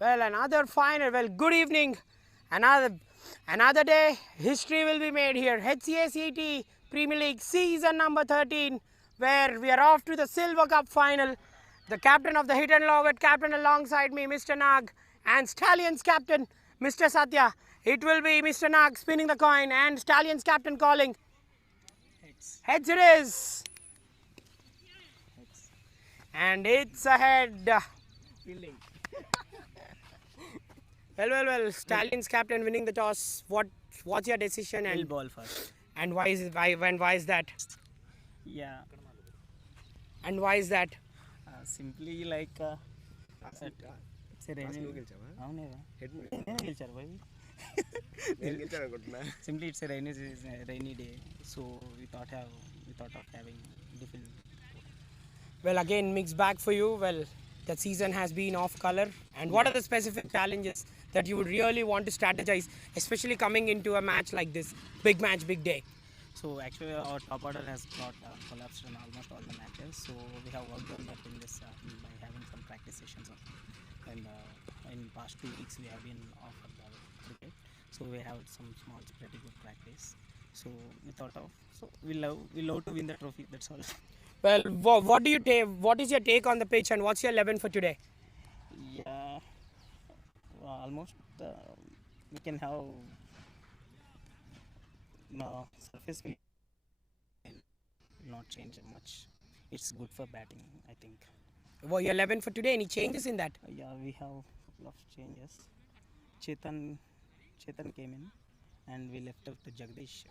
Well, another final. Well, good evening. Another day. History will be made here. HCACT Premier League season number 13, where we are off to the Silver Cup final. The captain of the hit and LORVET captain alongside me, Mr. Nag, and Stallions captain, Mr. Satya. It will be Mr. Nag spinning the coin and Stallions captain calling. Heads it is. And it's ahead. Well. Stallions captain winning the toss. What's your decision? And ball first. And why is that? Yeah. And why is that? Simply like it's a rainy. Simply it's a rainy day, so we thought of having different. Well, again, mixed bag for you. Well, the season has been off color. And what are the specific challenges that you would really want to strategize, especially coming into a match like this? Big match, big day. So actually our top order has got collapsed in almost all the matches. So we have worked on that in this by having some practice sessions. And in past 2 weeks we have been off of the cricket. So we have some small, pretty good practice. So we thought of, so we love to win the trophy, that's all. Well, what do you take? What is your take on the pitch, and what's your 11 for today? Yeah, almost we can have surface will not change much. It's good for batting, I think. Well, your 11 for today, any changes in that? Yeah, we have a couple of changes. Chetan came in, and we left out the Jagdish.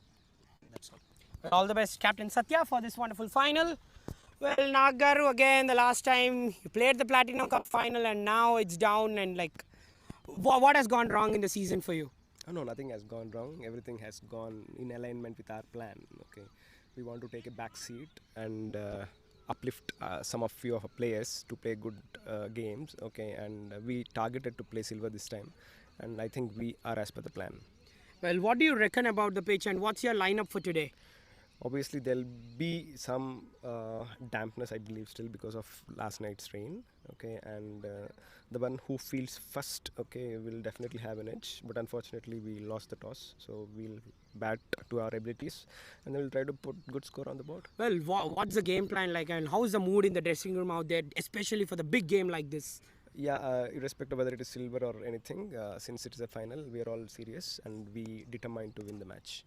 That's all. Well, all the best, Captain Satya, for this wonderful final. Well, Nagaru, again, the last time you played the Platinum Cup final, and now it's down. And like, what has gone wrong in the season for you? Oh, no, nothing has gone wrong. Everything has gone in alignment with our plan. Okay, we want to take a back seat and uplift few of our players to play good games. Okay, and we targeted to play silver this time, and I think we are as per the plan. Well, what do you reckon about the pitch, and what's your lineup for today? Obviously, there'll be some dampness, I believe, still because of last night's rain. Okay, and the one who fields first, okay, will definitely have an edge. But unfortunately, we lost the toss, so we'll bat to our abilities, and then we'll try to put good score on the board. Well, what's the game plan like, and how's the mood in the dressing room out there, especially for the big game like this? Yeah, irrespective of whether it is silver or anything, since it is a final, we are all serious and we determined to win the match.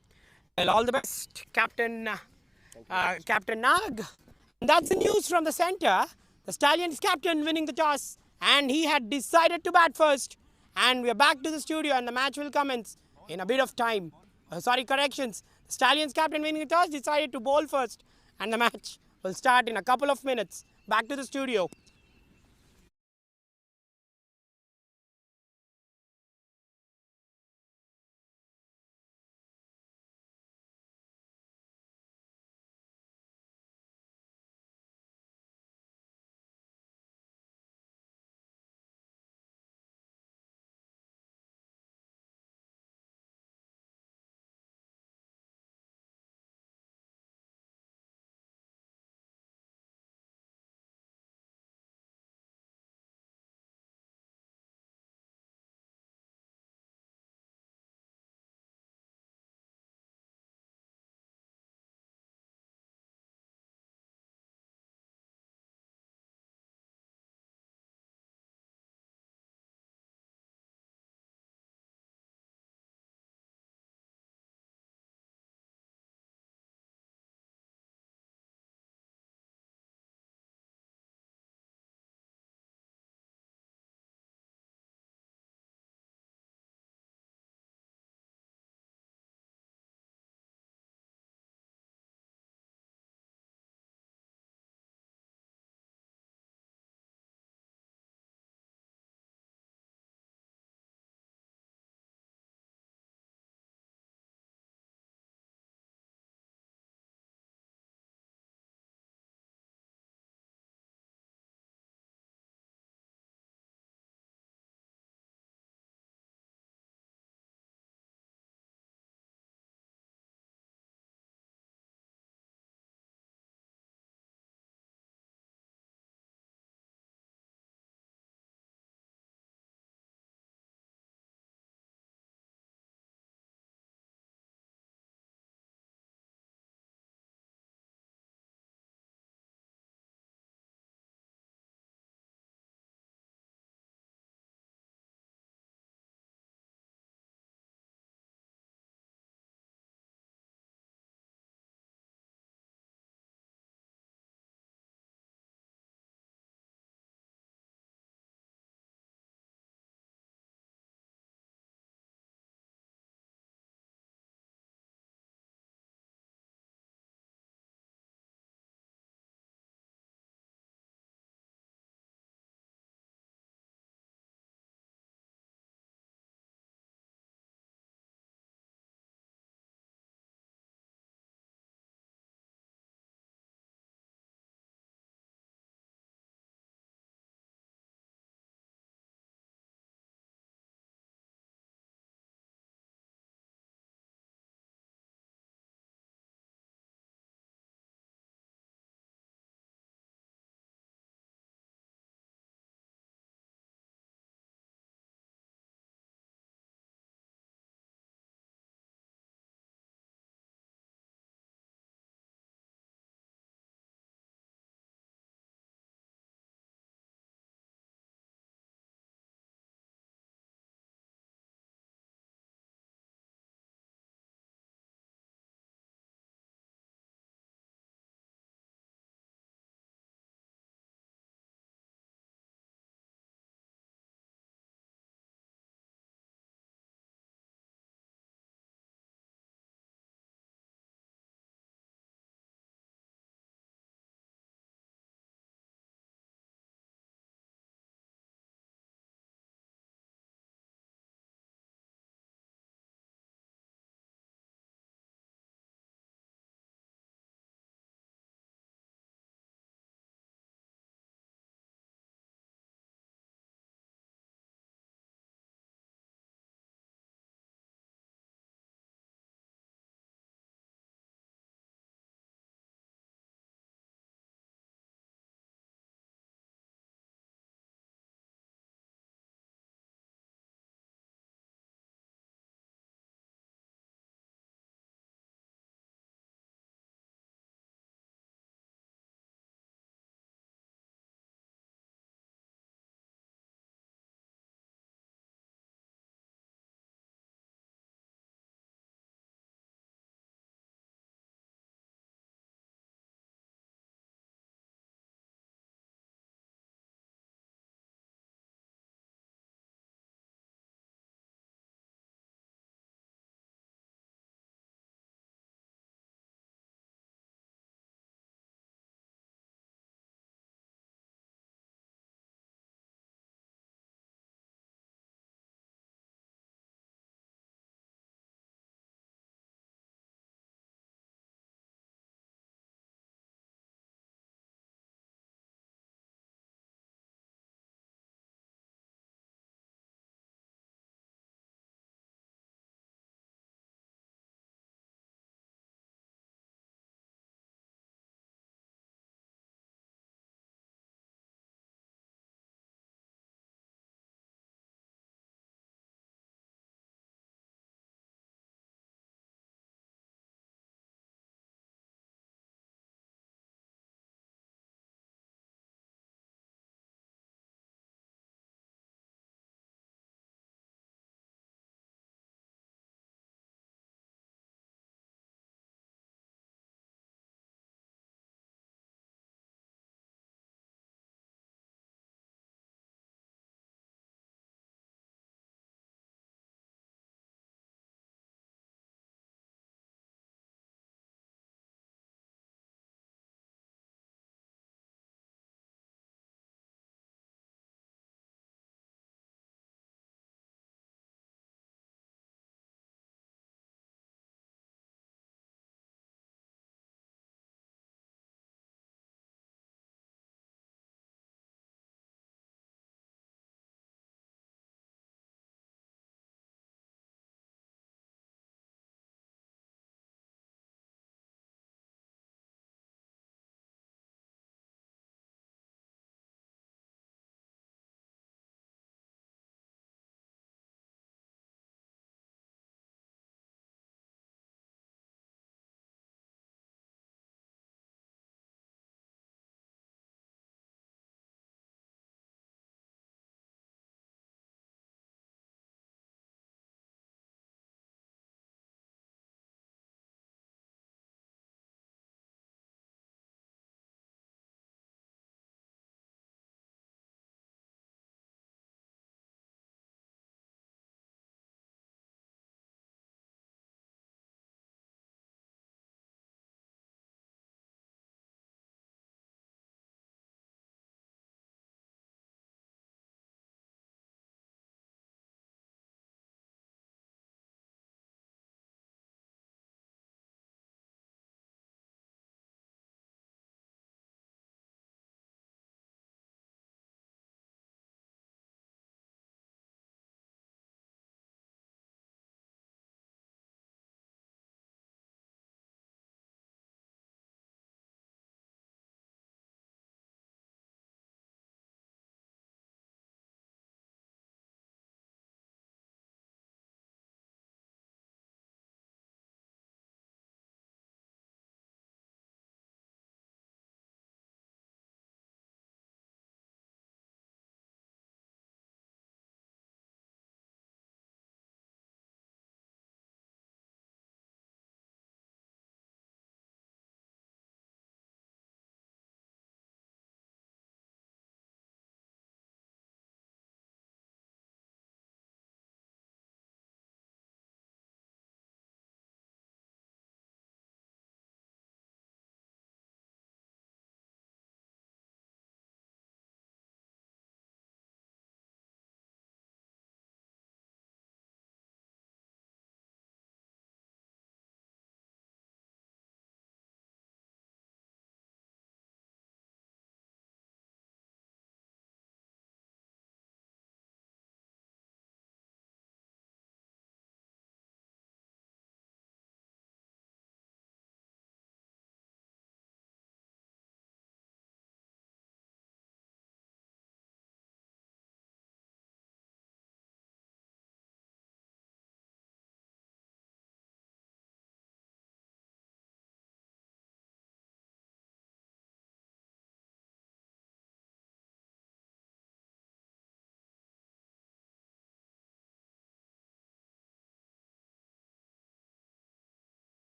Well, all the best, Captain Nag. And that's the news from the center. The Stallions captain winning the toss, and he had decided to bat first. And we are back to the studio, and the match will commence in a bit of time. Corrections. The Stallions captain winning the toss decided to bowl first, and the match will start in a couple of minutes. Back to the studio.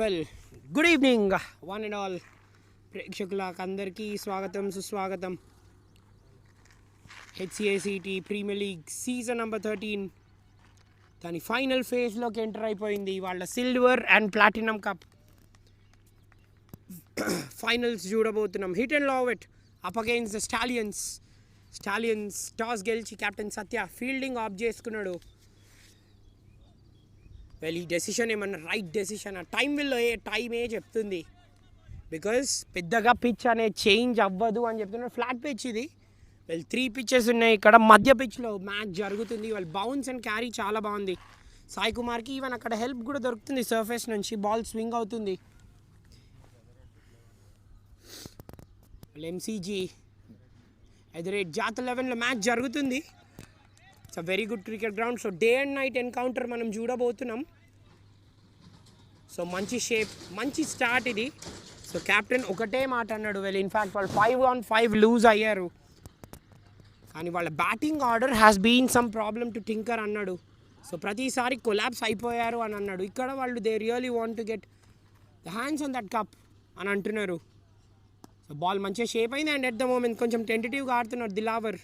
Well, good evening, one and all. ప్రేక్షకులకు అందరికీ స్వాగతం సుస్వాగతం. HCACT premier league season number 13 దాని final ఫేజ్లోకి enter అయిపోయింది. వాళ్ళ silver and platinum cup finals చూడబోతున్నాం. Hit and Lorvet up against the stallions toss గెలిచి కెప్టెన్ సత్య ఫీల్డింగ్ ఆఫ్ చేసుకున్నాడు. వెల్, ఈ డెసిషన్ ఏమన్నా రైట్ డెసిషన్? ఆ టైమే చెప్తుంది. బికాజ్ పెద్దగా పిచ్ అనేది చేంజ్ అవ్వదు అని చెప్తున్నారు. ఫ్లాట్ పిచ్ ఇది. వెల్, 3 పిచ్చెస్ ఉన్నాయి ఇక్కడ. మధ్య పిచ్లో మ్యాచ్ జరుగుతుంది. వాళ్ళు బౌన్స్ అండ్ క్యారీ చాలా బాగుంది. సాయి కుమార్కి ఈవెన్ అక్కడ హెల్ప్ కూడా దొరుకుతుంది. సర్ఫేస్ నుంచి బాల్ స్వింగ్ అవుతుంది. 𝗬𝗎𝗃 ఎదురేట్ జాత్ 11లో మ్యాచ్ జరుగుతుంది. It's a very good cricket ground. So day and night encounter మనం చూడబోతున్నాం. సో మంచి షేప్, మంచి స్టార్ట్ ఇది. సో కెప్టెన్ ఒకటే మాట అన్నాడు. వెల్, ఇన్ఫ్యాక్ట్ వాళ్ళు 5-on-5 లూజ్ అయ్యారు. కానీ వాళ్ళ batting order has been some problem to tinker అన్నాడు. సో ప్రతిసారి కొలాప్స్ అయిపోయారు అని అన్నాడు. ఇక్కడ వాళ్ళు they really want to get the hands on that cup అని అంటున్నారు. సో బాల్ మంచిగా షేప్ అయింది. అండ్ ఎట్ ద మూమెంట్ కొంచెం టెంటేటివ్గా ఆడుతున్నారు Dilawar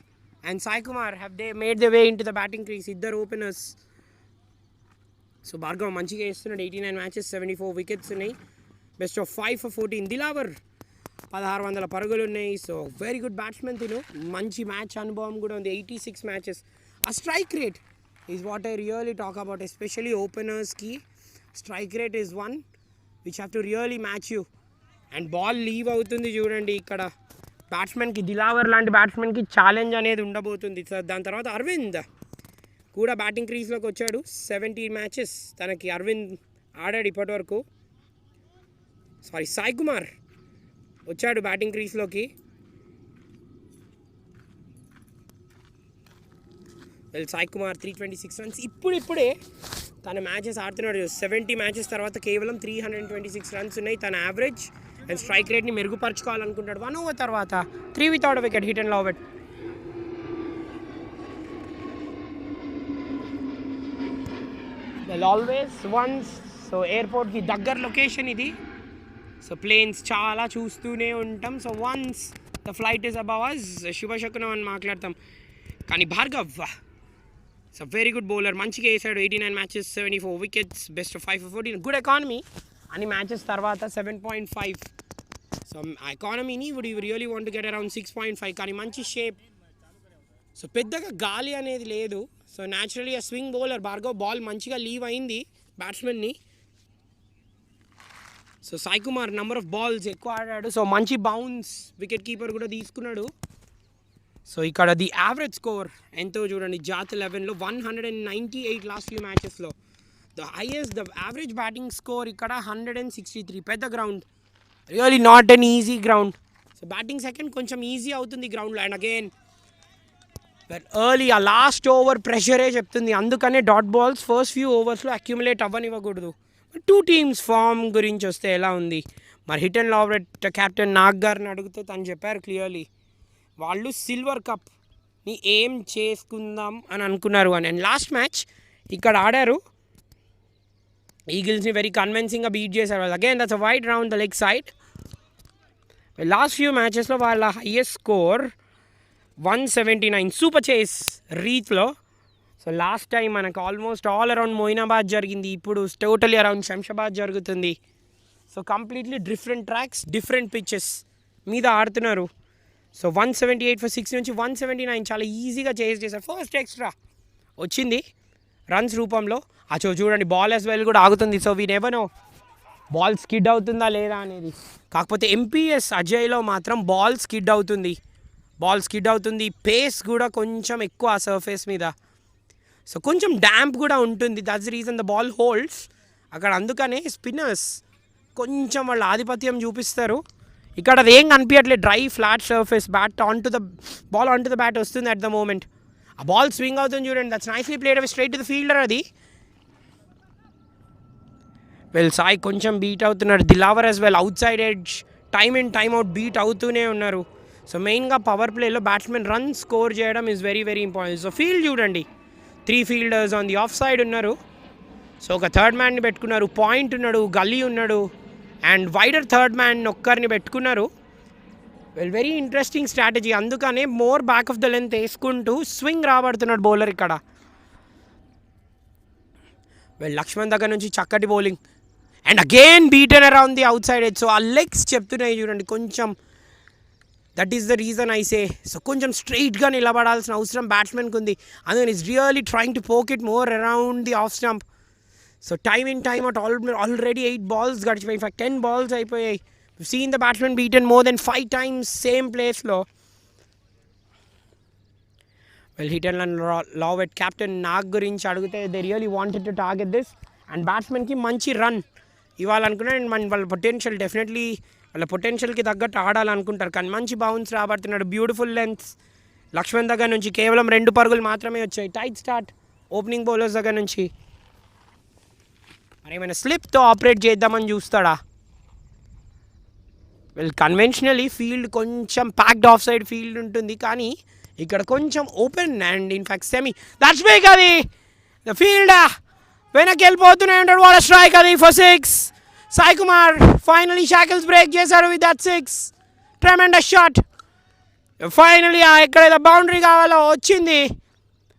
and Sai Kumar have they made the way in to the batting crease. ఇద్దరు ఓపెనర్స్. సో భార్గవ్ మంచిగా వేస్తున్నాడు. 89 మ్యాచెస్ 74 వికెట్స్ ఉన్నాయి. Best of 5 for 14. దిలావర్ 1600 పరుగులు ఉన్నాయి. సో వెరీ గుడ్ బ్యాట్స్మెన్ తిను. మంచి మ్యాచ్ అనుభవం కూడా ఉంది. 86 మ్యాచెస్. ఆ strike rate is what I really talk about. Especially ఓపెనర్స్కి strike rate is one which have to really match you. And ball leave అవుతుంది చూడండి ఇక్కడ. బ్యాట్స్మెన్కి దిలావర్ లాంటి బ్యాట్స్మెన్కి ఛాలెంజ్ అనేది ఉండబోతుంది. దాని తర్వాత అరవింద్ కూడా బ్యాటింగ్ క్రీజ్లోకి వచ్చాడు. 70 మ్యాచెస్ తనకి అరవింద్ ఆడాడు ఇప్పటి వరకు. సాయి కుమార్ వచ్చాడు బ్యాటింగ్ క్రీజ్లోకి. Well, Sai Kumar 326 runs. ఇప్పుడే తన మ్యాచెస్ ఆడుతున్నాడు. 70 మ్యాచెస్ తర్వాత కేవలం 326 రన్స్ ఉన్నాయి. తన యావరేజ్ అండ్ స్ట్రైక్ రేట్ని మెరుగుపరచుకోవాలనుకుంటాడు. 1 over తర్వాత 3 without a wicket. Hit and Lorvet. Always ones. So ఎయిర్పోర్ట్కి దగ్గర లొకేషన్ ఇది. సో ప్లేన్స్ చాలా చూస్తూనే ఉంటాం. So once the flight is above us శుభశకునం అని మాట్లాడతాం. కానీ Bhargav so very good bowler. మంచిగా వేసాడు. 89 matches 74 wickets. Best of 5 for 14. Good economy అన్ని మ్యాచెస్ తర్వాత 7.5. సో ఆ ఎకానమీని would you really want to get around 6.5. కానీ మంచి షేప్. సో పెద్దగా గాలి అనేది లేదు. సో న్యాచురలీ ఆ స్వింగ్ బౌలర్ భార్గవ్. బాల్ మంచిగా లీవ్ అయింది బ్యాట్స్మెన్ని. So Sai Kumar number of balls ఎక్కువ ఆడాడు. సో మంచి బౌన్స్ వికెట్ కీపర్ కూడా తీసుకున్నాడు. సో ఇక్కడ ది యావరేజ్ స్కోర్ ఎంతో చూడండి. జాత్ 11లో 198 లాస్ట్ ఫ్యూ మ్యాచెస్లో. ద యావరేజ్ బ్యాటింగ్ స్కోర్ ఇక్కడ 163. పెద్ద ground, really not an easy ground. So batting second కొంచెం ఈజీ అవుతుంది గ్రౌండ్లో. అండ్ అగైన్ ఎర్లీ ఆ లాస్ట్ ఓవర్ ప్రెషరే చెప్తుంది. అందుకనే డాట్ బాల్స్ ఫస్ట్ ఫ్యూ ఓవర్స్లో అక్యుములేట్ అవ్వనివ్వకూడదు. 2 teams ఫామ్ గురించి వస్తే ఎలా ఉంది మరి? Hit and Lorvet captain Nag గారిని అడిగితే తను చెప్పారు క్లియర్లీ వాళ్ళు సిల్వర్ కప్ని ఏం చేసుకుందాం అని అనుకున్నారు అని. అండ్ లాస్ట్ మ్యాచ్ ఇక్కడ ఆడారు. ఈగిల్స్ని వెరీ కన్విన్సింగ్గా బీట్ చేశారు వాళ్ళు. Again that's a wide round the leg side. Last few మ్యాచెస్లో వాళ్ళ హైయెస్ట్ స్కోర్ 179 సూపర్ చేస్ రీత్లో. సో లాస్ట్ టైం మనకు ఆల్మోస్ట్ ఆల్ అరౌండ్ మొయినాబాద్ జరిగింది. ఇప్పుడు టోటలీ అరౌండ్ శంషాబాద్ జరుగుతుంది. So completely different tracks, different pitches మీద ఆడుతున్నారు. సో 178 for 6 నుంచి 179 చాలా ఈజీగా చేస్ చేశారు. ఫస్ట్ ఎక్స్ట్రా వచ్చింది రన్స్ రూపంలో. చూడండి బాల్ యాజ్ వెల్ కూడా ఆగుతుంది. So we never know ball skid అవుతుందా లేదా అనేది. కాకపోతే ఎంపీఎస్ అజయ్లో మాత్రం బాల్ స్కిడ్ అవుతుంది. పేస్ కూడా కొంచెం ఎక్కువ ఆ సర్ఫేస్ మీద. సో కొంచెం డ్యాంప్ కూడా ఉంటుంది. That's the reason the ball holds అక్కడ. అందుకనే స్పిన్నర్స్ కొంచెం వాళ్ళ ఆధిపత్యం చూపిస్తారు. ఇక్కడ అది ఏం కనిపించట్లేదు, dry flat surface. Ball on to the bat వస్తుంది అట్ ద మూమెంట్. ఆ బాల్ స్వింగ్ అవుతుంది చూడండి. That's nicely played away straight to the fielder. అది వెల్ సాయి కొంచెం బీట్ అవుతున్నాడు. Dilawar as well outside edge time in time out beat అవుతూనే ఉన్నారు. సో మెయిన్గా పవర్ ప్లేలో బ్యాట్స్మెన్ రన్ స్కోర్ చేయడం is very very important. So field చూడండి, 3 fielders on the off side ఉన్నారు. సో ఒక థర్డ్ మ్యాన్ని పెట్టుకున్నారు. పాయింట్ ఉన్నాడు, గల్లీ ఉన్నాడు, అండ్ వైడర్ థర్డ్ మ్యాన్ ఒక్కరిని పెట్టుకున్నారు. Well very interesting strategy. అందుకనే more back of the length వేసుకుంటూ స్వింగ్ రాబడుతున్నాడు బౌలర్ ఇక్కడ. వెల్ లక్ష్మణ్ దగ్గర నుంచి చక్కటి bowling and again beaten around the outside edge. So ఆ లెగ్స్ చెప్తున్నాయి చూడండి కొంచెం. That is the reason I say. So కొంచెం స్ట్రైట్గా నిలబడాల్సిన అవసరం బ్యాట్స్మెన్కి ఉంది. అందుకని is really trying to poke it more around the off stump. So time in time out already 8 balls గడిచిపోయి. ఇన్ఫాక్ట్ 10 balls అయిపోయాయి. Seen the batsmen beaten more then 5 times same ప్లేస్లో. Well hit and LORVET captain Nag గురించి అడిగితే they really wanted to target this and బ్యాట్స్మెన్కి మంచి run ఇవ్వాలనుకున్నాడు. అండ్ వాళ్ళ పొటెన్షియల్ డెఫినెట్లీ వాళ్ళ పొటెన్షియల్కి తగ్గట్టు ఆడాలనుకుంటారు. కానీ మంచి బౌన్స్ రాబడుతున్నాడు. బ్యూటిఫుల్ లెంత్స్ లక్ష్మణ్ దగ్గర నుంచి. కేవలం 2 పరుగులు మాత్రమే వచ్చాయి. టైట్ స్టార్ట్ ఓపెనింగ్ బౌలర్స్ దగ్గర నుంచి. మరి ఏమైనా స్లిప్తో ఆపరేట్ చేద్దామని చూస్తాడా? వెల్ కన్వెన్షనలీ ఫీల్డ్ కొంచెం ప్యాక్డ్ ఆఫ్ సైడ్ ఫీల్డ్ ఉంటుంది, కానీ ఇక్కడ కొంచెం open and in fact semi. That's big. అది ద ఫీల్డ్ వెనక్కి వెళ్ళిపోతూనే ఉంటాడు. వాట్ స్ట్రైక్ అది for 6. Sai Kumar finally shackles break చేశారు with that 6. Tremendous shot. Finally ఎక్కడైతే బౌండరీ కావాలో వచ్చింది.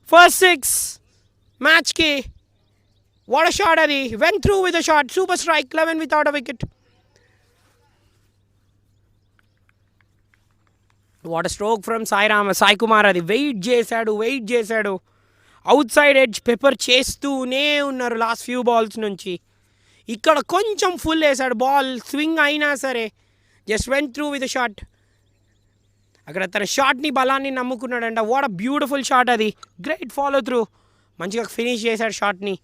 ఫస్ట్ 6 మ్యాచ్కి. వాట్ అ షాట్ అది. Went through with a shot. Super strike 11 without a wicket. What a stroke from Sai కుమార్. అది వెయిట్ చేశాడు. అవుట్ సైడ్ ఎడ్జ్ పెప్పర్ చేస్తూనే ఉన్నారు లాస్ట్ ఫ్యూ బాల్స్ నుంచి. ఇక్కడ కొంచెం ఫుల్ వేశాడు. బాల్ స్వింగ్ అయినా సరే just went through with shot. అక్కడ తన షాట్ని బలాన్ని నమ్ముకున్నాడంట. వాట్ అ బ్యూటిఫుల్ షాట్ అది. Great follow through. మంచిగా ఫినిష్ చేశాడు షాట్ని.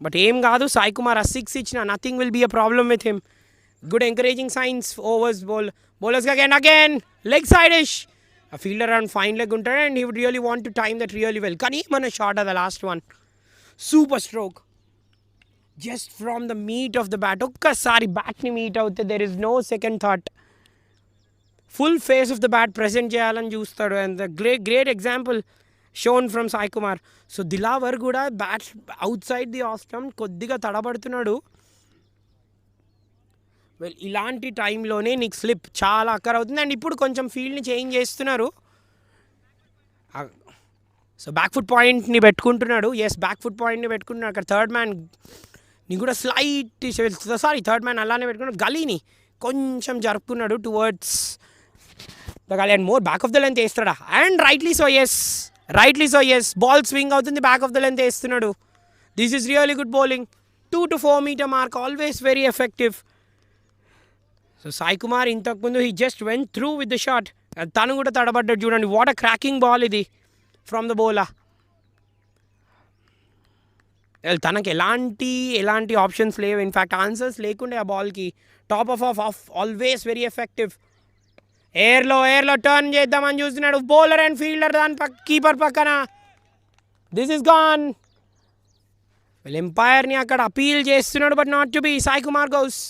బట్ ఏం కాదు, సాయి కుమార్ ఆ 6 ఇచ్చిన nothing will be a problem with him. Good encouraging signs overs bowlers again leg side ish. ఆ ఫీల్డర్ అరౌండ్ ఫైన్ లెగ్ ఉంటాడు and he would really want to time that really well. కానీ మన షాట్ అది last one. Super stroke just from the meat of the bat. ఒక్కసారి బ్యాట్ని meet అవుతే there is no second thought. Full face of the bat present చేయాలని చూస్తాడు. And the great example shown from Sai Kumar. So Dilawar కూడా bats outside the off stump కొద్దిగా తడబడుతున్నాడు. వెల్ ఇలాంటి టైంలోనే నీకు స్లిప్ చాలా అక్కర్ అవుతుంది. అండ్ ఇప్పుడు కొంచెం ఫీల్డ్ని చేంజ్ చేస్తున్నారు. సో బ్యాక్ ఫుట్ పాయింట్ని పెట్టుకుంటున్నాడు. బ్యాక్ ఫుట్ పాయింట్ని పెట్టుకుంటున్నాడు. అక్కడ థర్డ్ మ్యాన్ని కూడా థర్డ్ మ్యాన్ అలానే పెట్టుకున్నాడు. గలీని కొంచెం జరుపుకున్నాడు towards the gully and more back of the length వేస్తాడా. And rightly so as ball swing అవుతుంది. బ్యాక్ ఆఫ్ ద లెంత్ వేస్తున్నాడు. This is really good bowling. 2 to 4 meter mark always very effective. So Sai Kumar ఇంతకుముందు he just went through with the shot. తను కూడా తడబడ్డాడు చూడండి. What a cracking ball ఇది from the bowler. తనకి ఎలాంటి ఆప్షన్స్ లేవు. ఇన్ఫ్యాక్ట్ ఆన్సర్స్ లేకుండే ఆ బాల్కి. Top off always very effective. ఎయిర్లో టర్న్ చేద్దామని చూస్తున్నాడు బౌలర్ అండ్ ఫీల్డర్ దాని కీపర్ పక్కన. This is gone. ఎంపైర్ని అక్కడ అపీల్ చేస్తున్నాడు but not to be. Sai Kumar goes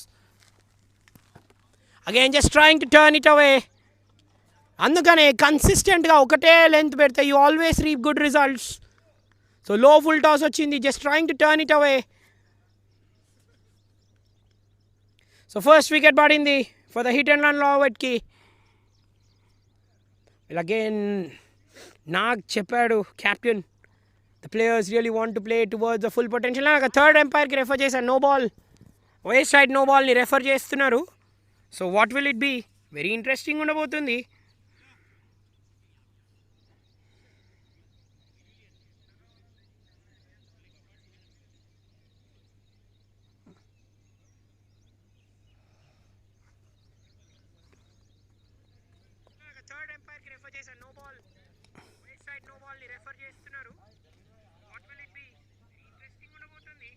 again just trying to turn it away. అందుకనే కన్సిస్టెంట్గా ఒకటే లెంత్ పెడితే you always reap good results. So low full toss వచ్చింది. Just trying to turn it away. So first wicket పడింది for the hit and run LORVETకి. అగైన్ నాగ్ చెప్పాడు captain the players really want to play towards the full potential. నాకు third ఎంపైర్కి refer చేశారు. No ball white side no బాల్ని refer చేస్తున్నారు. So what will it be? Very interesting ఉండబోతుంది. చేశారు. No ball, white side no ball ని refer చేస్తున్నారు. What will it be? Interesting ఉండబోతుంది.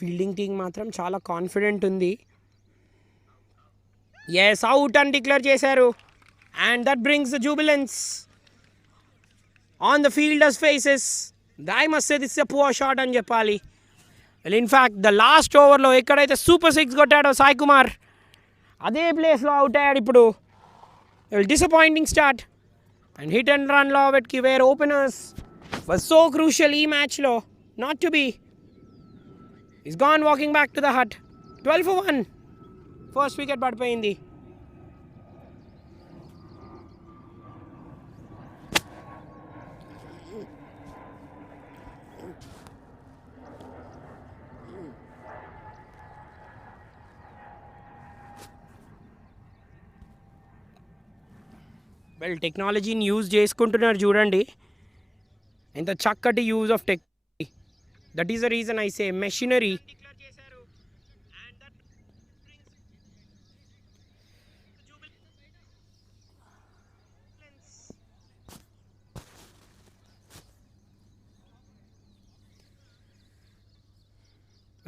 ఫీల్డింగ్ టీం మాత్రం చాలా కాన్ఫిడెంట్ ఉంది. ఎస్, అవుట్ అని డిక్లేర్ చేశారు. And that brings the jubilance on the fielders faces. I must say this a poor shot అని చెప్పాలి. వెల్, ఇన్ఫ్యాక్ట్ ద లాస్ట్ ఓవర్లో ఎక్కడైతే సూపర్ 6 కొట్టాడో సాయి కుమార్, అదే ప్లేస్లో అవుట్ అయ్యాడు ఇప్పుడు. Disappointing start. And hit and run LORVET where openers was so crucial ఈ మ్యాచ్లో. Not to be. Is gone walking back to the hut. 12 for 1. First wicket పడిపోయింది. వెల్, టెక్నాలజీని యూజ్ చేసుకుంటున్నారు చూడండి. ఎంత చక్కటి use of tech. That is the reason I say machinery.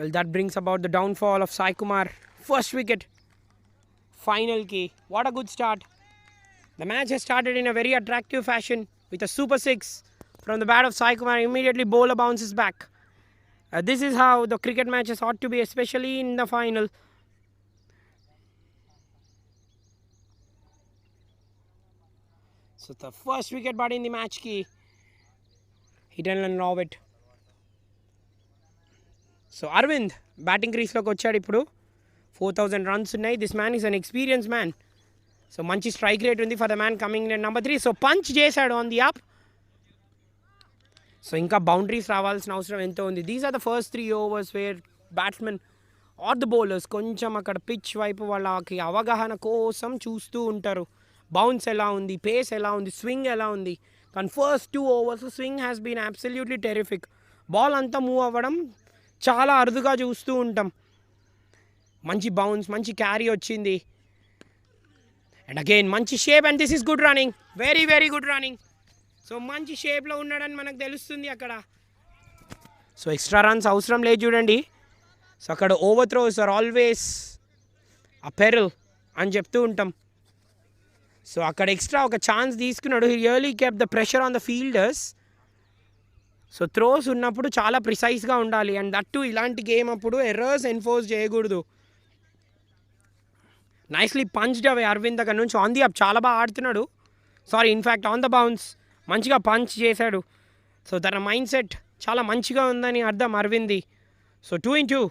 Well, that brings about the downfall of Sai Kumar. First wicket. Final key. What a good start. The match has started in a very attractive fashion with a super 6 from the bat of Sai Kumar. Immediately bowler bounces back. This is how the cricket matches ought to be, especially in the final. So the first wicket but in the match key. Hit and run LORVET. So Arvind batting క్రీస్లోకి వచ్చాడు ఇప్పుడు. 4000 runs ఉన్నాయి. This man is an experience man. So మంచి strike rate ఉంది for the man coming in number 3. So punch చేశాడు on the up. So ఇంకా boundaries రావాల్సిన అవసరం ఎంతో ఉంది. These are the first 3 overs where batsmen are the bowlers కొంచెం అక్కడ పిచ్ వైపు వాళ్ళకి అవగాహన కోసం చూస్తూ ఉంటారు. బౌన్స్ ఎలా ఉంది, పేస్ ఎలా ఉంది, స్వింగ్ ఎలా ఉంది. కానీ first 2 overs swing has been absolutely terrific. Ball అంతా మూవ్ అవ్వడం చాలా అరుదుగా చూస్తూ ఉంటాం. మంచి బౌన్స్, మంచి క్యారీ వచ్చింది. అండ్ అగైన్ మంచి shape. And this is good running, very very good running. So మంచి షేప్లో ఉన్నాడని మనకు తెలుస్తుంది అక్కడ. సో ఎక్స్ట్రా రన్స్ అవసరం లేదు చూడండి. సో అక్కడ over throws are always a peril అని చెప్తూ ఉంటాం. సో అక్కడ ఎక్స్ట్రా ఒక ఛాన్స్ తీసుకున్నాడు. He really kept the pressure on the fielders. So throws ఉన్నప్పుడు చాలా ప్రిసైజ్గా ఉండాలి. అండ్ దట్టు ఇలాంటి గేమ్ అప్పుడు ఎర్రర్స్ ఎన్ఫోర్స్ చేయకూడదు. నైస్లీ పంచ్డ్ అవే అరవింద్ దగ్గర నుంచి. ఆన్ ది అప్ చాలా బాగా ఆడుతున్నాడు. Sorry, in fact on the bounce మంచిగా పంచ్ చేశాడు. సో తన మైండ్ సెట్ చాలా మంచిగా ఉందని అర్థం అరవింద్ది. సో 2 in 2.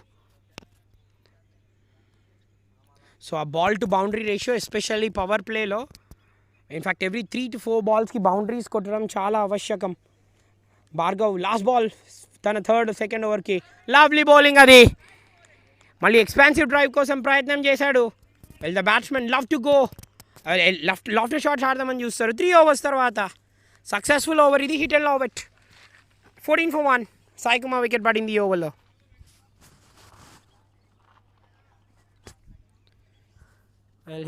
సో ఆ ball to boundary ratio especially power ప్లేలో in fact every 3 to 4 balls boundaries కొట్టడం చాలా ఆవశ్యకం. భార్గవ్ లాస్ట్ బాల్ తన సెకండ్ ఓవర్కి లవ్లీ బౌలింగ్. అది మళ్ళీ ఎక్స్పాన్సివ్ డ్రైవ్ కోసం ప్రయత్నం చేశాడు. Well, the batsmen love to go left shots ఆడదామని చూస్తారు. 3 overs తర్వాత సక్సెస్ఫుల్ ఓవర్ ఇది. Hit and LORVET 14 for 1. Sai Kumar wicket పడింది ఈ ఓవర్లో.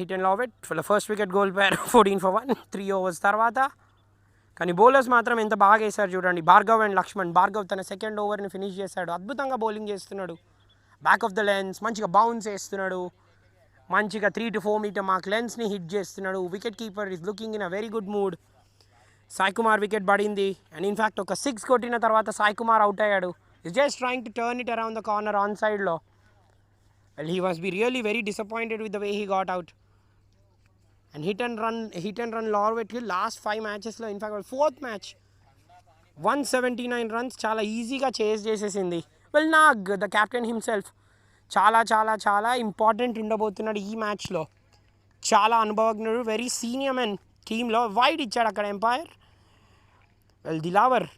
Hit and LORVET for the first wicket goal pair 14 for 1. 3 overs తర్వాత. కానీ బౌలర్స్ మాత్రం ఎంత బాగా వేశారు చూడండి. భార్గవ్ అండ్ లక్ష్మణ్. భార్గవ్ తన సెకండ్ ఓవర్ని ఫినిష్ చేశాడు. అద్భుతంగా బౌలింగ్ చేస్తున్నాడు. బ్యాక్ ఆఫ్ ద లెన్స్ మంచిగా బౌన్స్ వేస్తున్నాడు. మంచిగా 3 to 4 meter మార్క్ లెన్స్ని హిట్ చేస్తున్నాడు. Wicket keeper is looking in a very good mood. Sai Kumar wicket పడింది. అండ్ ఇన్ఫ్యాక్ట్ ఒక 6 కొట్టిన తర్వాత సాయి కుమార్ అవుట్ అయ్యాడు. Is just trying to turn it around the corner on సైడ్లో. Well, he was be really very disappointed with the way he got out. And hit and run LORVET last 5 matchesలో in fact 4th match 179 runs చాలా ఈజీగా chase చేసేసింది. Well, Nag the captain himself చాలా చాలా చాలా important ఉండబోతున్నాడు ఈ మ్యాచ్లో. చాలా అనుభవజ్ఞుడు, వెరీ సీనియర్ మెన్ టీంలో. వైడ్ ఇచ్చాడు అక్కడ ఎంపైర్. వెల్, దిలావర్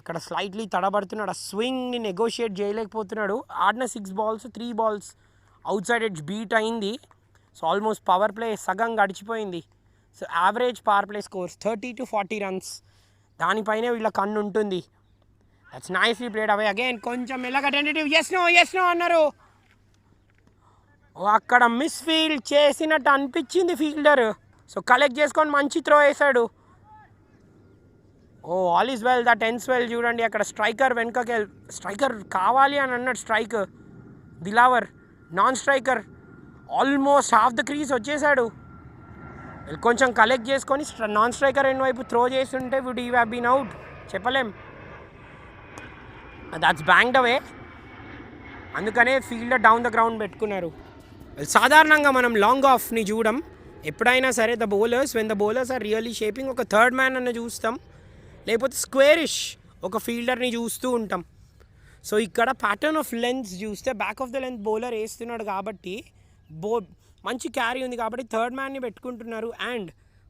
అక్కడ స్లైట్లీ తడబడుతున్నాడు. ఆ స్వింగ్ని నెగోషియేట్ చేయలేకపోతున్నాడు. ఆడిన 6 balls 3 balls out side edge beat అయింది. సో ఆల్మోస్ట్ పవర్ ప్లే సగం గడిచిపోయింది. So average power play scores 30 to 40 runs. దానిపైనే వీళ్ళ కన్ను ఉంటుంది. దట్స్ నైస్లీ ప్లేడ్ అవే. అగైన్ కొంచెం మెల్లగా టెంటేటివ్. ఎస్ నో అన్నారు. అక్కడ మిస్ ఫీల్డ్ చేసినట్టు అనిపించింది ఫీల్డర్. సో కలెక్ట్ చేసుకొని మంచి త్రో వేశాడు. Oh all is well that ends well. చూడండి అక్కడ స్ట్రైకర్ వెనుకకి స్ట్రైకర్ కావాలి అని అన్నాడు. Strike Dilawar non striker almost half the crease వచ్చేసాడు. కొంచెం కలెక్ట్ చేసుకొని నాన్ స్ట్రైకర్ ఎండ్ వైపు త్రో చేస్తుంటే would you have been out చెప్పలేం. That's banked away. అందుకనే ఫీల్డర్ డౌన్ ద గ్రౌండ్ పెట్టుకున్నారు. సాధారణంగా మనం లాంగ్ ఆఫ్ని చూడడం ఎప్పుడైనా సరే. The bowlers when the bowlers are really shaping ఒక థర్డ్ మ్యాన్ అన్న చూస్తాం, లేకపోతే స్క్వేరిష్ ఒక ఫీల్డర్ని చూస్తూ ఉంటాం. సో ఇక్కడ ప్యాటర్న్ ఆఫ్ లెంత్ చూస్తే back of the length bowler వేస్తున్నాడు కాబట్టి మంచి క్యారీ ఉంది కాబట్టి థర్డ్ మ్యాన్ని పెట్టుకుంటున్నారు. అండ్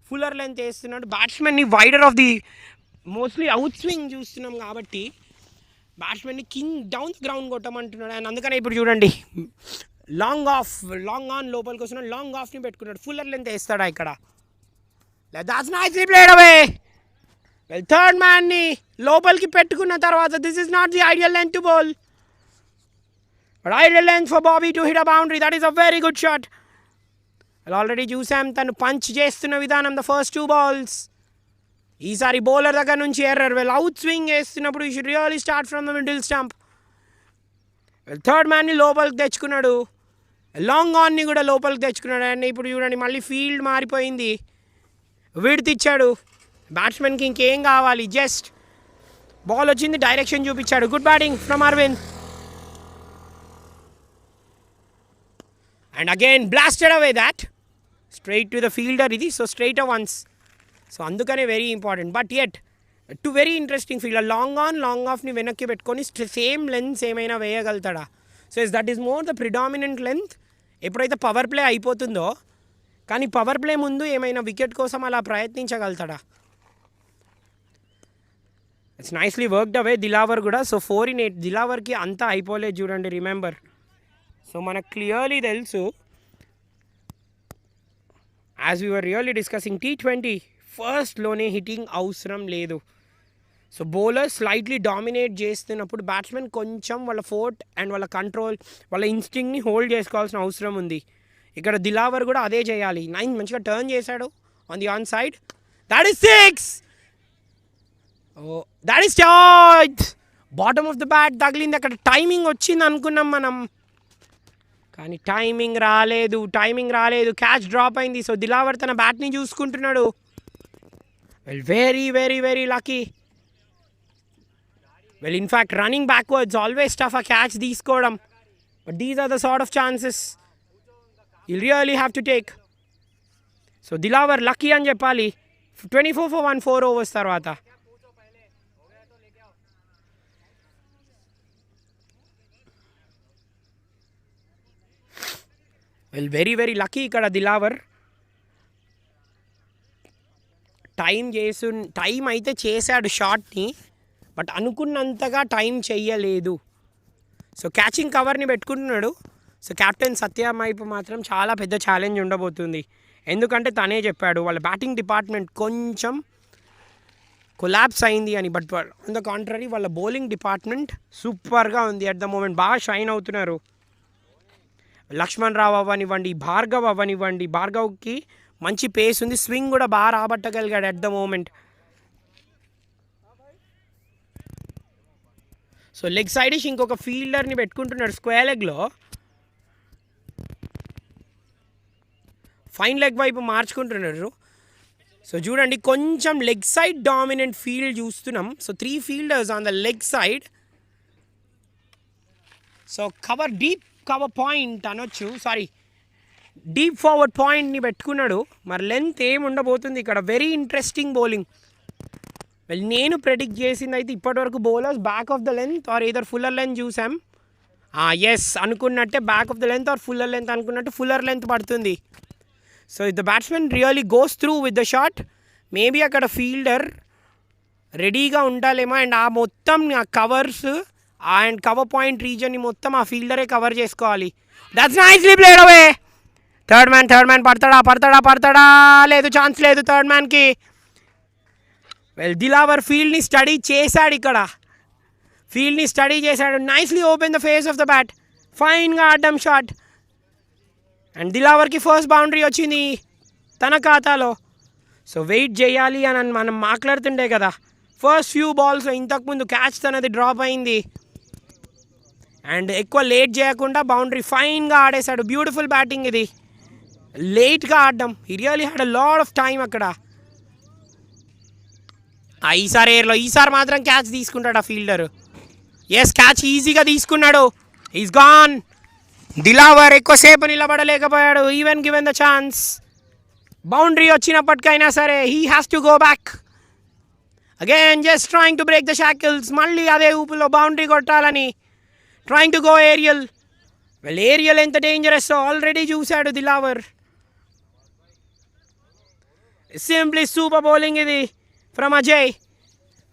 ఫుల్లర్ లెంత్ వేస్తున్నాడు. బ్యాట్స్మెన్ని wider off the mostly out swing చూస్తున్నాం కాబట్టి బ్యాట్స్మెన్ని కింగ్ డౌన్ ద గ్రౌండ్ కొట్టమంటున్నాడు. అండ్ అందుకనే ఇప్పుడు చూడండి లాంగ్ ఆన్ లోపలికి వస్తున్నాడు. లాంగ్ ఆఫ్ని పెట్టుకున్నాడు. ఫుల్లర్ లెంత్ వేస్తాడా ఇక్కడ? That's nicely played away. Well third మ్యాన్ని లోపలికి పెట్టుకున్న తర్వాత this is not the ideal length to bowl, but ideal length for Bobby to hit a boundary. That is a very good shot. Already చూసాం తను punch చేస్తున్న విధానం the first 2 balls. ఈసారి బౌలర్ దగ్గర నుంచి ఎర్రర్. వెల్ అవుట్ స్వింగ్ వేస్తున్నప్పుడు you should really start from the middle stump. Third మ్యాన్ని లోపలికి తెచ్చుకున్నాడు. లాంగ్ ఆన్ని కూడా లోపలికి తెచ్చుకున్నాడు. అండ్ ఇప్పుడు చూడండి మళ్ళీ ఫీల్డ్ మారిపోయింది. విడ్త్ ఇచ్చాడు. బ్యాట్స్మెన్కి ఇంకేం కావాలి, జస్ట్ బాల్ వచ్చింది డైరెక్షన్ చూపించాడు. Good batting from Aravind. And again blasted away that straight to the fielder. ఇది సో స్ట్రైట్ వన్స్. సో అందుకనే very important. But yet to very interesting fielder. Long ఆఫ్ని వెనక్కి పెట్టుకొని సేమ్ లెంత్ ఏమైనా వేయగలుగుతాడా? So that is more the predominant length. ఎప్పుడైతే power play అయిపోతుందో, కానీ పవర్ ప్లే ముందు ఏమైనా వికెట్ కోసం అలా ప్రయత్నించగలుగుతాడా? It's nicely worked away Dilawar కూడా. సో 4 in 8 దిలావర్కి అంతా అయిపోలేదు చూడండి. రిమెంబర్, సో మనకు క్లియర్లీ తెలుసు as we were really discussing T20 ఫస్ట్లోనే హిట్టింగ్ అవసరం లేదు. సో బౌలర్ స్లైట్లీ డామినేట్ చేస్తున్నప్పుడు బ్యాట్స్మెన్ కొంచెం వాళ్ళ ఫోర్ట్ అండ్ వాళ్ళ కంట్రోల్ వాళ్ళ ఇన్స్టింక్ట్ని హోల్డ్ చేసుకోవాల్సిన అవసరం ఉంది. ఇక్కడ దిలావర్ కూడా అదే చేయాలి. 9 మంచిగా టర్న్ చేశాడు on the on side. That is 6. That is charge. Bottom of the bat తగిలింది. అక్కడ టైమింగ్ వచ్చింది అనుకున్నాం మనం, కానీ టైమింగ్ రాలేదు. క్యాచ్ డ్రాప్ అయింది. సో దిలావర్ తన బ్యాట్ని చూసుకుంటున్నాడు. Well very very very lucky. Well in fact running backwards always tough ఆ క్యాచ్ తీసుకోవడం. But these are the sort of chances you really have to take. So Dilawar lucky అని చెప్పాలి. 24 for 1 4 overs తర్వాత. వెల్ వెరీ వెరీ లక్కీ ఇక్కడ Dilawar. Time అయితే చేశాడు షాట్ని, but అనుకున్నంతగా టైం చెయ్యలేదు. సో క్యాచింగ్ కవర్ని పెట్టుకుంటున్నాడు. సో కెప్టెన్ 𝗙𝗃 వైపు మాత్రం చాలా పెద్ద ఛాలెంజ్ ఉండబోతుంది. ఎందుకంటే తనే చెప్పాడు వాళ్ళ బ్యాటింగ్ డిపార్ట్మెంట్ కొంచెం కొలాప్స్ అయింది అని. బట్ ఆన్ ద కాంట్రరీ వాళ్ళ బౌలింగ్ డిపార్ట్మెంట్ సూపర్గా ఉంది అట్ ద మూమెంట్. బాగా షైన్ అవుతున్నారు. లక్ష్మణ్ రావు అవ్వనివ్వండి, భార్గవ్ అవ్వనివ్వండి. భార్గవ్కి మంచి పేస్ ఉంది. స్వింగ్ కూడా బాగా రాబట్టగలిగాడు at the moment. So leg side ఇంకొక ఫీల్డర్ని పెట్టుకుంటున్నాడు స్క్వేర్ లెగ్లో. ఫైన్ లెగ్ వైపు మార్చుకుంటున్నారు. సో చూడండి కొంచెం లెగ్ సైడ్ డామినెంట్ ఫీల్డ్ చూస్తున్నాం. So 3 fielders on the leg side. So deep cover point అనొచ్చు, సారీ డీప్ ఫార్వర్డ్ పాయింట్ని పెట్టుకున్నాడు. మరి లెంత్ ఏమి ఉండబోతుంది ఇక్కడ? Very interesting bowling. వెల్ నేను ప్రెడిక్ట్ చేసింది అయితే ఇప్పటివరకు bowlers back of the length or either fuller length చూసాం. ఎస్ అనుకున్నట్టే back of the length or fuller length అనుకున్నట్టు ఫుల్లర్ లెంత్ పడుతుంది. So if the batsmen really goes through with the shot, maybe అక్కడ fielder రెడీగా ఉండాలేమో. అండ్ ఆ మొత్తం covers and cover point రీజన్ని మొత్తం ఆ ఫీల్డరే కవర్ చేసుకోవాలి. That's nicely played away. Third man పడతాడా? లేదు, ఛాన్స్ లేదు థర్డ్ మ్యాన్కి. వెల్ దిలావర్ ఫీల్డ్ని స్టడీ చేశాడు. ఇక్కడ ఫీల్డ్ని స్టడీ చేశాడు. Nicely open the face of the bat. ఫైన్గా ఆడడం షాట్. అండ్ దిలావర్కి ఫస్ట్ బౌండరీ వచ్చింది తన ఖాతాలో. సో వెయిట్ చేయాలి అని మనం మాట్లాడుతుండే కదా, ఫస్ట్ ఫ్యూ బాల్స్ ఇంతకుముందు క్యాచ్ తనది డ్రాప్ అయింది అండ్ ఎక్కువ లేట్ చేయకుండా బౌండరీ ఫైన్గా ఆడేశాడు. బ్యూటిఫుల్ బ్యాటింగ్ ఇది, లేట్గా ఆడడం. He really had a lot of time అక్కడ. ఈసారి ఎయిర్లో, ఈసారి మాత్రం క్యాచ్ తీసుకుంటాడు ఆ ఫీల్డర్. ఎస్, క్యాచ్ ఈజీగా తీసుకున్నాడు. Is gone. దిలావర్ ఎక్కువసేపు నిలబడలేకపోయాడు. Even given the chance. Boundary వచ్చినప్పటికైనా సరే he has to go back again, just trying to break the shackles. మళ్ళీ అదే ఊపులో బౌండరీ కొట్టాలని trying to go aerial. Well, aerial ఎంత డేంజరస్ ఆల్రెడీ చూశాడు దిలావర్. సింప్లీ సూపర్ బౌలింగ్ ఇది ఫ్రమ్ అజయ్.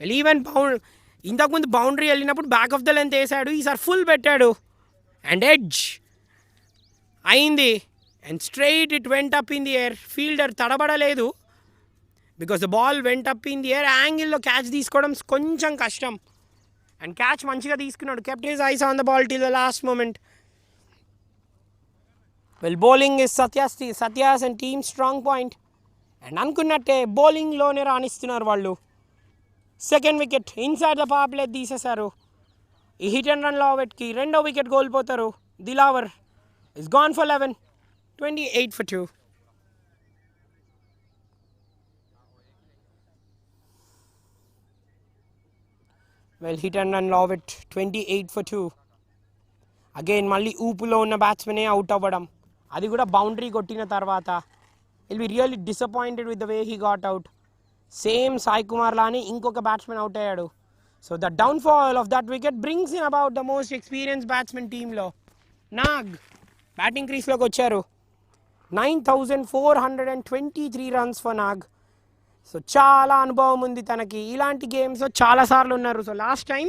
వెల్, ఈవెన్ ఇంతకుముందు బౌండరీ వెళ్ళినప్పుడు బ్యాక్ ఆఫ్ ద లెంత్ వేసాడు, ఈసారి ఫుల్ పెట్టాడు అండ్ ఎడ్జ్ అయింది. And straight it went up in the air. Fielder తడబడలేదు because the ball went up in the air. యాంగిల్లో catch తీసుకోవడం కొంచెం కష్టం అండ్ క్యాచ్ మంచిగా తీసుకున్నాడు. Kept his eyes on the ball till the last moment. Well, bowling is Satya's and team strong point. And అనుకున్నట్టే బౌలింగ్లోనే రాణిస్తున్నారు వాళ్ళు. Second wicket inside the power play తీసేశారు. ఈ హిట్ అండ్ రన్ లార్వెట్కి రెండో వికెట్ కోల్పోతారు. Dilawar is gone for 11, 28 for 2. Well, hit and run లార్వెట్ 28 for 2. అగైన్ మళ్ళీ ఊపులో ఉన్న బ్యాట్స్మెనే అవుట్ అవ్వడం, అది కూడా బౌండరీ కొట్టిన తర్వాత. Will be really disappointed with the way he got out. Same Sai కుమార్ లానే ఇంకొక బ్యాట్స్మెన్ అవుట్ అయ్యాడు. So the downfall of that wicket brings in about the most experience batsmen టీంలో. నాగ్ బ్యాటింగ్ క్రీస్లోకి వచ్చారు. 9,423 రన్స్ ఫర్ నాగ్. సో చాలా అనుభవం ఉంది తనకి. ఇలాంటి గేమ్స్లో చాలాసార్లు ఉన్నారు. So last time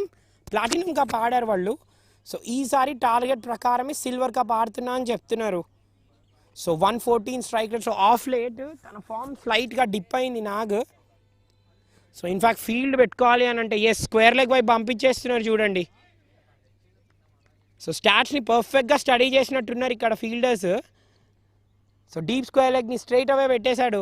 platinum cup ఆడారు వాళ్ళు. సో ఈసారి టార్గెట్ ప్రకారమే సిల్వర్ కప్ ఆడుతున్నా అని చెప్తున్నారు. సో 114 strike rate. So of late తన ఫామ్ స్లైట్గా డిప్ అయింది నాగ్. సో ఇన్ఫ్యాక్ట్ ఫీల్డ్ పెట్టుకోవాలి అని అంటే స్క్వేర్ లెగ్ వైపు పంపించేస్తున్నారు చూడండి. సో స్టాట్స్ని పర్ఫెక్ట్గా స్టడీ చేసినట్టున్నారు ఇక్కడ ఫీల్డర్స్. సో డీప్ స్క్వేర్ లెగ్ని స్ట్రైట్ అవే పెట్టేశాడు.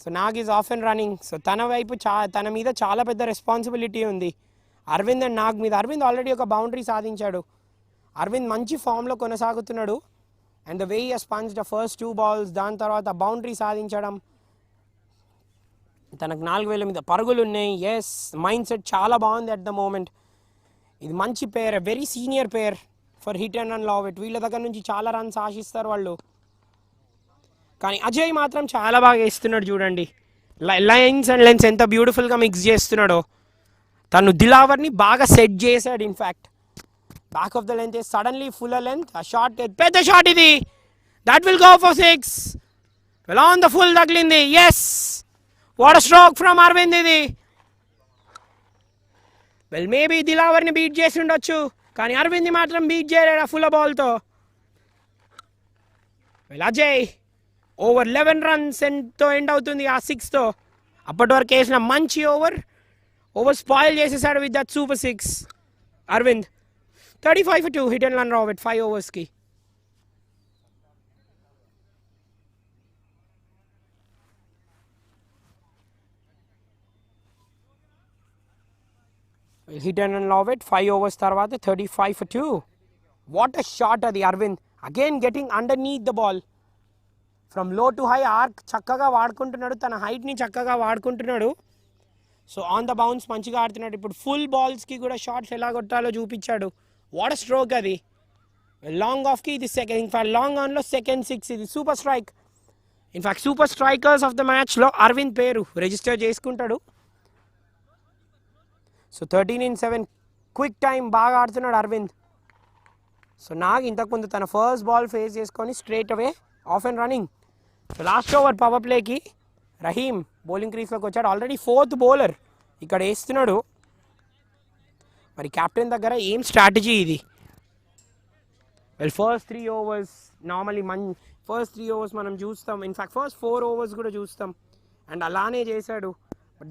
So Nag is off and running. So తన వైపు తన మీద చాలా పెద్ద రెస్పాన్సిబిలిటీ ఉంది అరవింద్ అండ్ నాగ్ మీద. అరవింద్ ఆల్రెడీ ఒక బౌండరీ సాధించాడు. అరవింద్ మంచి ఫామ్లో కొనసాగుతున్నాడు. And the way he has punched the first 2 balls, దాని తర్వాత బౌండరీ సాధించడం, తనకు 4,000 మీద పరుగులు ఉన్నాయి. మైండ్ సెట్ చాలా బాగుంది అట్ ద మూమెంట్. ఇది మంచి pair, very senior pair for hit and run Larvet. వీళ్ళ దగ్గర నుంచి చాలా రన్స్ ఆశిస్తారు వాళ్ళు. కానీ అజయ్ మాత్రం చాలా బాగా వేస్తున్నాడు చూడండి. లైన్స్ అండ్ లెన్స్ ఎంత బ్యూటిఫుల్గా మిక్స్ చేస్తున్నాడో. తను దిలావర్ని బాగా సెట్ చేశాడు. In fact back of the length suddenly full length ఆ షాట్, పెద్ద షాట్ ఇది. That will go for 6. Well, on the full తగిలింది. What a stroke from Aravind ఇది. వెల్, మేబీ దిలావర్ని బీట్ చేసి ఉండొచ్చు, కానీ అరవింద్ని మాత్రం బీట్ చేయలేడు ఆ ఫుల్ బాల్తో. వెల్, అజయ్ ఓవర్ 11 runs ఎంతో ఎండ్ అవుతుంది ఆ 6తో. అప్పటి వరకు వేసిన మంచి ఓవర్ స్పాయిల్ చేసేసాడు with that super 6. Aravind 35 for 2 hit and run Larvet 5 overs. Hit and run Larvet 5 overs తర్వాత 35 for 2. వాట్ అ షాట్ అది Aravind. Again getting underneath the ball from low to high. Arc చక్కగా వాడుకుంటున్నాడు, తన హైట్ని చక్కగా వాడుకుంటున్నాడు. So on the bounce మంచిగా ఆడుతున్నాడు. ఇప్పుడు ఫుల్ బాల్స్కి కూడా షాట్స్ ఎలా కొట్టాలో చూపించాడు. వాట్ అ స్ట్రోక్ అది. లాంగ్ ఆఫ్కి ఇది సెకండ్, ఇన్ఫాక్ట్ లాంగ్ ఆన్లో సెకండ్ 6. ఇది super strike. In fact super strikers of the మ్యాచ్లో అరవింద్ పేరు రిజిస్టర్ చేసుకుంటాడు. సో 13 in 7 క్విక్ టైం బాగా ఆడుతున్నాడు అరవింద్. సో నాగ్ ఇంతకుముందు తన ఫస్ట్ బాల్ ఫేస్ చేసుకొని straight away off and running. So last over power ప్లేకి రహీమ్ బౌలింగ్ క్రీస్లోకి వచ్చాడు. ఆల్రెడీ 4th bowler ఇక్కడ వేస్తున్నాడు. మరి కెప్టెన్ దగ్గర ఏం స్ట్రాటజీ ఇది. Well, first 3 overs normally first 3 overs మనం చూస్తాం. ఇన్ఫ్యాక్ట్ ఫస్ట్ 4 overs కూడా చూస్తాం. అండ్ అలానే చేశాడు.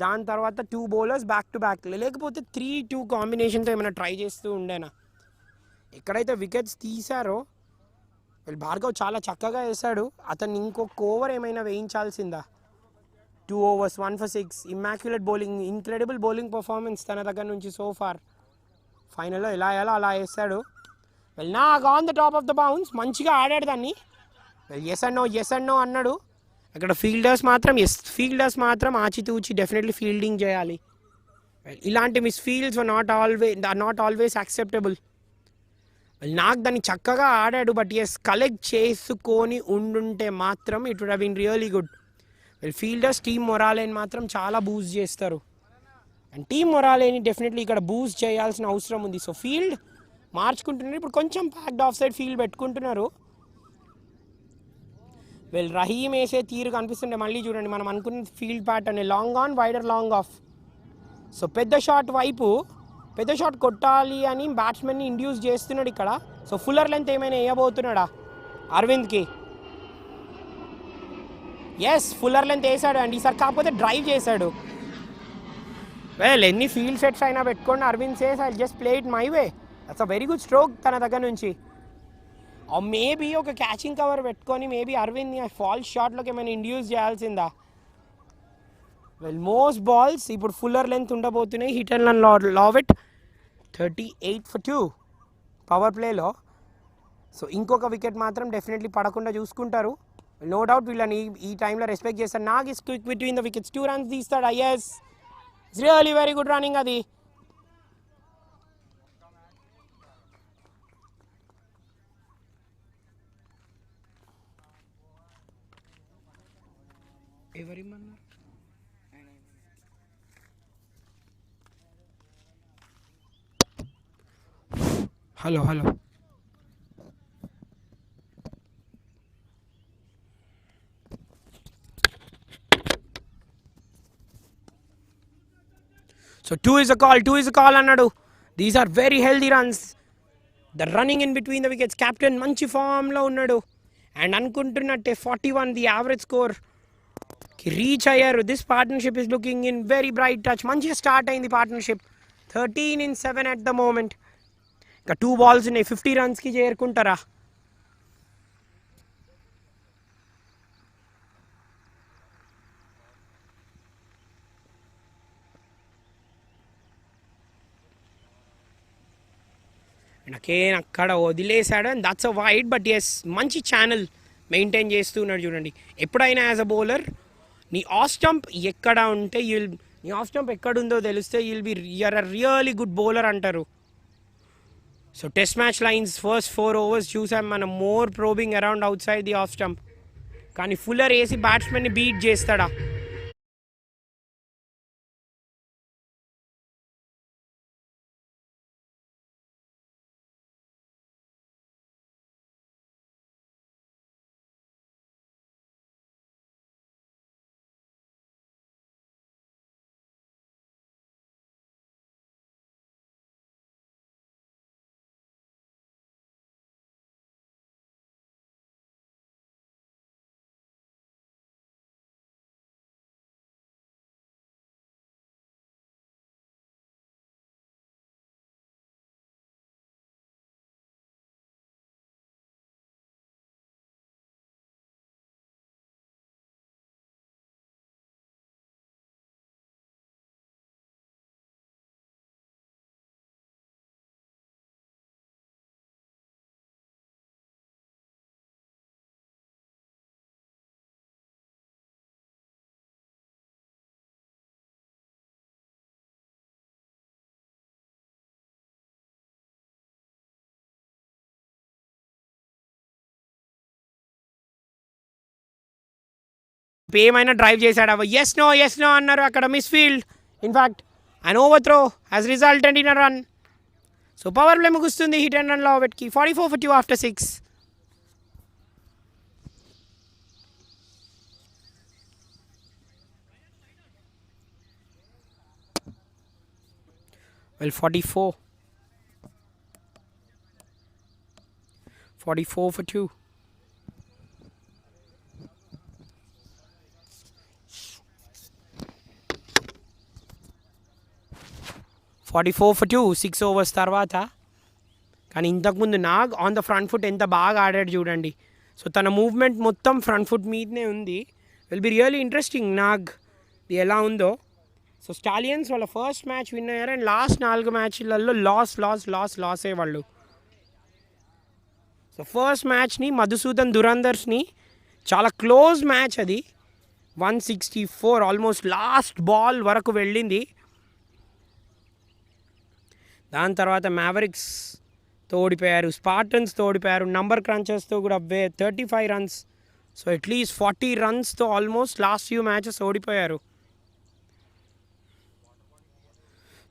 దాని తర్వాత 2 bowlers బ్యాక్ టు బ్యాక్, లేకపోతే 3-2 కాంబినేషన్తో ఏమైనా ట్రై చేస్తూ ఉండేనా. ఎక్కడైతే వికెట్స్ తీశారో వీళ్ళు భార్గవ్ చాలా చక్కగా వేశాడు. అతను ఇంకొక ఓవర్ ఏమైనా వేయించాల్సిందా. 2 overs 1 for 6 Immaculate bowling, incredible bowling performance తన దగ్గర నుంచి సో ఫార్. ఫైనల్లో ఎలా అలా వేస్తాడు. వెల్ నాకు on the top of the bounce మంచిగా ఆడాడు దాన్ని. వెల్ ఎస్ అండ్ నో అన్నాడు. అక్కడ ఫీల్డర్స్ మాత్రం ఆచితూచి డెఫినెట్లీ ఫీల్డింగ్ చేయాలి. ఇలాంటి miss fields not always acceptable. నాకు దాన్ని చక్కగా ఆడాడు. బట్ కలెక్ట్ చేసుకొని ఉండుంటే మాత్రం it would have been really good. Fielders team మొరాలేని మాత్రం చాలా బూస్ట్ చేస్తారు. అండ్ టీమ్ మొరాలేని డెఫినెట్లీ ఇక్కడ బూస్ట్ చేయాల్సిన అవసరం ఉంది. సో ఫీల్డ్ మార్చుకుంటున్నారు. ఇప్పుడు కొంచెం ప్యాక్డ్ ఆఫ్ సైడ్ ఫీల్డ్ పెట్టుకుంటున్నారు. రహీం వేసే తీరు కనిపిస్తుంటే మళ్ళీ చూడండి, మనం అనుకున్న field pattern long on wider long off. So పెద్ద షాట్ కొట్టాలి అని బ్యాట్స్మెన్ని ఇండ్యూస్ చేస్తున్నాడు ఇక్కడ. సో ఫుల్లర్ లెంత్ ఏమైనా వేయబోతున్నాడా అరవింద్కి? ఎస్, ఫుల్లర్ లెంత్ వేసాడు అండి ఈసారి. కాకపోతే డ్రైవ్ చేశాడు. ఎన్ని ఫీల్డ్ సెట్స్ అయినా పెట్టుకోండి, Aravind says I just play it my way. That's a very good stroke తన దగ్గర నుంచి. మేబీ ఒక క్యాచింగ్ కవర్ పెట్టుకొని మేబీ అరవింద్ ఫాల్స్ షాట్లోకి ఏమైనా ఇండ్యూస్ చేయాల్సిందా. మోస్ట్ బాల్స్ ఇప్పుడు ఫుల్లర్ లెంత్ ఉండబోతున్నాయి. Hit and run Larvet 38 for 2 power ప్లేలో. సో ఇంకొక వికెట్ మాత్రం డెఫినెట్లీ పడకుండా చూసుకుంటారు. నో డౌట్ వీళ్ళని ఈ టైంలో రెస్పెక్ట్ చేస్తారు. Nag is quick between the wickets, 2 runs తీస్తాడు. Is it's really very good running అది. ఎవరిమన్నారు? Hello so 2 is a call అన్నాడు. These are very healthy runs. The running in between the wickets. Captain మంచి ఫామ్లో ఉన్నాడు. అండ్ అనుకుంటున్నట్టే 41 the average score reach అయ్యారు. This partnership is looking in very bright touch. మంచిగా start అయింది partnership. 13 in 7 at the moment. ఇంకా 2 balls ఉన్నాయి. 50 runsకి చేరుకుంటారా? నాకేం అక్కడ వదిలేశాడు. And that's a wide. But yes, మంచి ఛానల్ మెయింటైన్ చేస్తున్నాడు చూడండి. ఎప్పుడైనా యాజ్ అ బౌలర్ నీ ఆఫ్ స్టంప్ ఎక్కడ ఉంటే నీ ఆఫ్ స్టంప్ ఎక్కడుందో తెలిస్తే you're a really good bowler అంటారు. So test match lines first 4 overs చూసాం మనం. More probing around outside the off stump. కానీ ఫుల్లర్ వేసి బ్యాట్స్మెన్ని బీట్ చేస్తాడా? ఏమైనా డ్రైవ్ చేశాడా? ఎస్ నో అన్నారు అక్కడ. Miss field. In fact an over throw has resulted in a run. So power play ముగుస్తుంది హిట్ అండ్ రన్ లార్వెట్కి. 44 for 2 after 6. Well, 44 for 2. 44 for 2 6 overs తర్వాత. కానీ ఇంతకుముందు Nag on the front foot ఎంత బాగా ఆడాడు చూడండి. సో తన మూవ్మెంట్ మొత్తం ఫ్రంట్ ఫుట్ మీదనే ఉంది. Will be really interesting Nag ఎలా ఉందో. సో స్టాలియన్స్ వాళ్ళ ఫస్ట్ మ్యాచ్ విన్ అయ్యారు అండ్ లాస్ట్ 4 మ్యాచ్లలో లాసే వాళ్ళు. సో ఫస్ట్ మ్యాచ్ని మధుసూదన్ దురందర్స్ని చాలా క్లోజ్ మ్యాచ్ అది, 164 ఆల్మోస్ట్ లాస్ట్ బాల్ వరకు వెళ్ళింది. దాని తర్వాత మ్యావరిక్స్తో ఓడిపోయారు, స్పార్టన్స్తో ఓడిపోయారు, నంబర్ క్రంచర్స్తో కూడా 35 రన్స్. సో అట్లీస్ట్ 40 రన్స్తో ఆల్మోస్ట్ లాస్ట్ ఫ్యూ మ్యాచెస్ ఓడిపోయారు.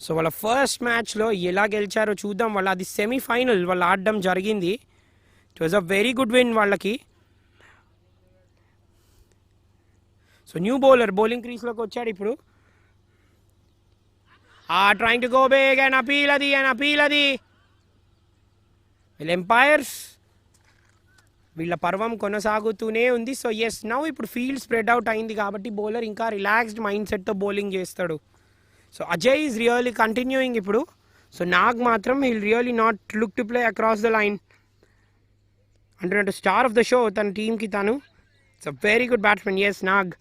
సో వాళ్ళ ఫస్ట్ మ్యాచ్లో ఎలా గెలిచారో చూద్దాం. వాళ్ళ అది సెమీఫైనల్ వాళ్ళు ఆడడం జరిగింది. It was a very good win వాళ్ళకి. సో న్యూ బౌలర్ బౌలింగ్ క్రీస్లోకి వచ్చాడు ఇప్పుడు. Trying to go big and appeal. వీళ్ళ ఎంపైర్స్ వీళ్ళ పర్వం కొనసాగుతూనే ఉంది. సో ఎస్ నౌ ఇప్పుడు ఫీల్డ్ స్ప్రెడ్ అవుట్ అయింది కాబట్టి బౌలర్ ఇంకా రిలాక్స్డ్ మైండ్ సెట్తో బౌలింగ్ చేస్తాడు. So Ajay is really continuing ఇప్పుడు. సో నాగ్ మాత్రం he'll really not look to play across the line. అంటున్నట్టు స్టార్ ఆఫ్ ద షో తన టీంకి తను. It's a very good batsmen. S Nag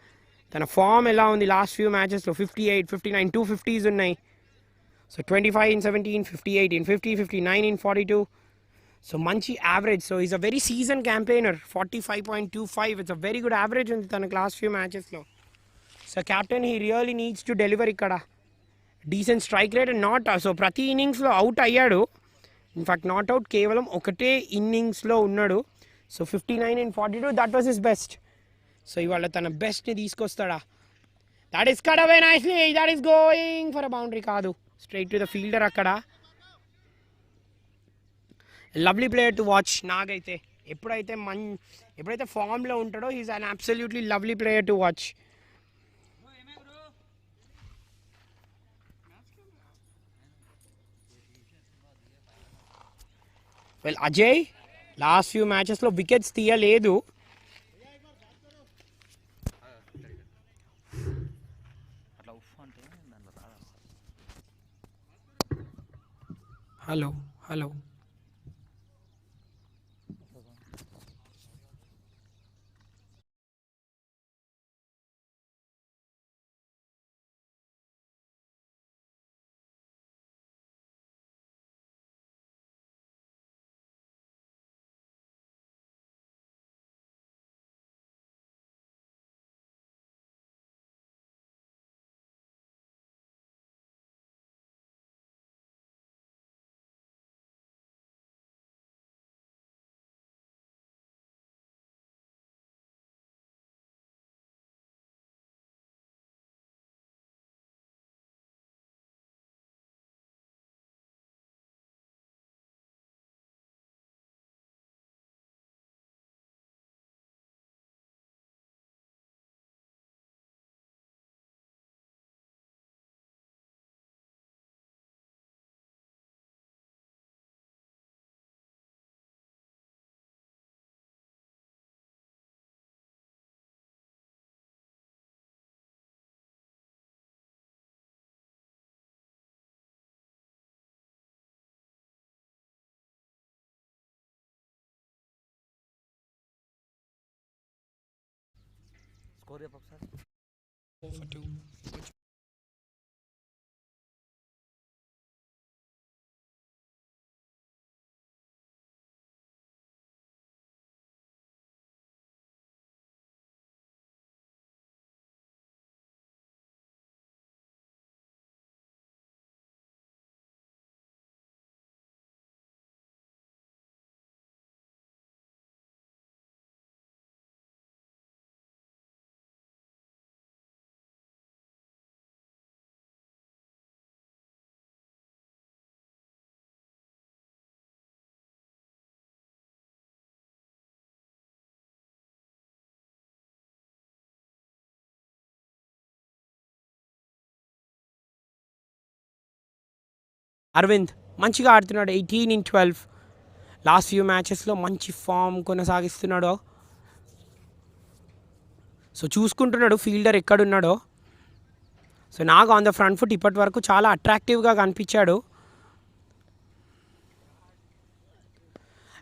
తన ఫామ్ ఎలా ఉంది లాస్ట్ ఫ్యూ మ్యాచెస్లో 58, 59, 250s ఉన్నాయి. So 25 in 17, 58 in 50, 59 in 42. So మంచి average. So is a very seasoned campaigner. 45.25 it's a very good average ఉంది తనకు లాస్ట్ ఫ్యూ మ్యాచెస్లో. So captain he really needs to deliver ఇక్కడ. Decent strike rate and not. So ప్రతి ఇన్నింగ్స్లో అవుట్ అయ్యాడు. In fact not out కేవలం ఒకటే ఇన్నింగ్స్లో ఉన్నాడు. So 59 in 42 that was his best. So ఇవాళ తన బెస్ట్ని తీసుకొస్తాడా? That is cut away nicely. That is going for a boundary కాదు, స్ట్రైట్ టు ద ఫీల్డర్ అక్కడ. Lovely player to watch Nag అయితే. ఎప్పుడైతే ఫామ్లో ఉంటాడో he's an absolutely lovely player to watch. Well Ajay last few మ్యాచెస్లో వికెట్స్ తీయలేదు. హలో స్కోర్ చెప్పు ఒకసారి. 4-2. అరవింద్ మంచిగా ఆడుతున్నాడు. 18 in 12 లాస్ట్ ఫ్యూ మ్యాచెస్లో మంచి ఫామ్ కొనసాగిస్తున్నాడు. సో చూసుకుంటున్నాడు ఫీల్డర్ ఎక్కడున్నాడో. సో నాకు ఆన్ ద ఫ్రంట్ ఫుట్ ఇప్పటి వరకు చాలా అట్రాక్టివ్గా కనిపించాడు.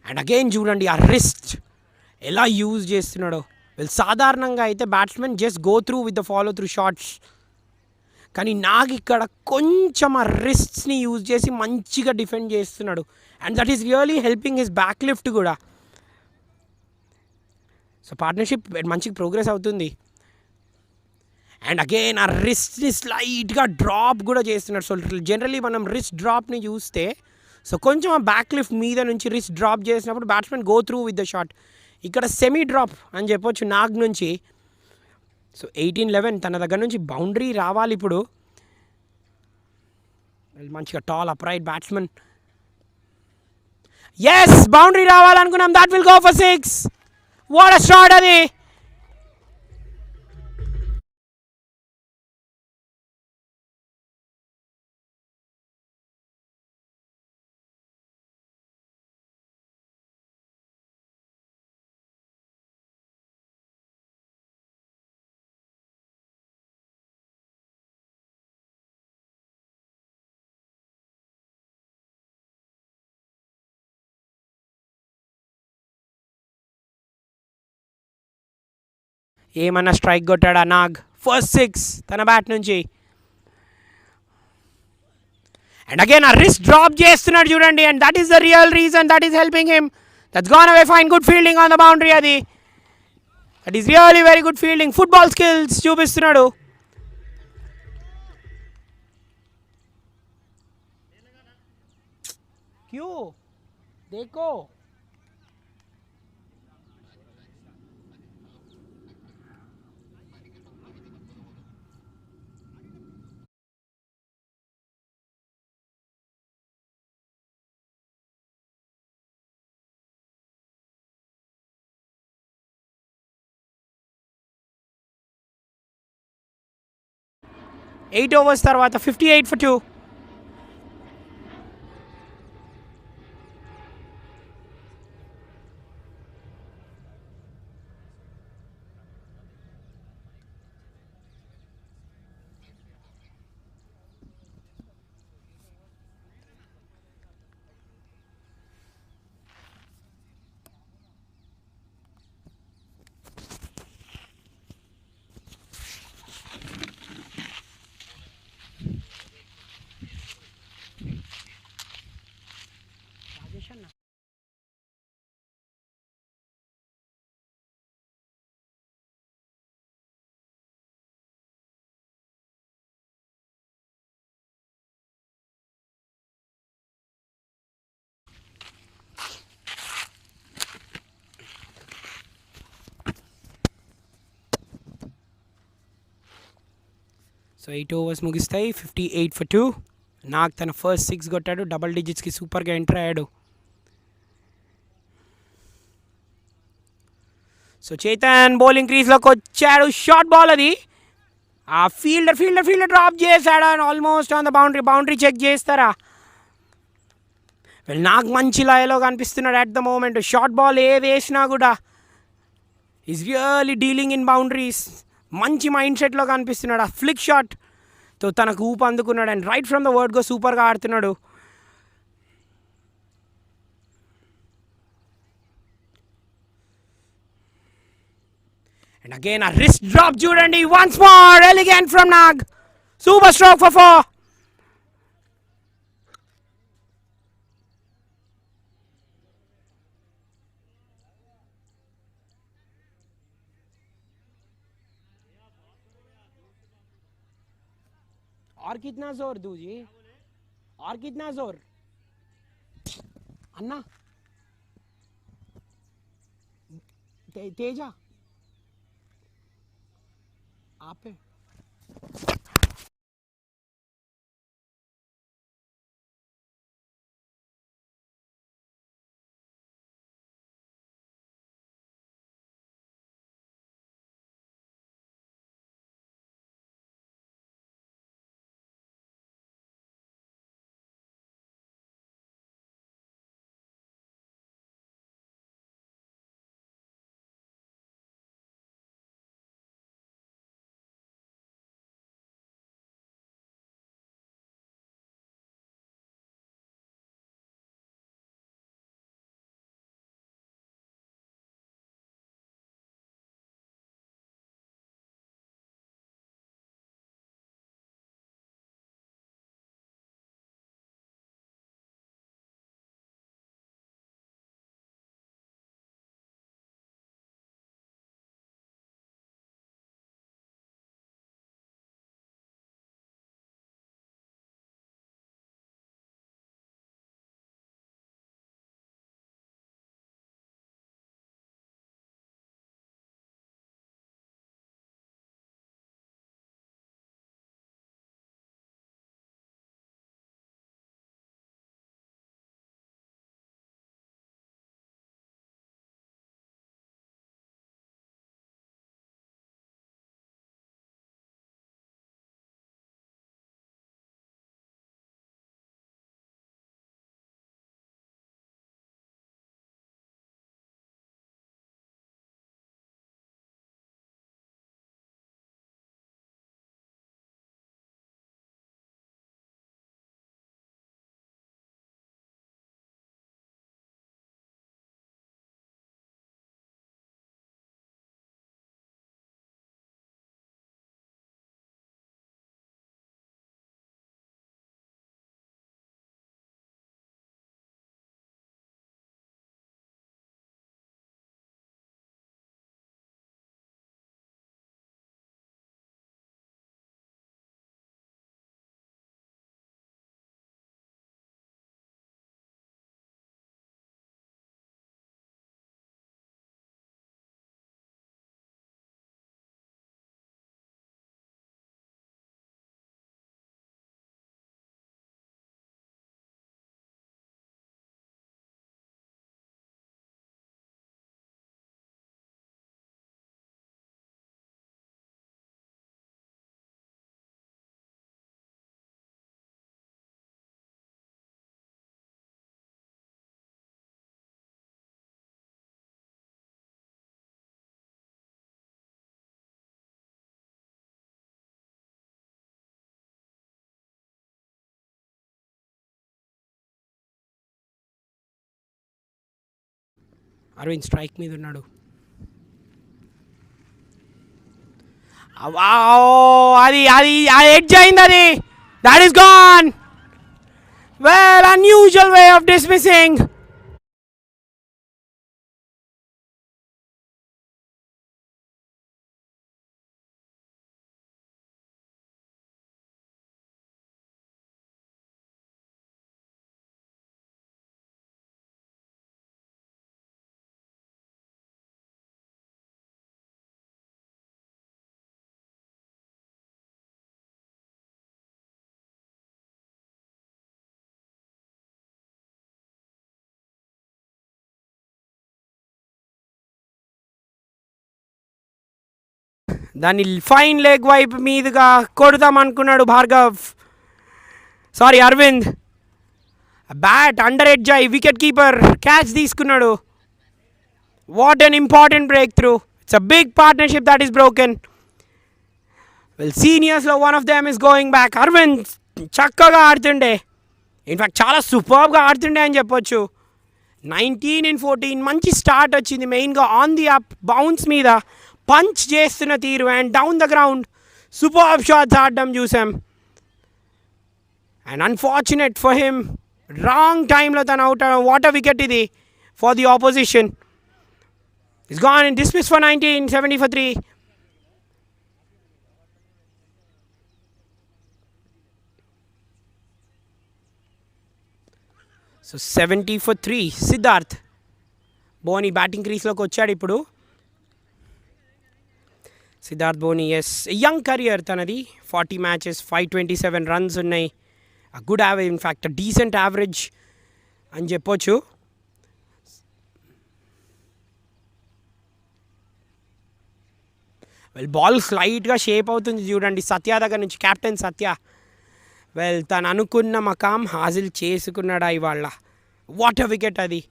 అండ్ అగైన్ చూడండి ఆ రిస్ట్ ఎలా యూజ్ చేస్తున్నాడో. వీళ్ళు సాధారణంగా అయితే batsmen just go through with the follow through shots, కానీ నాకు ఇక్కడ కొంచెం ఆ రిస్ట్స్ని యూజ్ చేసి మంచిగా డిఫెండ్ చేస్తున్నాడు. And that is really helping his back lift కూడా. సో పార్ట్నర్షిప్ మంచిగా ప్రోగ్రెస్ అవుతుంది. అండ్ అగైన్ ఆ రిస్ట్ని స్లైట్గా డ్రాప్ కూడా చేస్తున్నాడు. సో జనరలీ మనం రిస్ట్ డ్రాప్ని చూస్తే సో కొంచెం ఆ బ్యాక్ లిఫ్ట్ మీద నుంచి రిస్ట్ డ్రాప్ చేసినప్పుడు batsmen go through with the shot. ఇక్కడ సెమీ డ్రాప్ అని చెప్పొచ్చు నాగ్ నుంచి. సో 18-11 తన దగ్గర నుంచి బౌండరీ రావాలి ఇప్పుడు. మంచిగా tall upright batsmen. Yes, boundary రావాలనుకున్నాం. That will go for 6. What a shot అది. ఏమన్నా స్ట్రైక్ కొట్టాడా నాగ్. ఫస్ట్ 6 తన బ్యాట్ నుంచి. అండ్ అగైన్ ఆ రిస్ట్ డ్రాప్ చేస్తున్నాడు చూడండి. And that is the real reason that is helping him. That's gone away fine. Good fielding on the boundary అది. That is really very good fielding. Football skills చూపిస్తున్నాడు. క్యూ దేకో. Eight overs తర్వాత 58 for 2. సో 8 overs ముగిస్తాయి. 58 for 2. Nag తన first 6 కొట్టాడు. డబల్ డిజిట్స్కి సూపర్గా ఎంటర్ అయ్యాడు. సో చేతన్ బౌలింగ్ క్రీజ్లోకి వచ్చాడు. షార్ట్ బాల్ అది. ఆ ఫీల్డర్ డ్రాప్ చేశాడు. And almost on the boundary check చేస్తారా. నాకు మంచి లయలో కనిపిస్తున్నాడు at the moment. Short ball ఏది వేసినా కూడా is really dealing in boundaries. మంచి మైండ్ సెట్లో కనిపిస్తున్నాడు. ఆ ఫ్లిక్ షాట్తో తనకు ఊపు అందుకున్నాడు. And right from the word go సూపర్గా ఆడుతున్నాడు. అండ్ అగైన్ ఆ రిస్ట్ డ్రాప్ చూడండి. Once more elegant from Nag. Super stroke for 4. और कितना जोर दूं जी, और कितना जोर अन्ना. तेजा आप पे అరవింద్ స్ట్రైక్ మీద ఉన్నాడు. అది అది ఎడ్జ్ అయింది, అది that is gone. Well, unusual way of dismissing. దాన్ని ఫైన్ లెగ్ వైపు మీదుగా కొడదాం అనుకున్నాడు Bhargav, sorry Aravind. Bat under edge అయి వికెట్ కీపర్ క్యాచ్ తీసుకున్నాడు. What an important breakthrough. It's a big partnership that is broken. Well, సీనియర్స్లో one of them is going back. Aravind చక్కగా ఆడుతుండే, ఇన్ఫ్యాక్ట్ చాలా సూపర్గా ఆడుతుండే అని చెప్పొచ్చు. 19-14 మంచి స్టార్ట్ వచ్చింది, మెయిన్గా ఆన్ ది అప్ బౌన్స్ మీద పంచ్ చేస్తున్న తీరు and down the ground super shots ఆడడం చూసాం. And unfortunate for him, wrong టైంలో తను అవుట్. వాటర్ వికెట్ ఇది for the opposition. It's gone in dismiss for 19, 70 for 3. So 70 for 3. Siddharth Boni batting క్రీస్లోకి వచ్చాడు ఇప్పుడు. Siddharth Boni, yes, young career తనది. 40 matches, 527 runs ఉన్నాయి. Good average, in fact decent average అని చెప్పొచ్చు. వెల్, బాల్ స్లైట్గా షేప్ అవుతుంది చూడండి సత్య దగ్గర నుంచి, కెప్టెన్ సత్య. వెల్, తను అనుకున్న మకాం హాసిల్ చేసుకున్నాడా ఇవాళ. వాటర్ వికెట్ అది.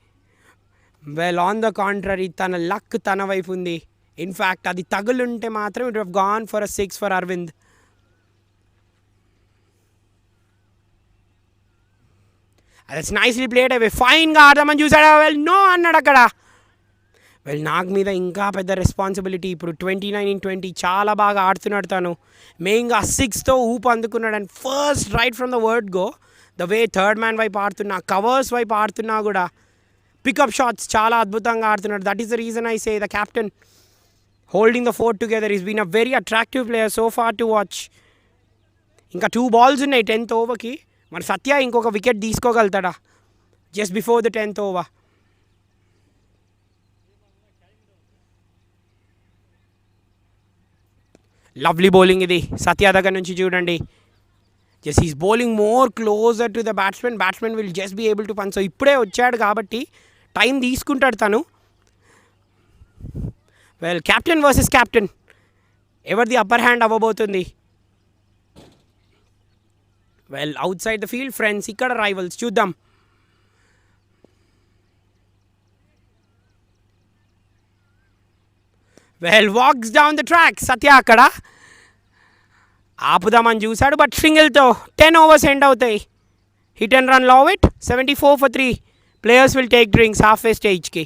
వెల్, ఆన్ ద కాంట్రరీ తన లక్ తన వైపు ఉంది. ఇన్ఫ్యాక్ట్ అది తగులుంటే మాత్రం it have gone for a 6 for Arvind. That's nicely played away. ఫైన్గా ఆడదామని చూసాడా. వెల్, నో అన్నాడు అక్కడ. వెల్, నాకు మీద ఇంకా పెద్ద రెస్పాన్సిబిలిటీ ఇప్పుడు. 29-20 చాలా బాగా ఆడుతున్నాడు తను. మెయిన్గా 6తో ఊపు అందుకున్నాడు. And first right from the word go, the way third man వైపు ఆడుతున్నా, కవర్స్ వైపు ఆడుతున్నా కూడా పికప్ షాట్స్ చాలా అద్భుతంగా ఆడుతున్నాడు. That is the reason I say the captain holding the fort together. He's been a very attractive player so far to watch. ఇంకా 2 balls ఉన్నాయి 10th ఓవర్కి. మన సత్య ఇంకొక వికెట్ తీసుకోగలుగుతాడా just before the 10th over. Lovely bowling ఇది సత్య దగ్గర నుంచి చూడండి. Just is bowling more closer to the batsmen will just be able to punch. So ఇప్పుడే వచ్చాడు కాబట్టి టైం తీసుకుంటాడు తను. వెల్, కెప్టెన్ వర్సెస్ కెప్టెన్, ఎవరిది అప్పర్ హ్యాండ్ అవ్వబోతుంది. Well, outside the field friends, ఇక్కడ రైవల్స్ చూద్దాం. Well, walks down the track. Satya అక్కడ ఆపుదామని చూశాడు, బట్ సింగిల్తో 10 overs ఎండ్ అవుతాయి. హిట్ అండ్ రన్ లోవెట్ 74 for 3. Players will take drinks half వే స్టేజ్కి.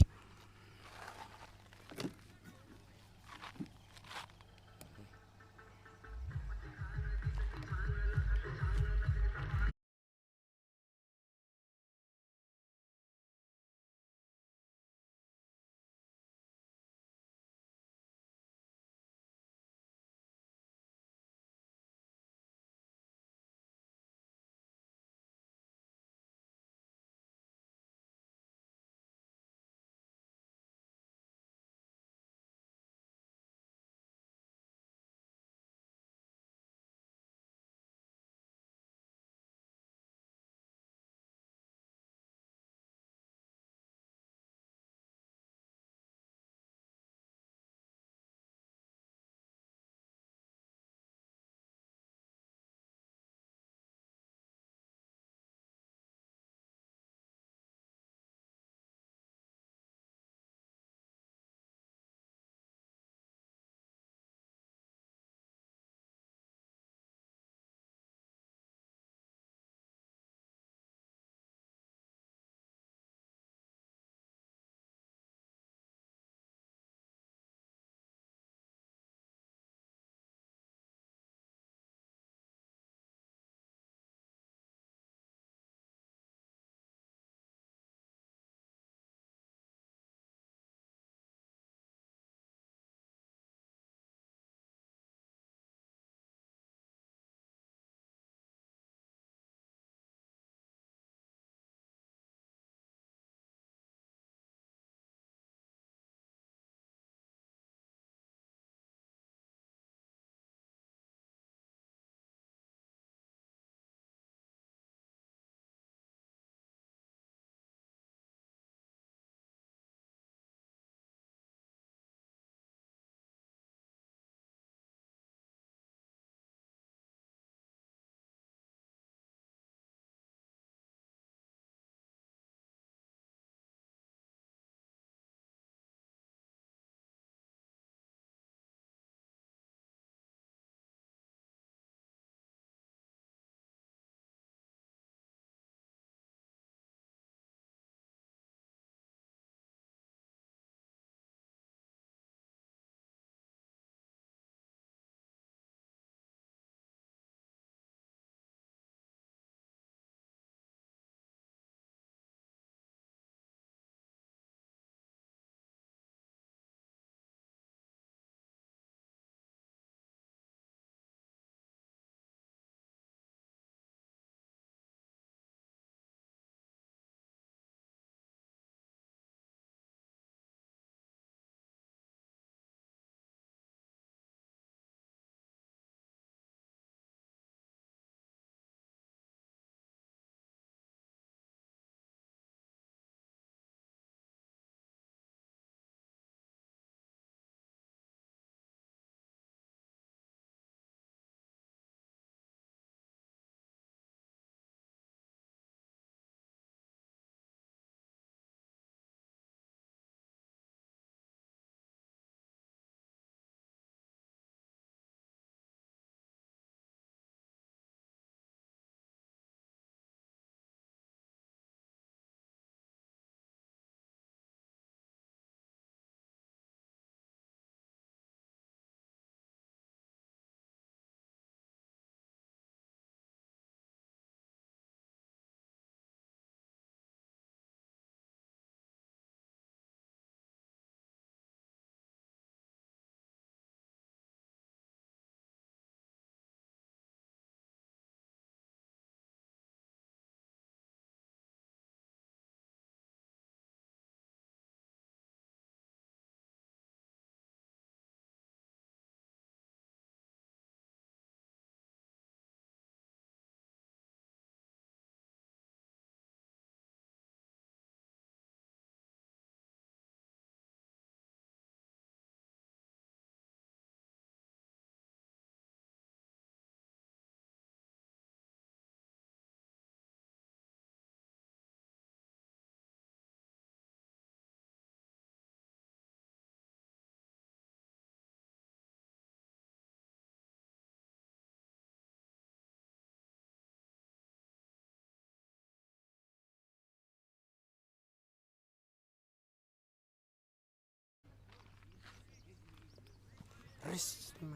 రిస్ని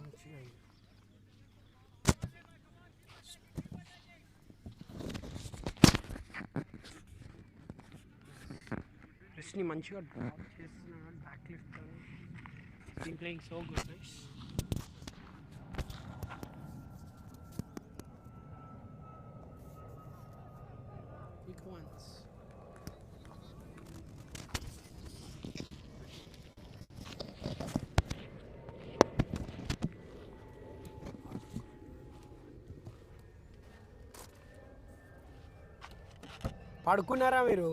మంచిగా డ్రాప్ చేస్తున్నాడు, back lift playing so good nice. Quick ones. పడుకున్నారా మీరు?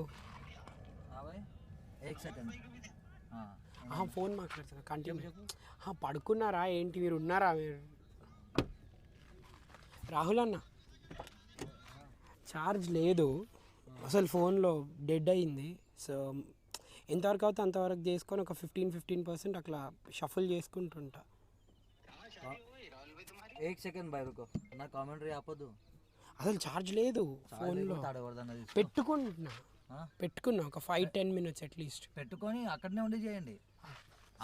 ఫోన్ మాట్లాడుతున్నా కంటిన్యూ. పడుకున్నారా ఏంటి, మీరు ఉన్నారా? మీరు రాహుల్ అన్న ఛార్జ్ లేదు అసలు, ఫోన్లో డెడ్ అయింది. సో ఎంతవరకు అవుతే అంతవరకు చేసుకొని ఒక 15% అట్లా షఫుల్ చేసుకుంటుంటా. అసలు ఛార్జ్ లేదు ఫోన్లో, పెట్టుకున్నా ఒక 5-10 minutes అట్లీస్ట్ పెట్టుకొని అక్కడనే ఉండి చేయండి,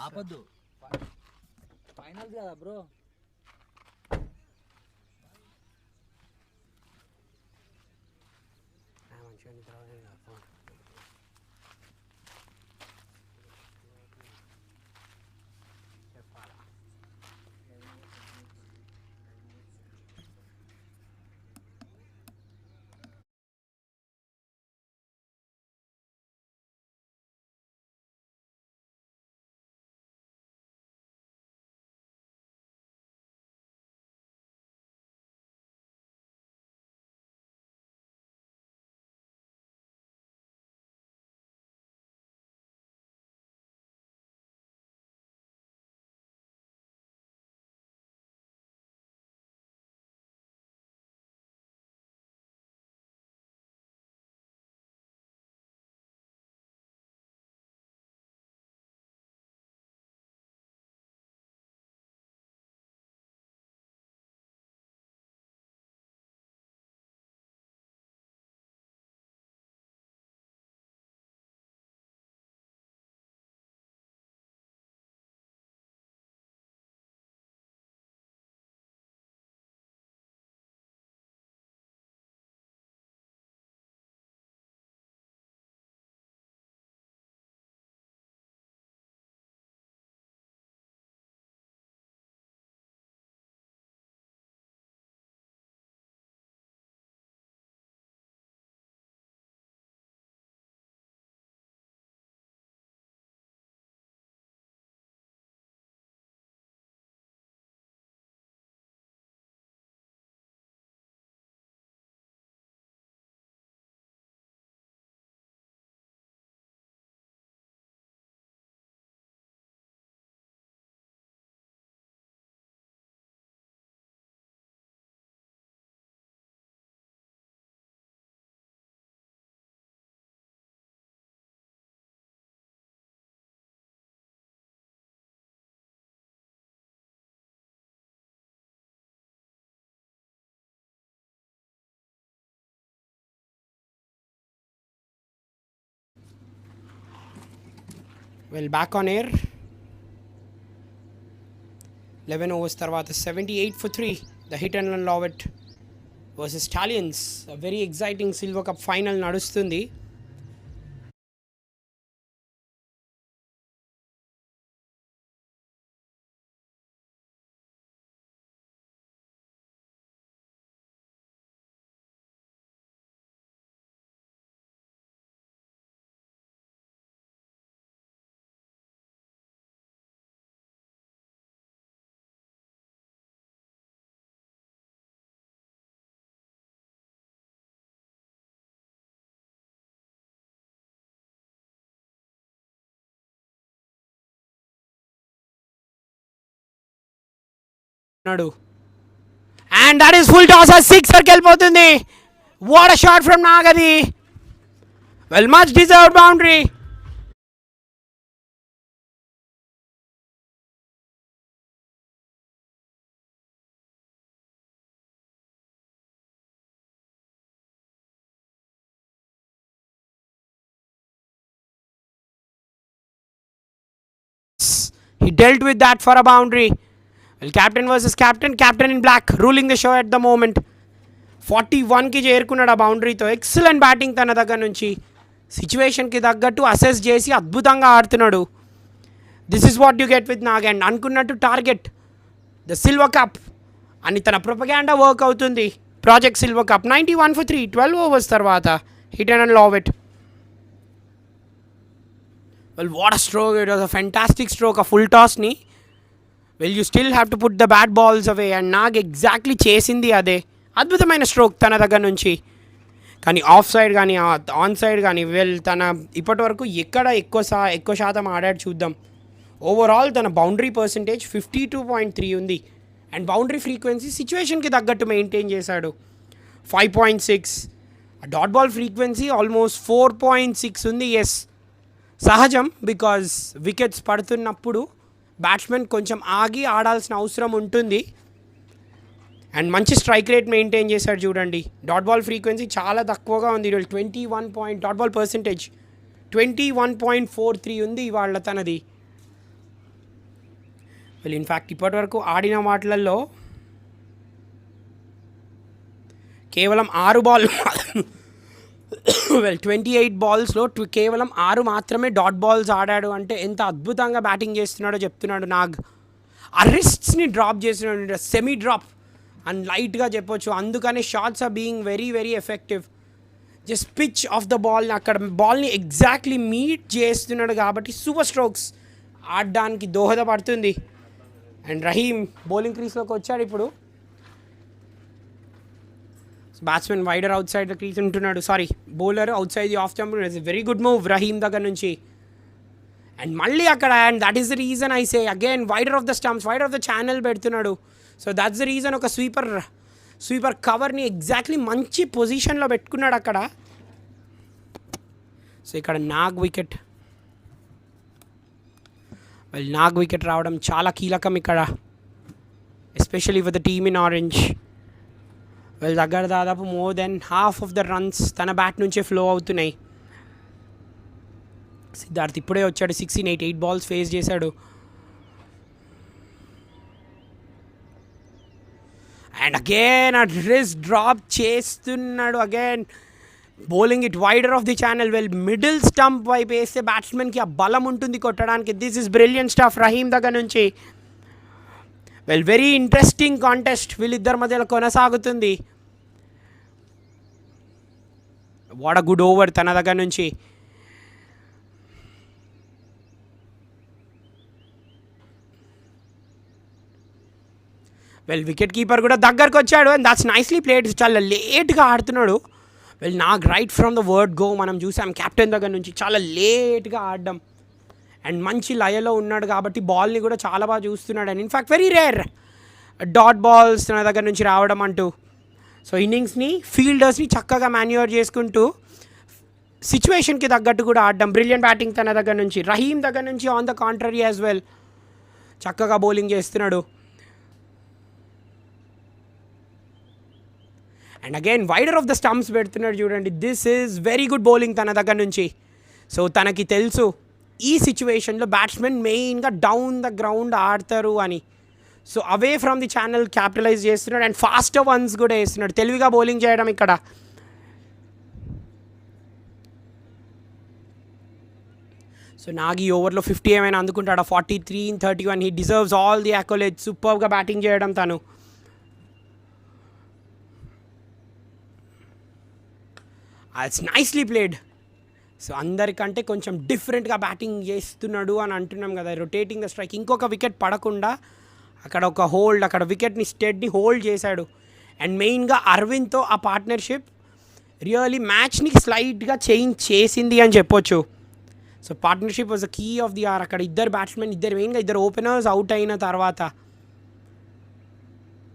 ఆపద్దు. ఫైనల్ కదా bro. Well, back on air. 11 overs తర్వాత 78 for 3. The hit and run LORVET versus STALLIONS. A very exciting Silver Cup final నడుస్తుంది. And that is full toss, a sixer వెళ్ళిపోతుంది. What a shot from Nagadi. Well, much deserved boundary. He dealt with that for a boundary. Well captain versus captain, captain in black ruling the show at the moment. 41కి చేరుకున్నాడు ఆ బౌండరీతో. Excellent batting తన దగ్గర నుంచి. సిచ్యువేషన్కి తగ్గట్టు అసెస్ చేసి అద్భుతంగా ఆడుతున్నాడు. This is what you get with Nag. And అనుకున్నట్టు టార్గెట్ ద సిల్వర్ కప్ అని తన ప్రొపగాండా వర్క్ అవుతుంది. Project silver cup 91 for 3 12 overs తర్వాత hit and LORVET. Well what a stroke, it was a fantastic stroke. ఆ ఫుల్ టాస్ని well you still have to put the bat balls away. And Nag exactly చేసింది అదే. అద్భుతమైన stroke తన దగ్గర నుంచి. కానీ ఆఫ్ సైడ్ కానీ ఆన్ సైడ్ కానీ వెల్ తన ఇప్పటి వరకు ఎక్కడ ఎక్కువ శాతం ఆడాడు చూద్దాం. ఓవరాల్ తన బౌండరీ పర్సంటేజ్ 52.3 ఉంది. అండ్ బౌండరీ ఫ్రీక్వెన్సీ సిచ్యువేషన్కి తగ్గట్టు మెయింటైన్ చేశాడు. 5.6. డాట్ బాల్ ఫ్రీక్వెన్సీ ఆల్మోస్ట్ 4.6 ఉంది. ఎస్, సహజం, బికాజ్ వికెట్స్ పడుతున్నప్పుడు బ్యాట్స్మెన్ కొంచెం ఆగి ఆడాల్సిన అవసరం ఉంటుంది. అండ్ మంచి స్ట్రైక్ రేట్ మెయింటైన్ చేశాడు చూడండి. డాట్ బాల్ ఫ్రీక్వెన్సీ చాలా తక్కువగా ఉంది. 21 డాట్ బాల్ పర్సంటేజ్ 21.43 ఉంది ఇవాళ తనది. వెల్ ఇన్ఫ్యాక్ట్ ఇప్పటివరకు ఆడిన వాటిలలో కేవలం 6 బాల్ వెల్ 28 బాల్స్లో కేవలం 6 మాత్రమే డాట్ బాల్స్ ఆడాడు. అంటే ఎంత అద్భుతంగా బ్యాటింగ్ చేస్తున్నాడో చెప్తున్నాడు నాగ్. ఆ రిస్ట్స్ని డ్రాప్ చేస్తున్నాడు, సెమీ డ్రాప్ అండ్ లైట్గా చెప్పొచ్చు. అందుకనే shots are being very very effective. Just pitch of the ball, అక్కడ బాల్ని ఎగ్జాక్ట్లీ మీట్ చేస్తున్నాడు కాబట్టి సూపర్ స్ట్రోక్స్ ఆడడానికి దోహదపడుతుంది. అండ్ రహీమ్ బౌలింగ్ క్రీస్లోకి వచ్చాడు ఇప్పుడు. Batsmen wider outside the crease ఉంటున్నాడు. Sorry, bowler outside the off jump. It's very good move Rahim దగ్గర నుంచి. అండ్ మళ్ళీ అక్కడ, and that is the reason I say again wider of the stumps, wider of the channel పెడుతున్నాడు. So that's the reason. ఒక sweeper కవర్ని exactly మంచి పొజిషన్లో పెట్టుకున్నాడు అక్కడ. సో ఇక్కడ నాగ్ వికెట్ రావడం చాలా కీలకం ఇక్కడ, especially with the team in orange. Well దగ్గర దాదాపు more than half of the runs తన బ్యాట్ నుంచే ఫ్లో అవుతున్నాయి. సిద్ధార్థ్ ఇప్పుడే వచ్చాడు. 6 in 8 బాల్స్ ఫేస్ చేశాడు. అండ్ అగైన్ ఆ రిస్క్ డ్రాప్ చేస్తున్నాడు. Again bowling it wider off the channel. Well middle stump వైపు వేస్తే బ్యాట్స్మెన్కి ఆ బలం ఉంటుంది కొట్టడానికి. This is brilliant stuff Rahim దగ్గర నుంచి. వెల్ వెరీ ఇంట్రెస్టింగ్ కాంటెస్ట్ వీళ్ళిద్దరి మధ్యలో కొనసాగుతుంది. వాట్ అ గుడ్ ఓవర్ తన దగ్గర నుంచి. వెల్ వికెట్ కీపర్ కూడా దగ్గరకు వచ్చాడు. And that's nicely played. చాలా లేట్గా ఆడుతున్నాడు. వెల్ Nag right from the word go మనం చూసాం కెప్టెన్ దగ్గర నుంచి చాలా లేట్గా ఆడడం. అండ్ మంచి లయలో ఉన్నాడు కాబట్టి బాల్ని కూడా చాలా బాగా చూస్తున్నాడు. And in fact very rare dot balls తన దగ్గర నుంచి రావడం అంటూ. సో ఇన్నింగ్స్ని ఫీల్డర్స్ని చక్కగా మాన్యూవర్ చేసుకుంటూ సిచ్యువేషన్కి తగ్గట్టు కూడా ఆడడం. బ్రిలియంట్ బ్యాటింగ్ తన దగ్గర నుంచి. రహీమ్ దగ్గర నుంచి on the contrary as well చక్కగా బౌలింగ్ చేస్తున్నాడు. And again wider of the stumps పెడుతున్నాడు చూడండి. This is very good bowling తన దగ్గర నుంచి. సో తనకి తెలుసు ఈ సిచ్యువేషన్లో బ్యాట్స్మెన్ మెయిన్గా డౌన్ ద గ్రౌండ్ ఆడతారు అని. So away from the channel capitalise చేస్తున్నాడు. అండ్ ఫాస్టర్ వన్స్ కూడా వేస్తున్నాడు. తెలివిగా బౌలింగ్ చేయడం ఇక్కడ. సో నాగి ఓవర్లో 50 ఏమైనా అందుకుంటాడు. 43 in 31. He deserves all the accolades. సూపర్గా బ్యాటింగ్ చేయడం తను. It's nicely played. సో అందరికంటే కొంచెం డిఫరెంట్గా బ్యాటింగ్ చేస్తున్నాడు అని అంటున్నాం కదా. Rotating the strike. ఇంకొక వికెట్ పడకుండా అక్కడ ఒక హోల్డ్, అక్కడ వికెట్ని స్టెడ్ని హోల్డ్ చేశాడు. అండ్ మెయిన్గా అరవింద్తో ఆ పార్ట్నర్షిప్ రియల్లీ మ్యాచ్ని స్లైట్గా చేంజ్ చేసింది అని చెప్పొచ్చు. So partnership was the key of the hour. అక్కడ ఇద్దరు బ్యాట్స్మెన్, మెయిన్గా ఇద్దరు ఓపెనర్స్ అవుట్ అయిన తర్వాత.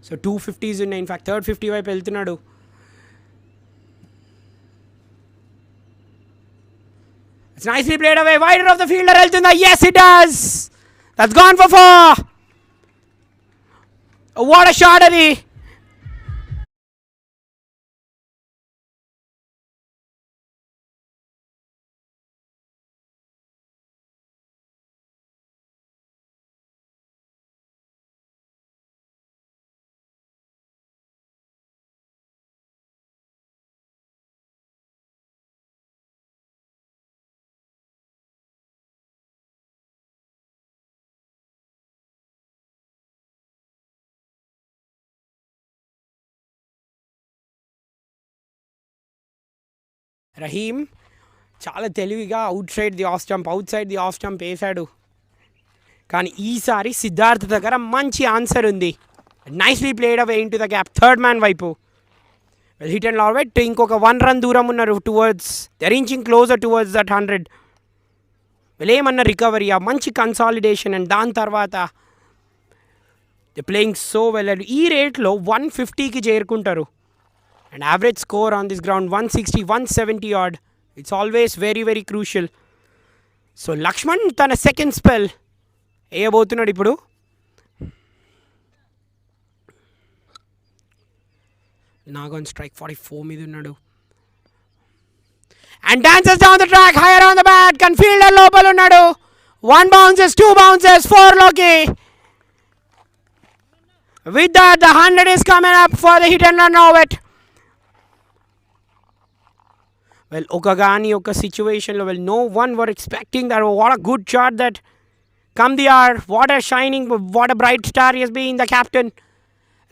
సో 250s ఉన్నాయి. ఇన్ఫ్యాక్ట్ థర్డ్ 50 వైపు వెళ్తున్నాడు. It's nicely played away. Wider of the fielder. Yes, it does. That's gone for 4. What a shot, Adi. Rahim చాలా తెలివిగా outside the off stump వేశాడు. కానీ ఈసారి సిద్ధార్థ్ దగ్గర మంచి ఆన్సర్ ఉంది. Nicely played away in to the gap, third man వైపు. Well hit and లార్వెట్ ఇంకొక 1 run దూరం ఉన్నారు towards, they reaching closer towards that 100. Well ఏమన్నా రికవరీ, ఆ మంచి కన్సాలిడేషన్, అండ్ దాని తర్వాత దే ప్లేయింగ్ సో వెల్. ఈ రేట్లో 150కి చేరుకుంటారు. And average score on this ground 160, 170 odd. It's always very very crucial. So Laxman తన సెకండ్ స్పెల్ వేయబోతున్నాడు ఇప్పుడు. నాగన్ స్ట్రైక్ 44 మీద ఉన్నాడు. And dances down the track, hire on the bat, కన్ ఫీల్డర్ లోపల ఉన్నాడు. 1 bounces, 2 bounces, 4 లోకి. With that, the 100 is coming up for the hit and run LORVET. Well, Okagani, Oka situation, well, no one were expecting that. What a good shot that 𝗀𝗶𝗃𝗃, what a shining, what a bright star he has been, the captain.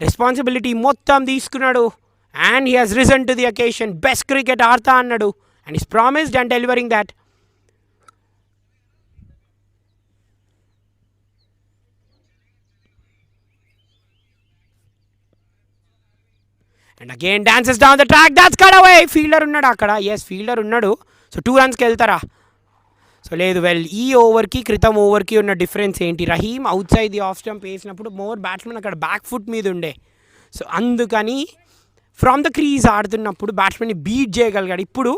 Responsibility మొత్తం తీసుకున్నాడు. And he has risen to the occasion. Best cricket ఆడతా అన్నాడు. And he's promised and delivering that. And again dances down the track, that's cut away. Fielder ఉన్నాడు అక్కడ, yes fielder ఉన్నాడు. సో 2 runsకి వెళ్తారా? సో లేదు. వెల్ ఈ ఓవర్కి క్రితం ఓవర్కి ఉన్న డిఫరెన్స్ ఏంటి, Rahim out side the off stump వేసినప్పుడు మోర్ బ్యాట్స్మెన్ అక్కడ బ్యాక్ ఫుట్ మీద ఉండే. సో అందుకని ఫ్రమ్ ద క్రీజ్ ఆడుతున్నప్పుడు బ్యాట్స్మెన్ని బీట్ చేయగలిగాడు. ఇప్పుడు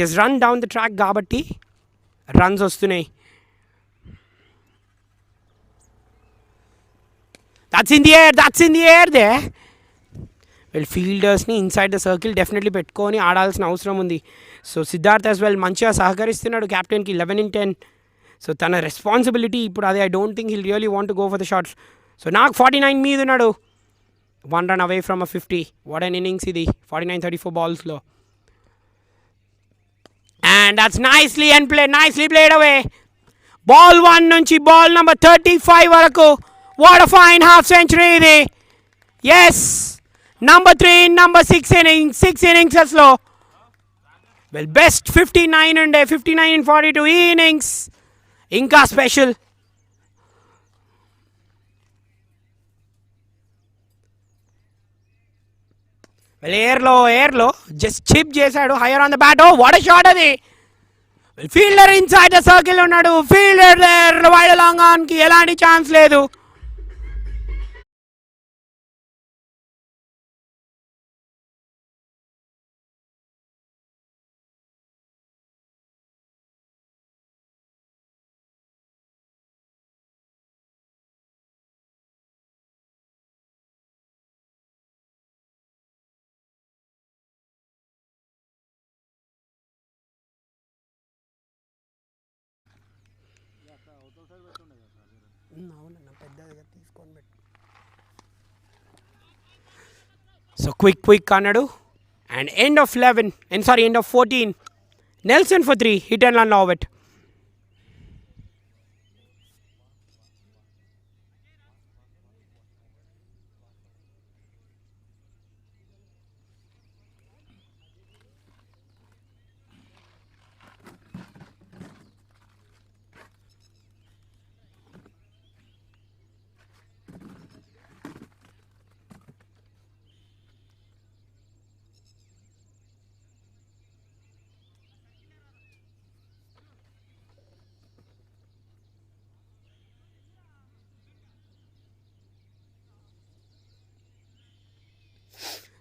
he's run down the track కాబట్టి రన్స్ వస్తున్నాయి. That's in the air there. Well, ఫీల్డర్స్ని ఇన్సైడ్ ద సర్కిల్ డెఫినెట్లీ పెట్టుకొని ఆడాల్సిన అవసరం ఉంది. సో సిద్ధార్థ్ యాజ్ వెల్ మంచిగా సహకరిస్తున్నాడు క్యాప్టెన్కి, 11 in 10. సో తన రెస్పాన్సిబిలిటీ ఇప్పుడు అదే. I don't think he'll really want to go for the shots. So నాకు 49 మీద ఉన్నాడు, 1 run away from a 50. What an innings ఇది 49-34 balls. And that's nicely played away. Ball 1 నుంచి ball number 35 వరకు. What a fine half century ఇది. Yes, number 3 in number 6 innings లో. Well, best 59 ఉండే, 59 in 42 ఈ innings ఇంకా స్పెషల్. వెల్ ఎయిర్లో just chip చేశాడు, higher on the bat. Oh what a shot అది. Well fielder inside the circle ఉన్నాడు, ఫీల్డర్ దేర్, వైడ్ లాంగ్ ఆన్కి ఎలాంటి ఛాన్స్ లేదు. సో క్విక్ అన్నాడు. And end of 14. Nelson for 3, hit and run LORVET.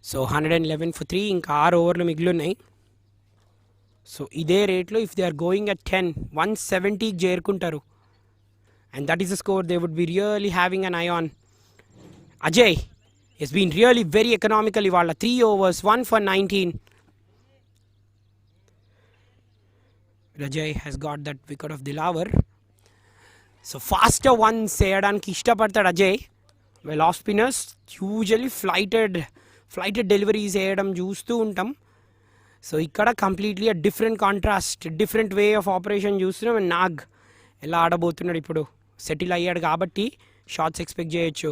So 111 for 3, ఇంకా 6 ఓవర్లు మిగిలి ఉన్నాయి. సో ఇదే రేట్లో if they are going at 10, 170కి చేరుకుంటారు. And that is the score they would be really having an eye on. Ajay he's been really very economical ఇవాళ. 3 overs, 1 for 19. Ajay has got that wicket of Dilawar. So faster ones వేయడానికి ఇష్టపడతాడు Ajay. Well off spinners usually flighted deliveries వేయడం చూస్తూ ఉంటాం. So ఇక్కడ completely different contrast, different way of operation చూస్తున్నాం. And Nag ఎలా ఆడబోతున్నాడు ఇప్పుడు, సెటిల్ అయ్యాడు కాబట్టి షాట్స్ ఎక్స్పెక్ట్ చేయొచ్చు.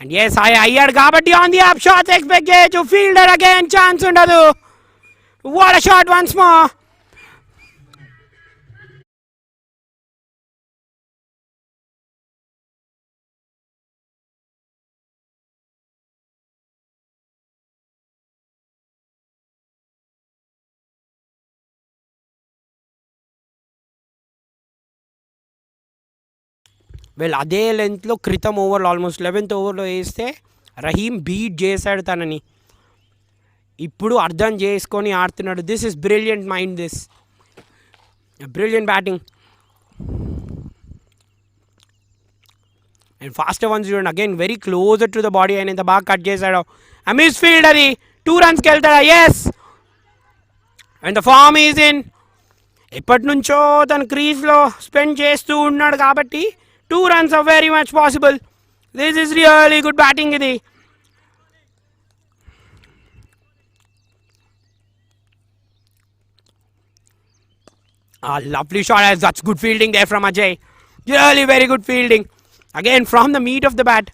And yes, అయ్యాడు కాబట్టి on the up shots expect చేయొచ్చు. Fielder again chance ఉండదు. What a shot once more. Well అదే లెంత్లో క్రితం ఓవర్లో ఆల్మోస్ట్ 11th ఓవర్లో వేస్తే రహీమ్ బీట్ చేశాడు తనని. ఇప్పుడు అర్థం చేసుకొని ఆడుతున్నాడు. This is brilliant mind, this brilliant batting. And faster ones చూడండి again very closer to the body. ఆయన ఎంత బాగా కట్ చేశాడో. ఆ మిస్ ఫీల్డ్ అది 2 runsకి వెళ్తాడా? Yes. And the form is in. ఎప్పటి నుంచో తను క్రీజ్లో స్పెండ్ చేస్తూ ఉన్నాడు కాబట్టి 2 runs are very much possible. This is really good batting ఇది. Lovely shot, as that's good fielding there from Ajay. Really very good fielding. Again from the meat of the bat.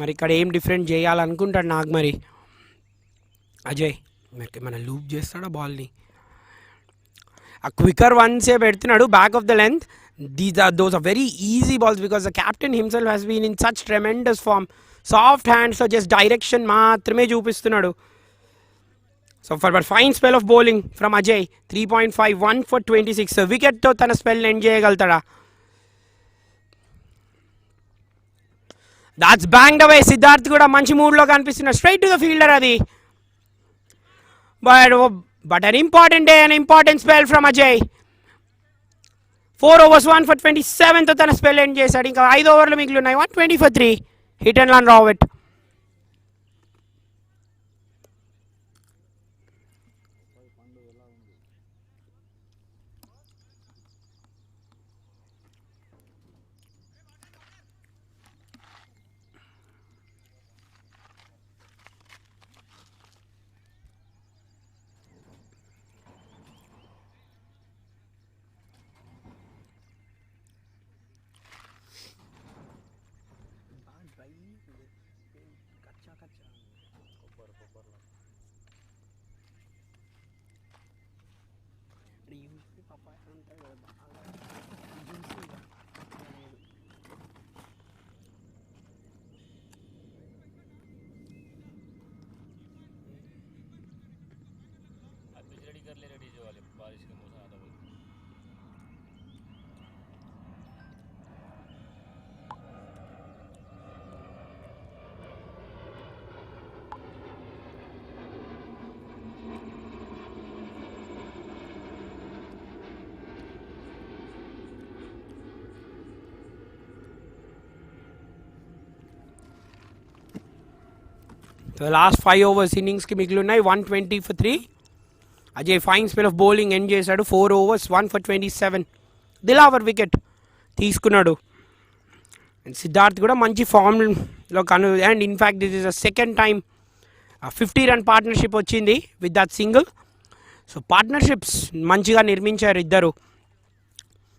మరి ఇక్కడ ఏం డిఫరెంట్ చేయాలనుకుంటాడు నాకు మరి అజయ్. మరి మన లూప్ చేస్తాడా బాల్ని? ఆ క్వికర్ వన్సే పెడుతున్నాడు back of the length. Those are very easy balls because the captain himself has been in such tremendous form. Soft hands, so just direction మాత్రమే చూపిస్తున్నాడు. So for a fine spell of bowling from Ajay, 3.5, 1 for 26. So wicket తో తన spell end చేయగలుగుతాడా? That's banged away. Siddharth కూడా మంచి మూడ్లో కనిపిస్తున్నాడు. Straight to the fielder అది. But an important day, an important spell from Ajay. 4 overs 1 for 27 తో తన స్పెల్ ఎండ్ చేశాడు. ఇంకా 5 ఓవర్లు మిగిలి ఉన్నాయి. 120 for 3. హిట్ అండ్ రన్ రావెట్. So లాస్ట్ 5 overs ఇన్నింగ్స్కి మిగిలి ఉన్నాయి. 120 for 3. Ajay fine spell of bowling end చేశాడు. 4 overs 1 for 27. దిలావర్ వికెట్ తీసుకున్నాడు. అండ్ సిద్ధార్థ్ కూడా మంచి ఫామ్లో and in fact this is the second time 50 run partnership వచ్చింది with that single. So partnerships మంచిగా నిర్మించారు ఇద్దరు.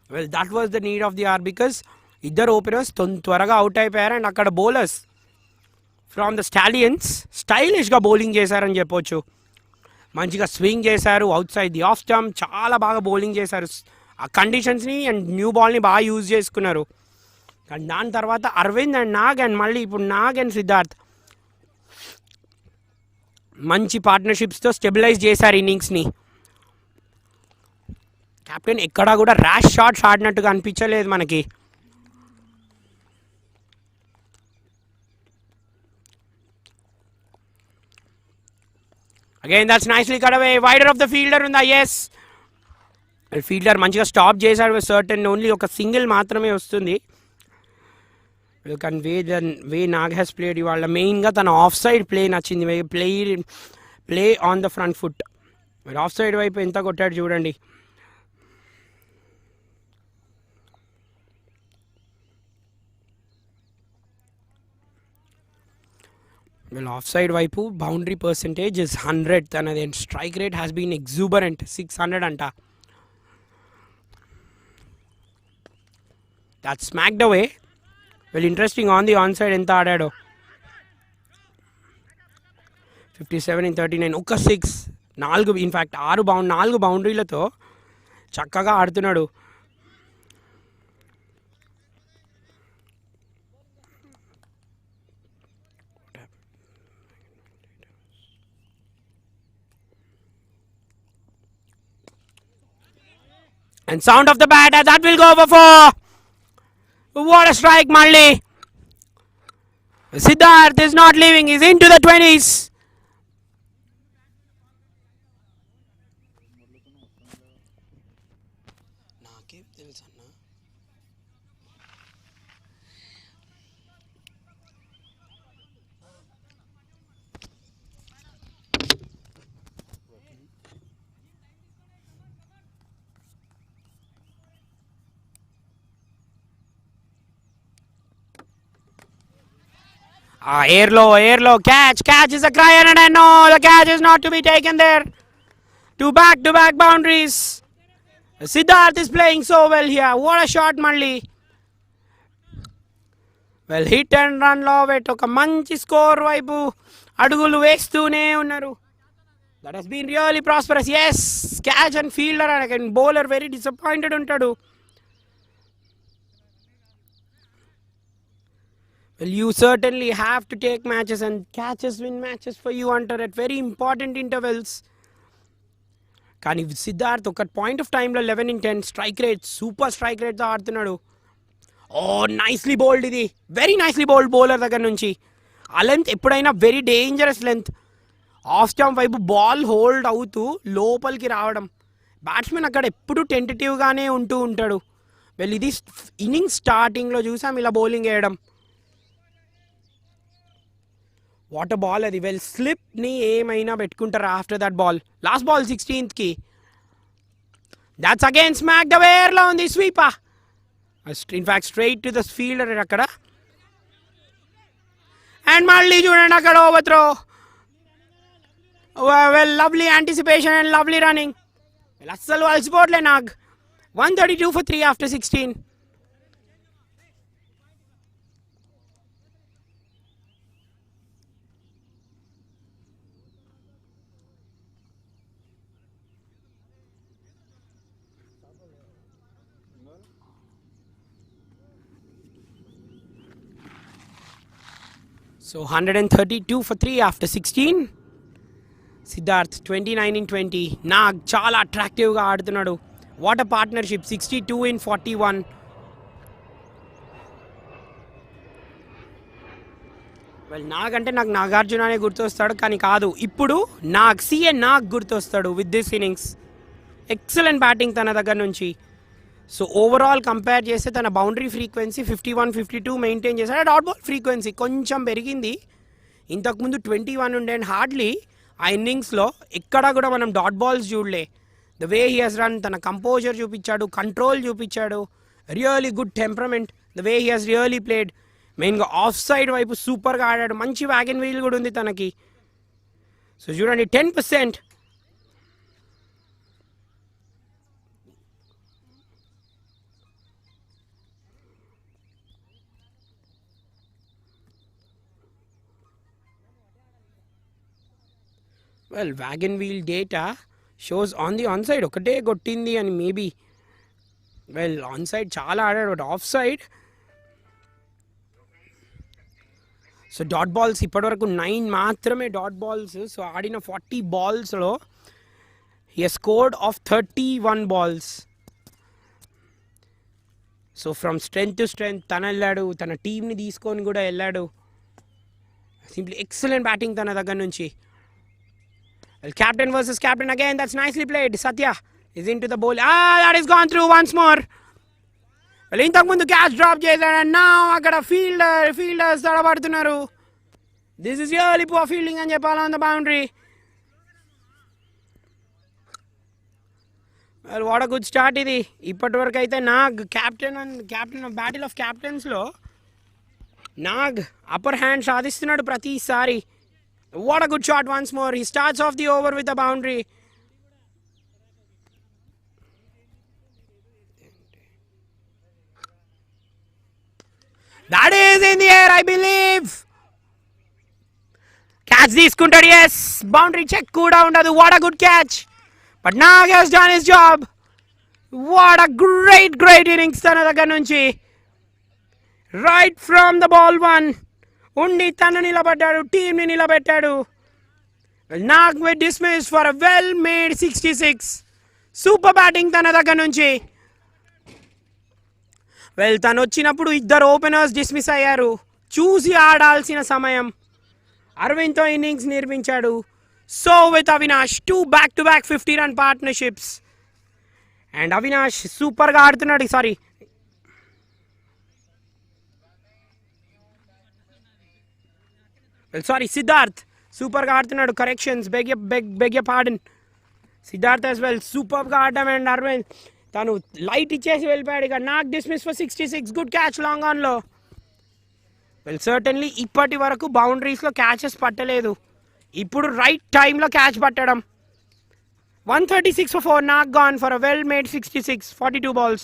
Well that was the need of the hour because ఇద్దరు ఓపెనర్స్ త్వరగా అవుట్ అయిపోయారు. అండ్ అక్కడ బౌలర్స్ ఫ్రమ్ ద స్టాలియన్స్ స్టైలిష్గా బౌలింగ్ చేశారని చెప్పొచ్చు. మంచిగా స్వింగ్ చేశారు out side the off stump. చాలా బాగా బౌలింగ్ చేశారు. ఆ కండిషన్స్ని అండ్ న్యూ బాల్ని బాగా యూజ్ చేసుకున్నారు. కానీ దాని తర్వాత అరవింద్ అండ్ నాగ్ అండ్ మళ్ళీ ఇప్పుడు నాగ్ అండ్ సిద్ధార్థ్ మంచి పార్ట్నర్షిప్స్తో స్టెబిలైజ్ చేశారు ఇన్నింగ్స్ని. కెప్టెన్ ఎక్కడా కూడా ర్యాష్ షాట్స్ ఆడినట్టుగా అనిపించలేదు మనకి. Again, that's nicely cut away. Wider of the fielder ఉందా? ఎస్. ఫీల్డర్ మంచిగా స్టాప్ చేశాడు. సర్టన్ ఓన్లీ ఒక సింగిల్ మాత్రమే వస్తుంది. కానీ వే నాగ్ హ్యాస్ ప్లేడ్ ఇవాళ మెయిన్గా తన ఆఫ్ సైడ్ ప్లే నచ్చింది. Play on the front foot. మరి ఆఫ్ సైడ్ వైపు ఎంత కొట్టాడు చూడండి. Well, offside వైపు బౌండరీ పర్సెంటేజ్ ఇస్ 100 తనది. And strike rate has been exuberant 600 అంట. That smacked away. Well interesting on the on side ఎంత ఆడాడో. 57 in 39 ఒక 6 4 ఇన్ఫ్యాక్ట్ 4 బౌండరీలతో చక్కగా ఆడుతున్నాడు. And sound of the bat, that will go over 4. What a strike, Malli. Siddharth is not leaving, he's into the 20s. Air low, catch is a cry, and no, the catch is not to be taken there. 2 back-to-back boundaries. Siddharth is playing so well here. What a shot, Malli. Well, hit and run LORVET. Oka manchi score vaipu adugulu vestune unnaru. That has been really prosperous. Yes, catch and fielder and bowler very disappointed untadu. Well, you certainly have to take matches, and catches win matches for you under at very important intervals. కానీ సిద్ధార్థ్ ఒక point of టైంలో 11 in 10 strike rate, super strike రేట్తో ఆడుతున్నాడు. Oh nicely bowled, ఇది very nicely bowled bowler దగ్గర నుంచి. ఆ length ఎప్పుడైనా very dangerous length. Off stump వైపు బాల్ హోల్డ్ అవుతూ లోపలికి రావడం. బ్యాట్స్మెన్ అక్కడ ఎప్పుడు టెంటేటివ్గానే ఉంటూ ఉంటాడు. వెల్, ఇది ఇన్నింగ్స్ స్టార్టింగ్లో చూసాం ఇలా బౌలింగ్ వేయడం. వాట్ బాల్ అది. వెల్, స్లిప్ని ఏమైనా పెట్టుకుంటారా after that ball. Last ball 16th కి. దాట్స్ అగైన్ స్మాక్ ద వేర్లో ఉంది స్వీపా. In fact straight to the fielder అక్కడ. అండ్ మళ్ళీ చూడండి అక్కడ over throw. Well, lovely anticipation and lovely running. అస్సలు అలసిపోవట్లే నాగ్. 132 for 3 after 16. So 132 for 3 after 16. Siddharth 29 in 20. Nag చాలా అట్రాక్టివ్గా ఆడుతున్నాడు. What a partnership. 62 in 41. Well, Nag అంటే నాకు నాగార్జున అనే గుర్తొస్తాడు, కానీ కాదు. ఇప్పుడు నాగ్ గుర్తొస్తాడు with this innings. Excellent batting తన దగ్గర నుంచి. సో ఓవరాల్ కంపేర్ చేస్తే తన బౌండరీ ఫ్రీక్వెన్సీ 51, 52 మెయింటైన్ చేశాడు. డాట్ బాల్ ఫ్రీక్వెన్సీ కొంచెం పెరిగింది. ఇంతకుముందు 21 ఉండే. అండ్ హార్డ్లీ ఆ ఇన్నింగ్స్లో ఎక్కడా కూడా మనం డాట్ బాల్స్ చూడలే. The way he he's run, తన కంపోజర్ చూపించాడు, కంట్రోల్ చూపించాడు, really good temperament. The way he he's really played. మెయిన్గా ఆఫ్ సైడ్ వైపు సూపర్గా ఆడాడు. మంచి వ్యాగన్ వీల్ కూడా ఉంది తనకి. సో చూడండి 10%. Well, wagon wheel data shows on the on side ఒకటే కొట్టింది అని మేబీ. వెల్, ఆన్ సైడ్ చాలా ఆడాడు, but off side. So dot balls ఇప్పటివరకు 9 మాత్రమే డాట్ బాల్స్. సో ఆడిన 40 balls-లో he scored off 31 balls. So from strength to strength తను వెళ్ళాడు, తన టీంని తీసుకొని కూడా వెళ్ళాడు. సింప్లీ ఎక్సలెంట్ బ్యాటింగ్ తన దగ్గర నుంచి. Well, captain versus captain again. That's nicely played. Satya is into the bowl. That is gone through once more. Well, ఇంతకు ముందు క్యాచ్ డ్రాప్ చేశాడు. అండ్ నౌ అక్కడ ఫీల్డర్స్ తడబడుతున్నారు. This is really poor fielding అని చెప్పాలి on the boundary. Well, what a good start ఇది. ఇప్పటి వరకు అయితే నాగ్ క్యాప్టెన్ బ్యాటిల్ ఆఫ్ క్యాప్టెన్స్లో నాగ్ అప్పర్ హ్యాండ్ సాధిస్తున్నాడు ప్రతిసారి. What a good shot once more. He starts off the over with a boundary. That is in the air, I believe. Catch తీసుకుంటాడు. Yes, boundary check కూడా ఉండదు. What a good catch, but Nag has done his job. What a great innings తన దగ్గర నుంచి. Right from the ball 1 ఉండి తను నిలబడ్డాడు, టీంని నిలబెట్టాడు. Nag with dismiss for a well made 66. Super batting తన దగ్గర నుంచి. తను వచ్చినప్పుడు ఇద్దరు ఓపెనర్స్ డిస్మిస్ అయ్యారు. చూసి ఆడాల్సిన సమయం. అరవింద్తో ఇన్నింగ్స్ నిర్మించాడు. So with Avinash 2 back-to-back 50-run partnerships. And Avinash సూపర్గా ఆడుతున్నాడు. సారీ సిద్ధార్థ్ సూపర్గా ఆడుతున్నాడు. Corrections, beg your pardon. Siddharth as well సూపర్గా ఆడడం. అండ్ అరవింద్ తను లైట్ ఇచ్చేసి వెళ్ళిపోయాడు. ఇక Nag dismiss for 66. Good catch long ఆన్లో. సర్టన్లీ ఇప్పటి వరకు బౌండరీస్లో క్యాచెస్ పట్టలేదు. ఇప్పుడు రైట్ టైంలో క్యాచ్ పట్టడం. 136 for 4. Nag gone for a well made 66 42 balls.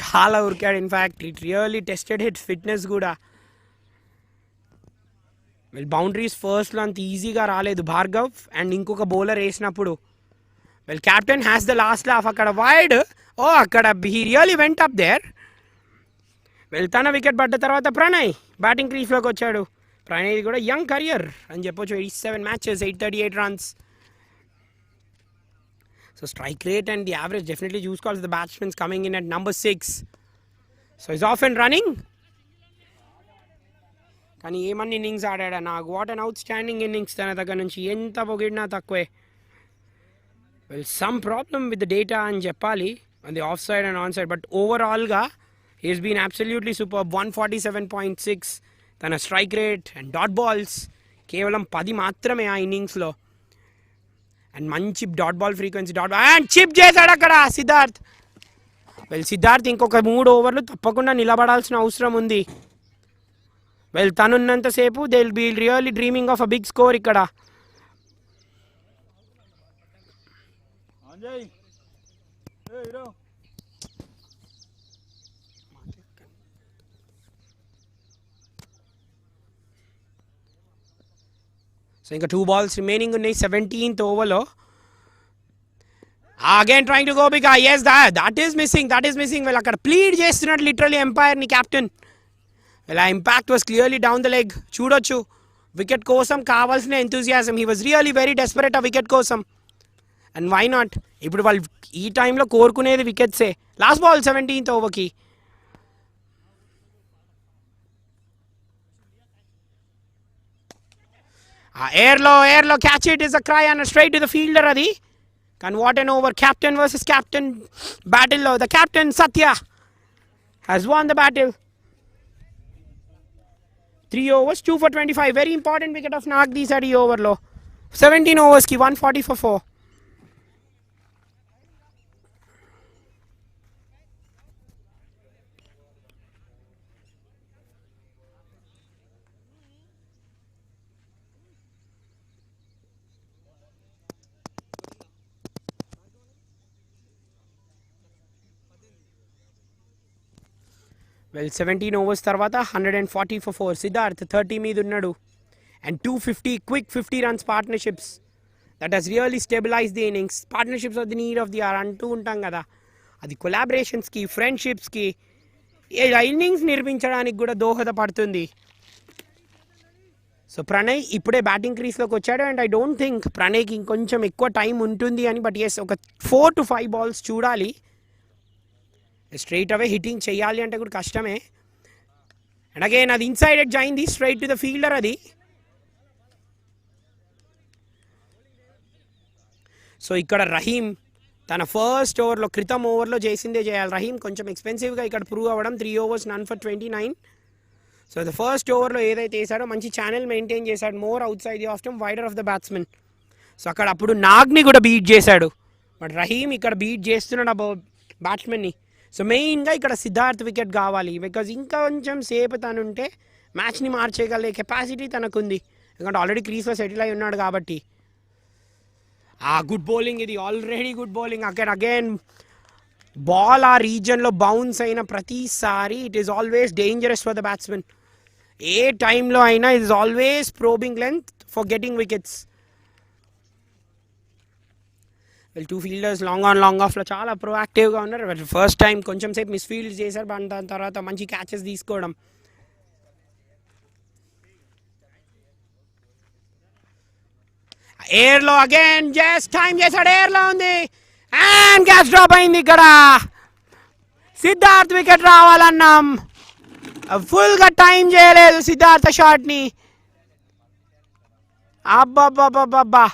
చాలా ఉరికాడు. In fact it really tested hit fitness కూడా. బౌండరీస్ ఫస్ట్లో అంత ఈజీగా రాలేదు భార్గవ్ అండ్ ఇంకొక బౌలర్ వేసినప్పుడు. Captain has the last laugh. అక్కడ వైడ్, అక్కడ he really went up there. తన వికెట్ పడ్డ తర్వాత ప్రణయ్ బ్యాటింగ్ క్రీజ్లోకి వచ్చాడు. ప్రణయ్ కూడా యంగ్ కెరియర్ అని చెప్పొచ్చు. 87 matches, 838 runs. So strike rate and the average definitely చూసుకోవాలి. The batsman's coming in at number 6. So he's off and running. కానీ ఏమన్నా ఇన్నింగ్స్ ఆడాడా నాకు. What an out standing innings తన దగ్గర నుంచి. ఎంత పొగిడినా తక్కువే. Some problem with the data అని చెప్పాలి on the off side and on side, but overall గా he has been absolutely superb. 147.6 తన strike rate and dot balls కేవలం 10 మాత్రమే ఆ ఇన్నింగ్స్లో. అండ్ మంచి dot ball frequency. And chip చేశాడు అక్కడ సిద్ధార్థ్. సిద్ధార్థ్ ఇంకొక 3 ఓవర్లు తప్పకుండా నిలబడాల్సిన అవసరం ఉంది. తనున్నంతసేపు they will be really dreaming of a big score ఇక్కడ. సో ఇంకా 2 balls రిమైనింగ్ ఉన్నాయి 17th ఓవర్లో. Again trying to go big. Yes, that is missing. అక్కడ ప్లీడ్ చేస్తున్నాడు లిటరలీ ఎంపైర్ని కెప్టెన్. ఆ impact was clearly down the leg. చూడొచ్చు wicket కోసం కావాల్సిన enthusiasm. He was really very desperate ఆ వికెట్ కోసం. And why not. ఇప్పుడు వాళ్ళు ఈ టైంలో కోరుకునేది వికెట్సే. లాస్ట్ బాల్ 17th ఓవర్కి. ఎయిర్లో catch it is a cry and straight to the fielder అది. కానీ what an over. Captain versus captain బ్యాటిల్లో the captain Satya has won the battle. 3 overs 2 for 25. Very important wicket of Nag తీసాడు ఈ ఓవర్లో. 17 ఓవర్స్కి 140 for 4. వెల్ 17 overs తర్వాత 140 for 4. సిద్ధార్థ్ 30 మీద ఉన్నాడు. And 250 quick 50 runs partnerships. That he's really stabilise the innings. Partnerships of the need of the hour అంటూ ఉంటాం కదా. అది కొలాబరేషన్స్కి, ఫ్రెండ్షిప్స్కి, ఇన్నింగ్స్ నిర్మించడానికి కూడా దోహదపడుతుంది. సో ప్రణయ్ ఇప్పుడే బ్యాటింగ్ క్రీజ్లోకి వచ్చాడు. అండ్ ఐ డోంట్ థింక్ ప్రణయ్కి ఇంకొంచెం ఎక్కువ టైం ఉంటుంది అని. బట్ ఎస్, ఒక 4 to 5 balls చూడాలి. స్ట్రైట్ అవే హిట్టింగ్ చేయాలి అంటే కూడా కష్టమే. అండ్ అగైన్ అది ఇన్సైడ్ ఎడ్జ్ అయింది, స్ట్రైట్ టు ద ఫీల్డర్ అది. సో ఇక్కడ రహీం తన ఫస్ట్ ఓవర్లో, క్రితం ఓవర్లో చేసిందే చేయాలి. రహీం కొంచెం ఎక్స్పెన్సివ్గా ఇక్కడ ప్రూవ్ అవ్వడం. 3 overs none for 29. So the first ఓవర్లో ఏదైతే వేసాడో మంచి ఛానల్ మెయింటైన్ చేశాడు. More out side the of time, wider of the batsmen. So అక్కడ అప్పుడు నాగ్ని కూడా బీట్ చేశాడు. బట్ రహీం ఇక్కడ బీట్ చేస్తున్నాడు బ్యాట్స్మెన్ని. సో మెయిన్గా ఇక్కడ సిద్ధార్థ్ వికెట్ కావాలి. బికాజ్ ఇంకా కొంచెం సేపు తనుంటే మ్యాచ్ని మార్చేయగలిగే కెపాసిటీ తనకుంది. ఎందుకంటే ఆల్రెడీ క్రీజ్లో సెటిల్ అయి ఉన్నాడు కాబట్టి. గుడ్ బౌలింగ్ ఇది, already good bowling. Again ball ఆ రీజన్లో బౌన్స్ అయిన ప్రతిసారి it is always dangerous for the batsmen. ఏ టైంలో అయినా it is always probing length for getting wickets. వీళ్ళు 2 ఫీల్డర్స్ లాంగ్ ఆన్ ఆఫ్లో చాలా ప్రొయాక్టివ్గా ఉన్నారు. ఫస్ట్ టైం కొంచెం సేపు మిస్ఫీల్డ్ చేశారు, దాని తర్వాత మంచి క్యాచెస్ తీసుకోవడం. ఎయిర్లో అగైన్ జస్ట్ టైం చేశాడు, ఎయిర్లో ఉంది అండ్ క్యాచ్ డ్రాప్ అయింది. ఇక్కడ సిద్ధార్థ్ వికెట్ రావాలన్నాం, ఫుల్గా టైం చేయలేదు సిద్ధార్థ షాట్ని. అబ్బబ్బబ్బబ్బబ్బా,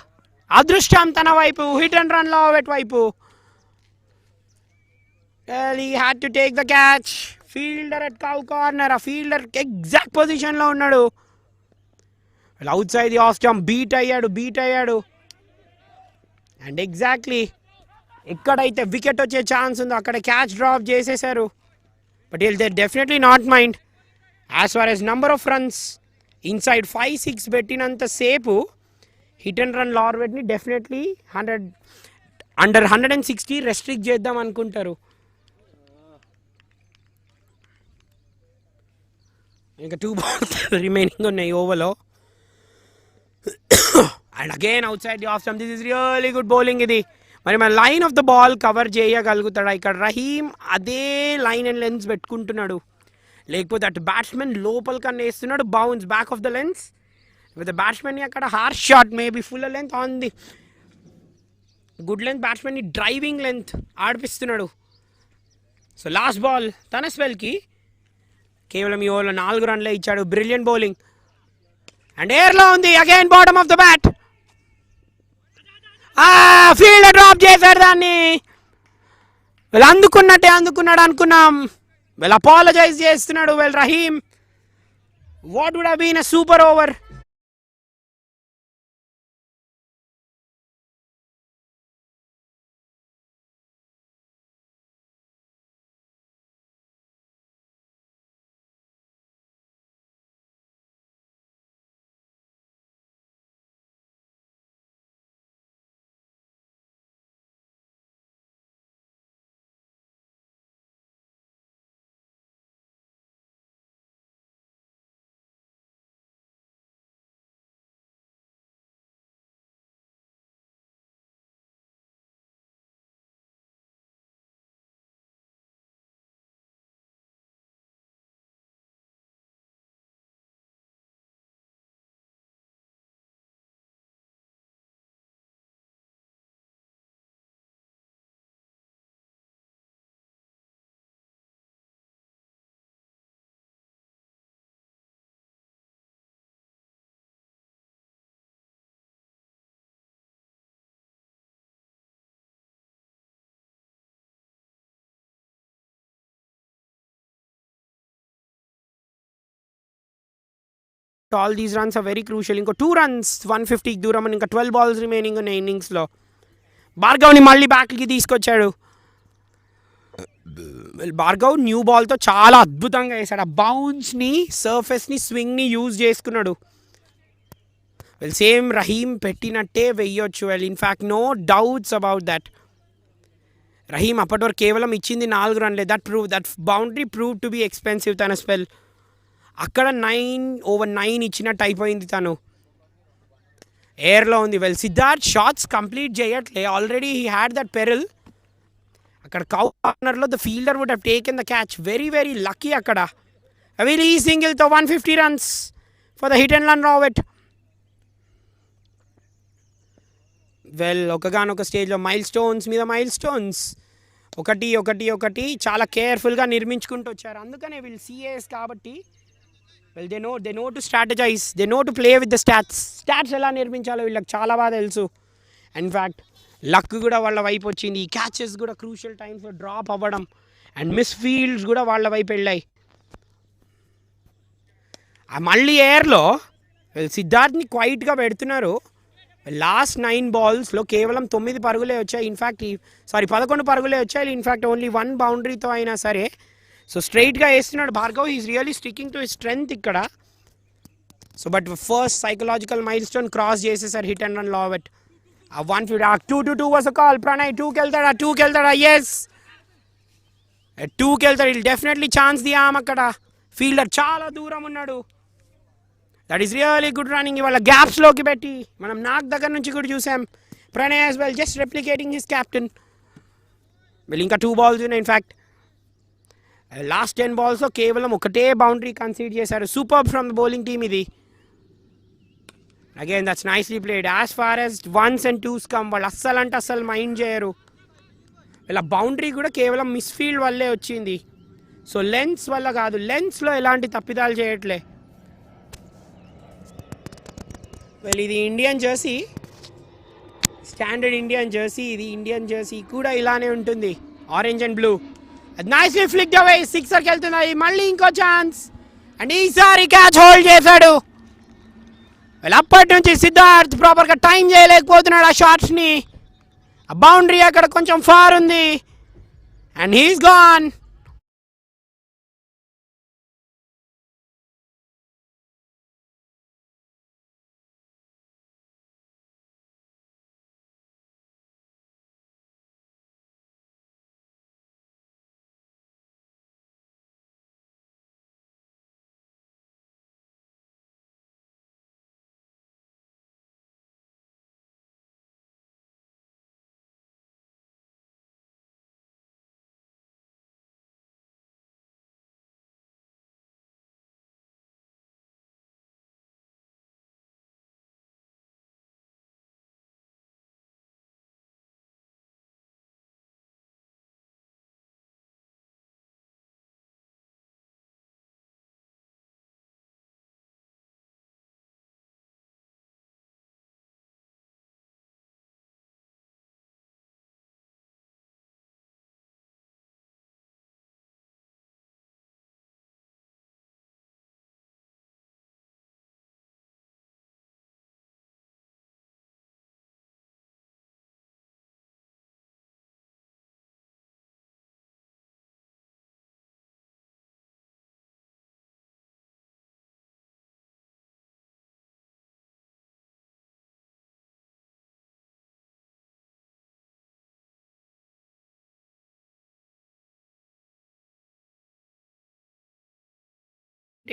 అదృష్టం తన వైపు, హిట్ అండ్ రన్ లోర్వెట్ వైపు. He had to take the catch. Fielder at cow corner, ఆ ఫీల్డర్ ఎగ్జాక్ట్ పొజిషన్లో ఉన్నాడు. Outside the off jump beat అయ్యాడు అండ్ ఎగ్జాక్ట్లీ ఎక్కడైతే వికెట్ వచ్చే ఛాన్స్ ఉందో అక్కడ క్యాచ్ డ్రాప్ చేసేశారు. But they definitely not mind as far as number of runs inside 5-6 పెట్టినంత సేపు హిట్ అండ్ రన్ లార్వెట్ని డెఫినెట్లీ అండర్ 160 రెస్ట్రిక్ట్ చేద్దాం అనుకుంటారు. ఇంకా 2 balls రిమైనింగ్ ఉన్నాయి ఓవర్లో. And again outside the off stump. This is really good bowling ఇది. మరి మన line of the ball cover చేయగలుగుతాడా ఇక్కడ రహీమ్? అదే లైన్ అండ్ లెన్స్ పెట్టుకుంటున్నాడు, లేకపోతే అటు బ్యాట్స్మెన్ లోపల కన్నా వేస్తున్నాడు, bounce back of the lens with the batsmen. అక్కడ harsh shot maybe full length on the good length, బ్యాట్స్మెన్ని డ్రైవింగ్ లెంత్ ఆడిపిస్తున్నాడు. సో లాస్ట్ బాల్ థనస్వెల్కి కేవలం ఈ ఓవర్లో 4 రన్లే ఇచ్చాడు. బ్రిలియంట్ బౌలింగ్ అండ్ ఎయిర్లో ఉంది again bottom of the bat. Fielder drop చేశారు దాన్ని. వీళ్ళు అందుకున్నాడు అనుకున్నాం. వీళ్ళు అపాలజైజ్ చేస్తున్నాడు వీళ్ళు Rahim. What would have been a super over. All these runs are very crucial. ఇంకో 2 runs 150 దూరం అని ఇంకా 12 balls రిమైనింగ్ ఉన్న ఇన్నింగ్స్లో భార్గవ్ని మళ్ళీ బ్యాక్కి తీసుకొచ్చాడు. భార్గవ్ న్యూ బాల్తో చాలా అద్భుతంగా వేశాడు. ఆ బౌన్స్ని, సర్ఫేస్ని, స్వింగ్ని యూజ్ చేసుకున్నాడు. వెల్ సేమ్ రహీమ్ పెట్టినట్టే వెయ్యొచ్చు. Well in fact no doubts about that. Rahim అప్పటి వరకు కేవలం ఇచ్చింది 4 రన్లే. That boundary prove to be expensive తన స్పెల్. అక్కడ 9 over 9 ఇచ్చినట్టు అయిపోయింది తను. ఎయిర్లో ఉంది. వెల్ సిద్ధార్థ్ షాట్స్ కంప్లీట్ చేయట్లే, already he had that peril. అక్కడ కౌ కార్నర్లో the fielder would have taken the catch. Very very lucky అక్కడ. వెరీ సింగిల్తో 150 runs for the hit and run లార్వెట్. వెల్ ఒకగానొక స్టేజ్లో మైల్ స్టోన్స్ మీద మైల్ స్టోన్స్ ఒకటి చాలా కేర్ఫుల్గా నిర్మించుకుంటూ వచ్చారు. అందుకనే వీళ్ళు CAS కాబట్టి well they know to strategize, they know to play with the stats ఎలా నిర్మించాలో వీళ్ళకి చాలా బాగా తెలుసు. ఇన్ఫ్యాక్ట్ లక్ కూడా వాళ్ళ వైపు వచ్చింది. ఈ క్యాచెస్ కూడా క్రూషియల్ టైమ్స్లో డ్రాప్ అవ్వడం అండ్ మిస్ ఫీల్డ్స్ కూడా వాళ్ళ వైపు వెళ్ళాయి. మళ్ళీ ఎయిర్లో సిద్ధార్థ్ని క్వైట్గా పెడుతున్నారు. లాస్ట్ 9 balls కేవలం 9 పరుగులే వచ్చాయి. ఇన్ఫ్యాక్ట్ 11 పరుగులే వచ్చాయి. ఇన్ఫ్యాక్ట్ ఓన్లీ 1 బౌండరీతో అయినా సరే సో స్ట్రైట్గా వేస్తున్నాడు Bhargav. Is really sticking to his strength ఇక్కడ. So but first psychological milestone cross చేసేసారు హిట్ అండ్ రన్ లార్వెట్. 150 2-2 వాస్ అ కాల్. ప్రణయ్ 2కి వెళ్తాడా? ఎస్ 2కి వెళ్తాడు. Will definitely chance the arm అక్కడ. ఫీల్డర్ చాలా దూరం ఉన్నాడు. That is really good running. ఇవాళ గ్యాప్స్లోకి పెట్టి మనం నాగ్ దగ్గర నుంచి కూడా చూసాం. Pranay as well just replicating his captain. వీళ్ళు ఇంకా 2 balls ఉన్నాయి. ఇన్ఫ్యాక్ట్ లాస్ట్ 10 balls కేవలం ఒకటే బౌండరీ కన్సీడ్ చేశారు. Super from the bowling team ఇది. Again that's nicely played. As far as 1s and 2s come, వాళ్ళు అస్సలు మైండ్ చేయరు. ఇలా బౌండరీ కూడా కేవలం మిస్ఫీల్డ్ వల్లే వచ్చింది. సో లెన్స్ వల్ల కాదు, లెన్స్లో ఎలాంటి తప్పిదాలు చేయట్లే. ఇది Indian Jersey, standard Indian Jersey. ఇది ఇండియన్ జెర్సీ కూడా ఇలానే ఉంటుంది, ఆరెంజ్ అండ్ బ్లూ. నైస్లీ ఫ్లిక్డ్ అవే. 6కి వెళ్తున్నాయి. మళ్ళీ ఇంకో ఛాన్స్ అండ్ ఈసారి క్యాచ్ హోల్డ్ చేశాడు. అప్పటి నుంచి సిద్ధార్థ్ ప్రాపర్గా టైం చేయలేకపోతున్నాడు ఆ షాట్స్ని. ఆ బౌండరీ అక్కడ కొంచెం ఫార్ ఉంది అండ్ హీస్ గాన్.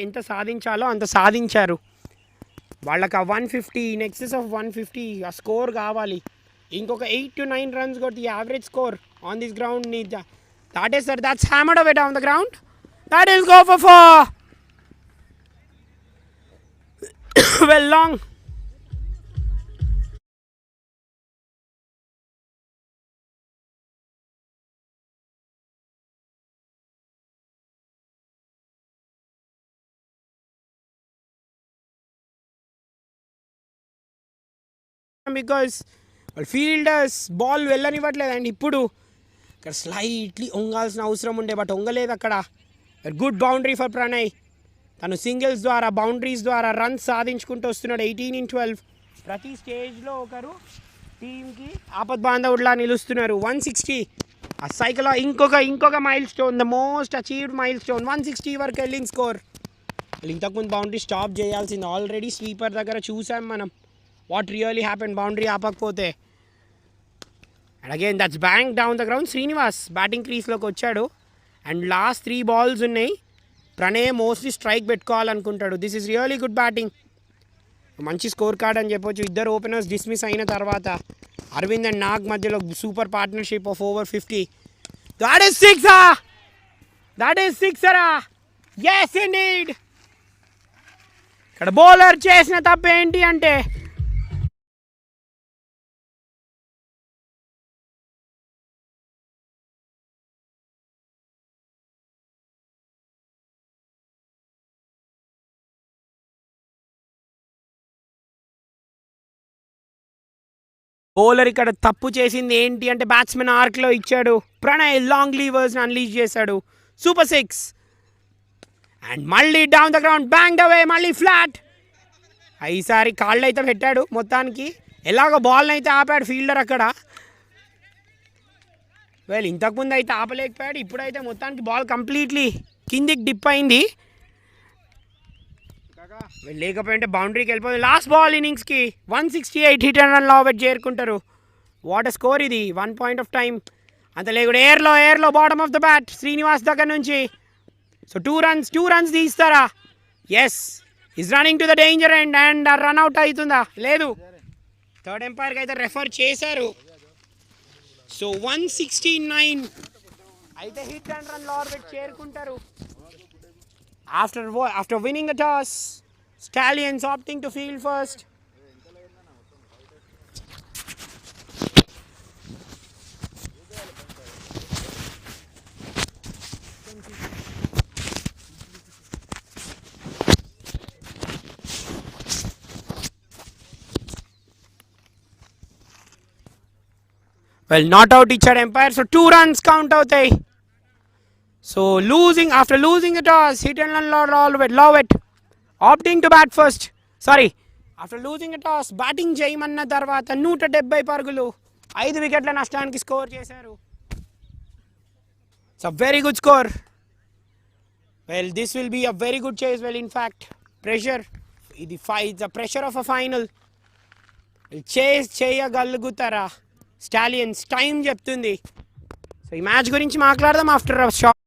ఎంత సాధించాలో అంత సాధించారు. వాళ్ళకి ఆ 150, ఇన్ ఎక్సెస్ ఆఫ్ 150 ఆ స్కోర్ కావాలి. ఇంకొక 8 to 9 runs కొట్టి average score on this ground ని దాటేస్తారు. That's hammered away down the ground. That will go for 4. Well long. Because fielders ball వెళ్ళనివ్వట్లేదు. అండ్ ఇప్పుడు ఇక్కడ స్లైట్లీ వంగాల్సిన అవసరం ఉండే, బట్ వంగలేదు అక్కడ. Good boundary for Pranay. తను సింగిల్స్ ద్వారా, బౌండరీస్ ద్వారా రన్స్ సాధించుకుంటూ వస్తున్నాడు. 18 in 12. ప్రతి స్టేజ్లో ఒకరు టీంకి ఆపద్ బాంధవుడిలా నిలుస్తున్నారు. 160 ఆ సైకిల్లో ఇంకొక milestone, the most achieved milestone. 160 వరకు వెళ్ళింది స్కోర్. ఇంతకుముందు బౌండరీ స్టాప్ చేయాల్సింది. ఆల్రెడీ స్వీపర్ దగ్గర చూసాం మనం వాట్ రియలీ హ్యాపెన్ బౌండరీ ఆపకపోతే. And again that's bank down the ground. Srinivas batting క్రీస్లోకి వచ్చాడు. అండ్ లాస్ట్ 3 balls ఉన్నాయి. ప్రణయ్ మోస్ట్లీ స్ట్రైక్ పెట్టుకోవాలనుకుంటాడు. This is really good batting. మంచి స్కోర్ కార్డ్ అని చెప్పొచ్చు. ఇద్దరు ఓపెనర్స్ డిస్మిస్ అయిన తర్వాత అరవింద్ అండ్ నాగ్ మధ్యలో super partnership of over 50. That is 6. That is 6. yes indeed. ఇక్కడ బౌలర్ చేసిన తప్పు ఏంటి అంటే బౌలర్ ఇక్కడ తప్పు చేసింది ఏంటి అంటే బ్యాట్స్మెన్ ఆర్క్లో ఇచ్చాడు. ప్రణయ్ లాంగ్ లీవర్స్ని అన్లీజ్ చేశాడు. సూపర్ 6. అండ్ మళ్ళీ డౌన్ ద గ్రౌండ్, బ్యాంగ్ అవే, మళ్ళీ ఫ్లాట్. ఈసారి కాళ్ళు అయితే పెట్టాడు మొత్తానికి. ఎలాగో బాల్ని అయితే ఆపాడు ఫీల్డర్ అక్కడ. ఇంతకుముందు అయితే ఆపలేకపోయాడు. ఇప్పుడైతే మొత్తానికి బాల్ కంప్లీట్లీ కిందికి డిప్ అయింది. లేకపోయింటే బౌండరీకి వెళ్ళిపోయింది. లాస్ట్ బాల్ ఇన్నింగ్స్కి 168 హిట్ అండ్ రన్ LORVET చేరుకుంటారు. వాట్ ఎ స్కోర్ ఇది. 1 point of time అంత లేకుండా ఎయిర్లో bottom of the bat Srinivas దగ్గర నుంచి. సో 2 runs తీస్తారా? Yes, is running to the danger and run out అవుతుందా? లేదు, థర్డ్ ఎంపైర్కి అయితే రెఫర్ చేశారు. సో 169 అయితే హిట్ అండ్ రన్ లార్వెట్ చేరుకుంటారు. After winning the toss, Stallions opting to field first. Well, not out ఇచ్చాడు ఎంపైర్. సో 2 runs కౌంట్ అవుతాయి. So after losing the toss, hit and run లార్వెట్ opting to bat first. After losing the toss batting చేయమన్న తర్వాత 170 పరుగులు 5 వికెట్ల నష్టానికి score చేశారు. It's a very good score. Well, this will be a very good chase. Well, in fact pressure, ఇది the pressure of a final. చేస్ చేయగలుగుతారా స్టాలియన్స్? టైం చెప్తుంది. సో ఈ మ్యాచ్ గురించి మాట్లాడదాం ఆఫ్టర్ షార్ట్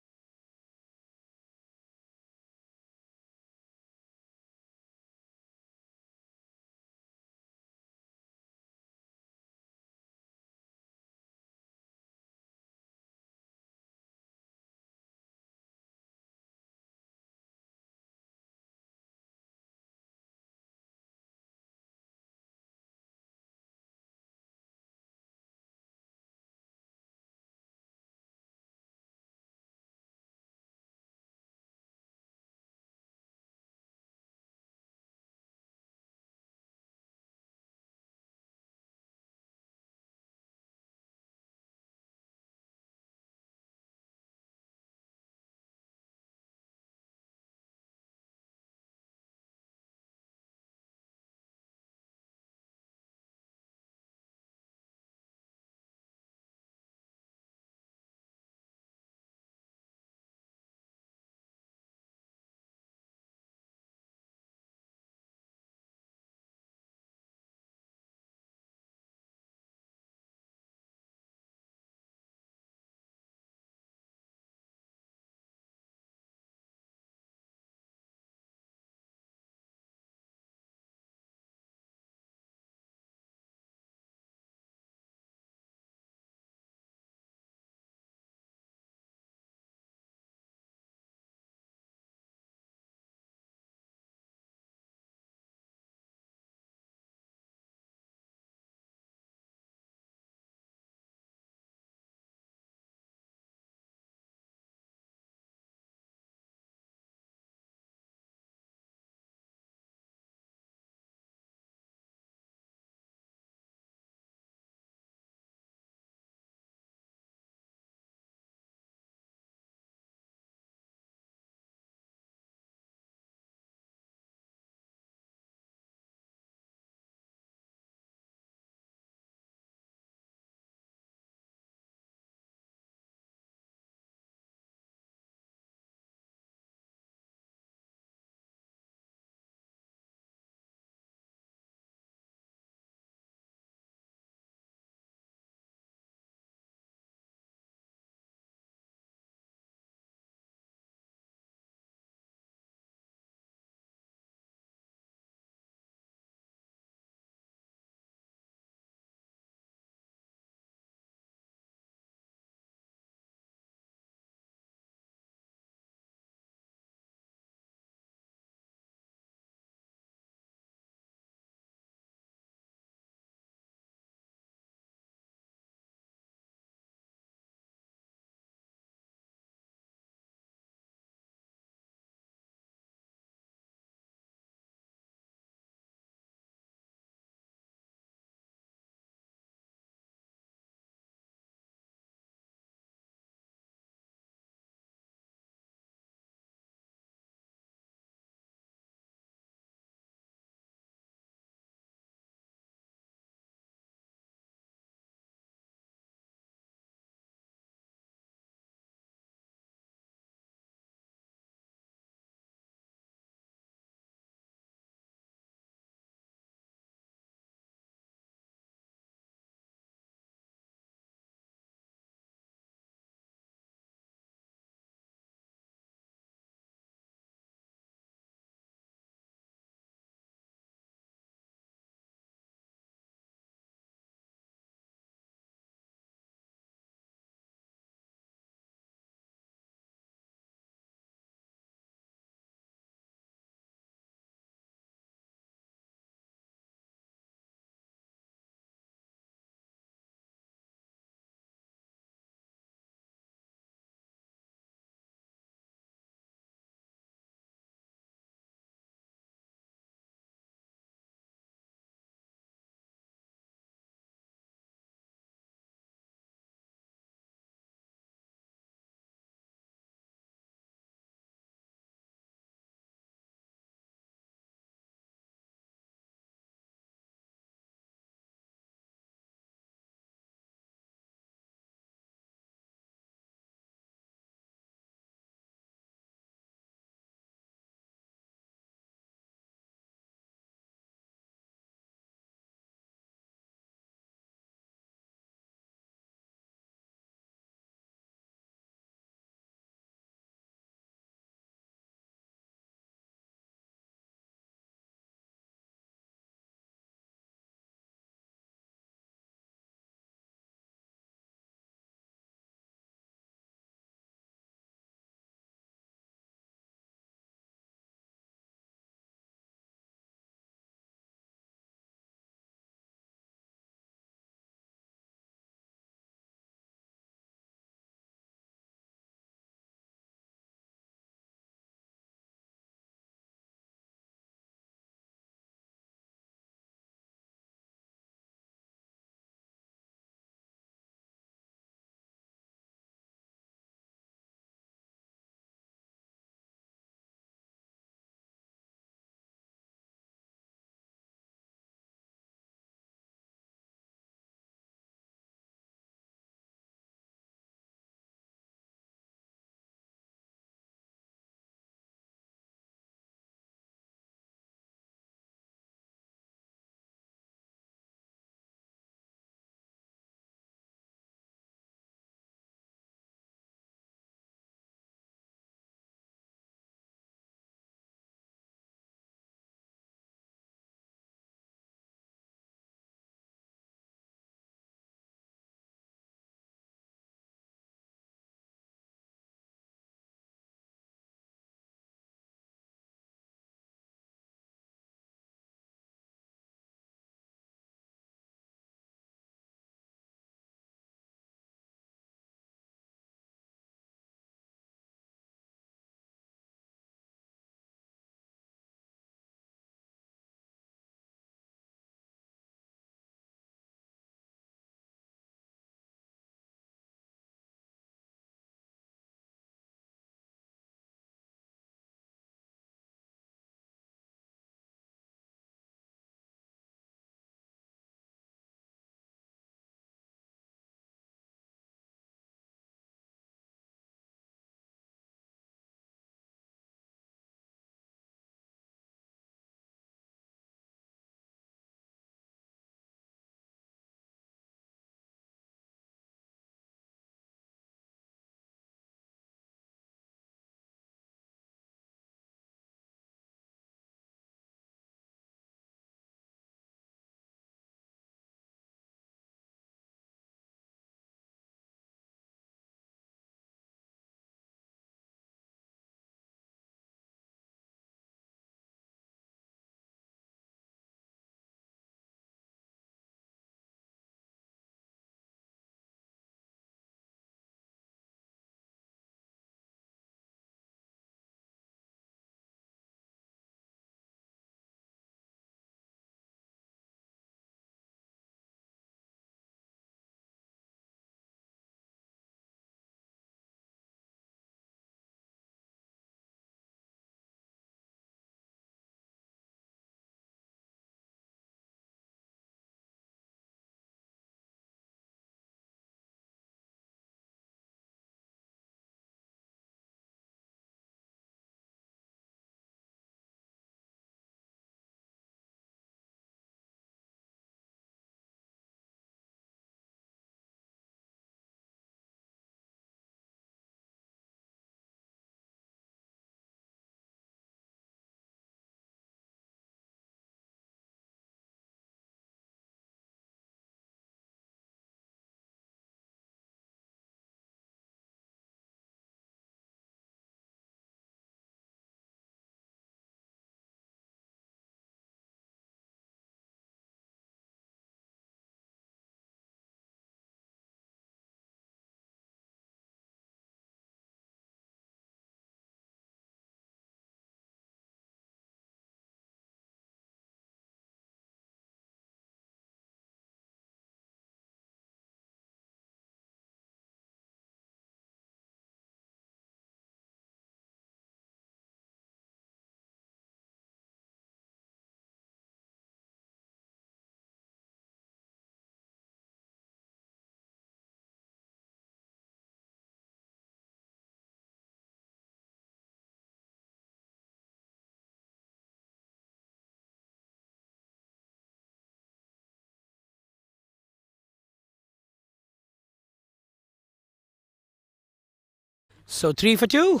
So 3 for 2.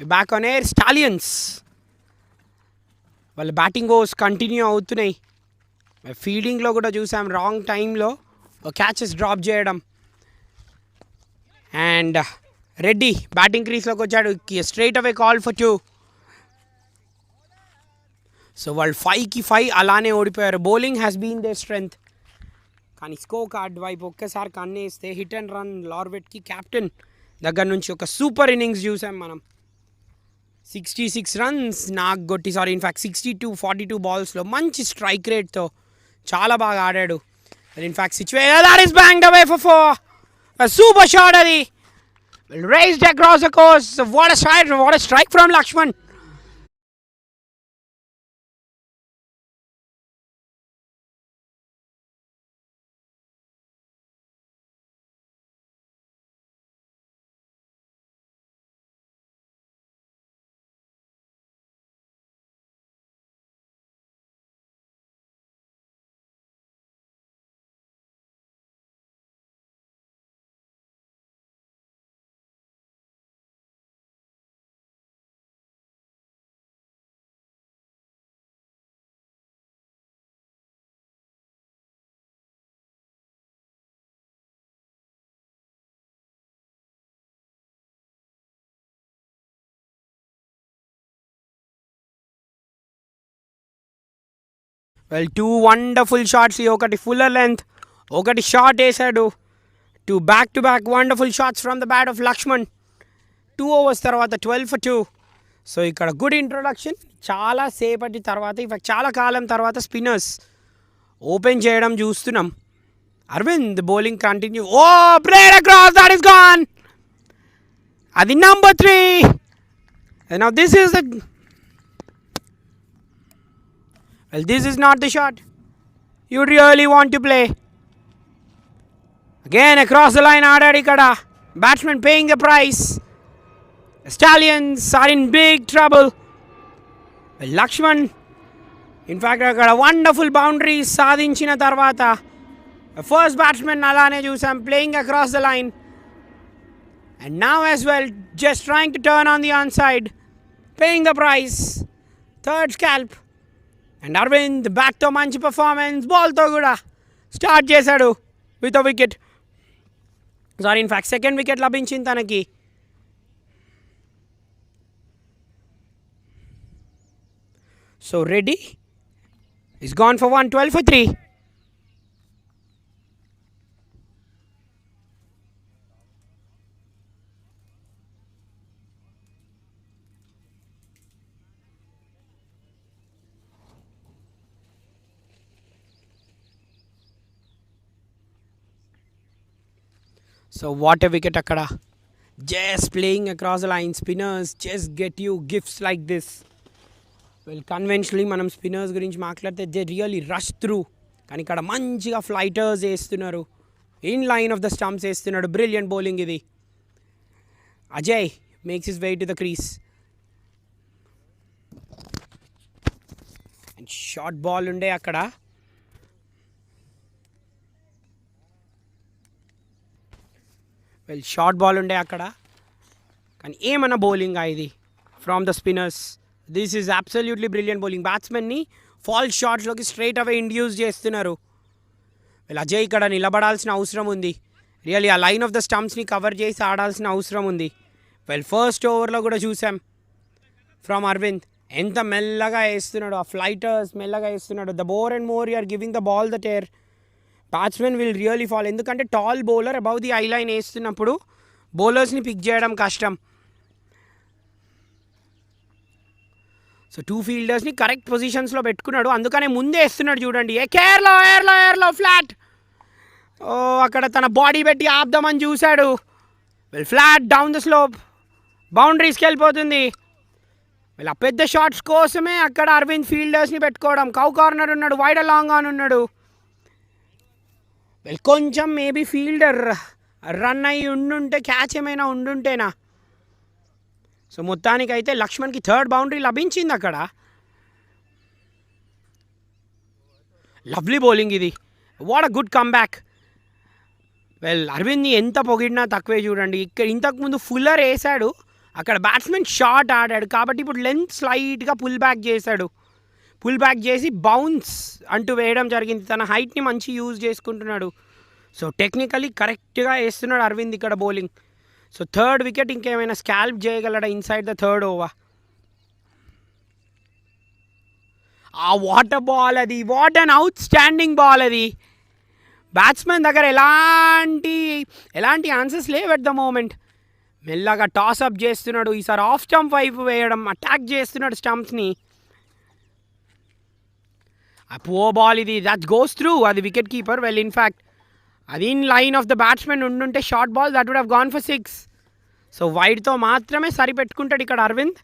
We're back on air. Stallions. వాళ్ళ బ్యాటింగ్ గోస్ కంటిన్యూ అవుతున్నాయి. ఫీల్డింగ్లో కూడా చూసాం రాంగ్ టైంలో క్యాచెస్ డ్రాప్ చేయడం. అండ్ రెడ్డి బ్యాటింగ్ క్రీస్లోకి వచ్చాడు. Straight away call for 2. So వాళ్ళు 5కి 5 అలానే ఓడిపోయారు. Bowling has been their strength. కానీ స్కోర్ కార్డ్ వైపు ఒక్కసారి కన్నేస్తే హిట్ అండ్ రన్ లార్వెట్కి క్యాప్టెన్ దగ్గర నుంచి ఒక సూపర్ ఇన్నింగ్స్ చూసాం మనం. 66 రన్స్ నాకు కొట్టి, సారీ ఇన్ఫ్యాక్ట్ 62-42 బాల్స్లో మంచి స్ట్రైక్ రేట్తో చాలా బాగా ఆడాడు. In fact that is banged away for 4. A super shot అది. Raised across the course. What a strike from Lakshman. Well, 2 wonderful shots. ఒకటి fuller length, ఒకటి షార్ట్ వేసాడు. 2 back-to-back wonderful shots from the bat of Lakshman. 2 overs తర్వాత 12 for 2. సో ఇక్కడ good introduction. చాలా సేపటి తర్వాత, ఇన్ఫాక్ట్ చాలా కాలం తర్వాత స్పిన్నర్స్ ఓపెన్ చేయడం చూస్తున్నాం. Aravind bowling continue. Oh played across, that is gone. అది number 3. Now this is the well, this is not the shot you really want to play. Again across the line ఆడాడు ఇక్కడ. Batsman paying the price. Stallions are in big trouble. Lakshman in fact అక్కడ wonderful boundaries సాధించిన తర్వాత first batsmen అలానే చూసాం playing across the line, and now as well just trying to turn on the onside, paying the price. Third scalp. And Aravind బ్యాక్తో మంచి performance, బాల్తో కూడా start చేశాడు with a wicket. Sorry in fact second wicket లభించింది తనకి. So Reddy is gone for 1, 12 for 3. So what a wicket akkada. Just playing across the line. Spinners just get you gifts like this. Well, conventionally మనం స్పిన్నర్స్ గురించి మాట్లాడితే they really rush through. కానీ ఇక్కడ మంచిగా flighters వేస్తున్నారు. In line of the stumps వేస్తున్నాడు. Brilliant bowling ఇది. Ajay makes his way to the crease. And short ball ఉండే అక్కడ. వెల్ షార్ట్ బాల్ ఉండే అక్కడ, కానీ ఏమన్నా బౌలింగ్ ఇది from the spinners. This is absolutely brilliant bowling. బ్యాట్స్మెన్ని ఫాల్స్ షాట్స్లోకి స్ట్రైట్ అవే ఇండ్యూస్ చేస్తున్నారు. వెల్ అజయ్ ఇక్కడ నిలబడాల్సిన అవసరం ఉంది. రియల్లీ ఆ లైన్ ఆఫ్ ద స్టంప్స్ని కవర్ చేసి ఆడాల్సిన అవసరం ఉంది. వెల్ ఫస్ట్ ఓవర్లో కూడా చూసాం ఫ్రమ్ అరవింద్ ఎంత మెల్లగా వేస్తున్నాడు. ఆ ఫ్లైటర్స్ మెల్లగా వేస్తున్నాడు. The more and more you are giving the ball that air, batsmen will really fall. ఎందుకంటే tall bowler above the eye line వేస్తున్నప్పుడు బౌలర్స్ని పిక్ చేయడం కష్టం. సో 2 ఫీల్డర్స్ని కరెక్ట్ పొజిషన్స్లో పెట్టుకున్నాడు. అందుకనే ముందే వేస్తున్నాడు చూడండి. కేర్లో ఫ్లాట్. ఓ అక్కడ తన బాడీ పెట్టి ఆపుదామని చూశాడు. Well flat down the slope, బౌండరీస్కి వెళ్ళిపోతుంది. వీళ్ళ పెద్ద షాట్స్ కోసమే అక్కడ అరవింద్ ఫీల్డర్స్ని పెట్టుకోవడం. కౌ కార్నర్ ఉన్నాడు, వైడ్ లాంగ్ ఆన్ ఉన్నాడు. వెల్ కొంచెం మేబీ ఫీల్డర్ రన్ అయ్యి ఉండుంటే, క్యాచ్ ఏమైనా ఉండుంటేనా. సో మొత్తానికైతే లక్ష్మణ్కి థర్డ్ బౌండరీ లభించింది అక్కడ. లవ్లీ బౌలింగ్ ఇది. What a good comeback. Well అరవింద్ని ఎంత పొగిడినా తక్కువే చూడండి. ఇక్కడ ఇంతకుముందు ఫుల్లర్ వేసాడు, అక్కడ బ్యాట్స్మెన్ షార్ట్ ఆడాడు కాబట్టి ఇప్పుడు లెంత్ స్లైట్గా పుల్ బ్యాక్ చేశాడు. పుల్ బ్యాక్ చేసి బౌన్స్ అంటూ వేయడం జరిగింది. తన హైట్ని మంచి యూజ్ చేసుకుంటున్నాడు. సో టెక్నికలీ కరెక్ట్గా వేస్తున్నాడు అరవింద్ ఇక్కడ బౌలింగ్. సో థర్డ్ వికెట్ ఇంకేమైనా స్కాల్ప్ చేయగలడా ఇన్సైడ్ ద థర్డ్ ఓవర్. ఆ వాటర్ బాల్ అది, what an outstanding ball అది. బ్యాట్స్మెన్ దగ్గర ఎలాంటి ఆన్సర్స్ లేవు ఎట్ ద మూమెంట్. మెల్లగా టాస్అప్ చేస్తున్నాడు. ఈసారి ఆఫ్ స్టంప్ వైపు వేయడం, అటాక్ చేస్తున్నాడు స్టంప్స్ని. ఆ పువర్ బాల్ ఇది, దట్ గోస్ త్రూ. అది వికెట్ కీపర్. వెల్ ఇన్ఫ్యాక్ట్ అది in line of the batsmen ఉండుంటే short ball that would have gone for 6. So వైడ్తో మాత్రమే సరిపెట్టుకుంటాడు ఇక్కడ అరవింద్.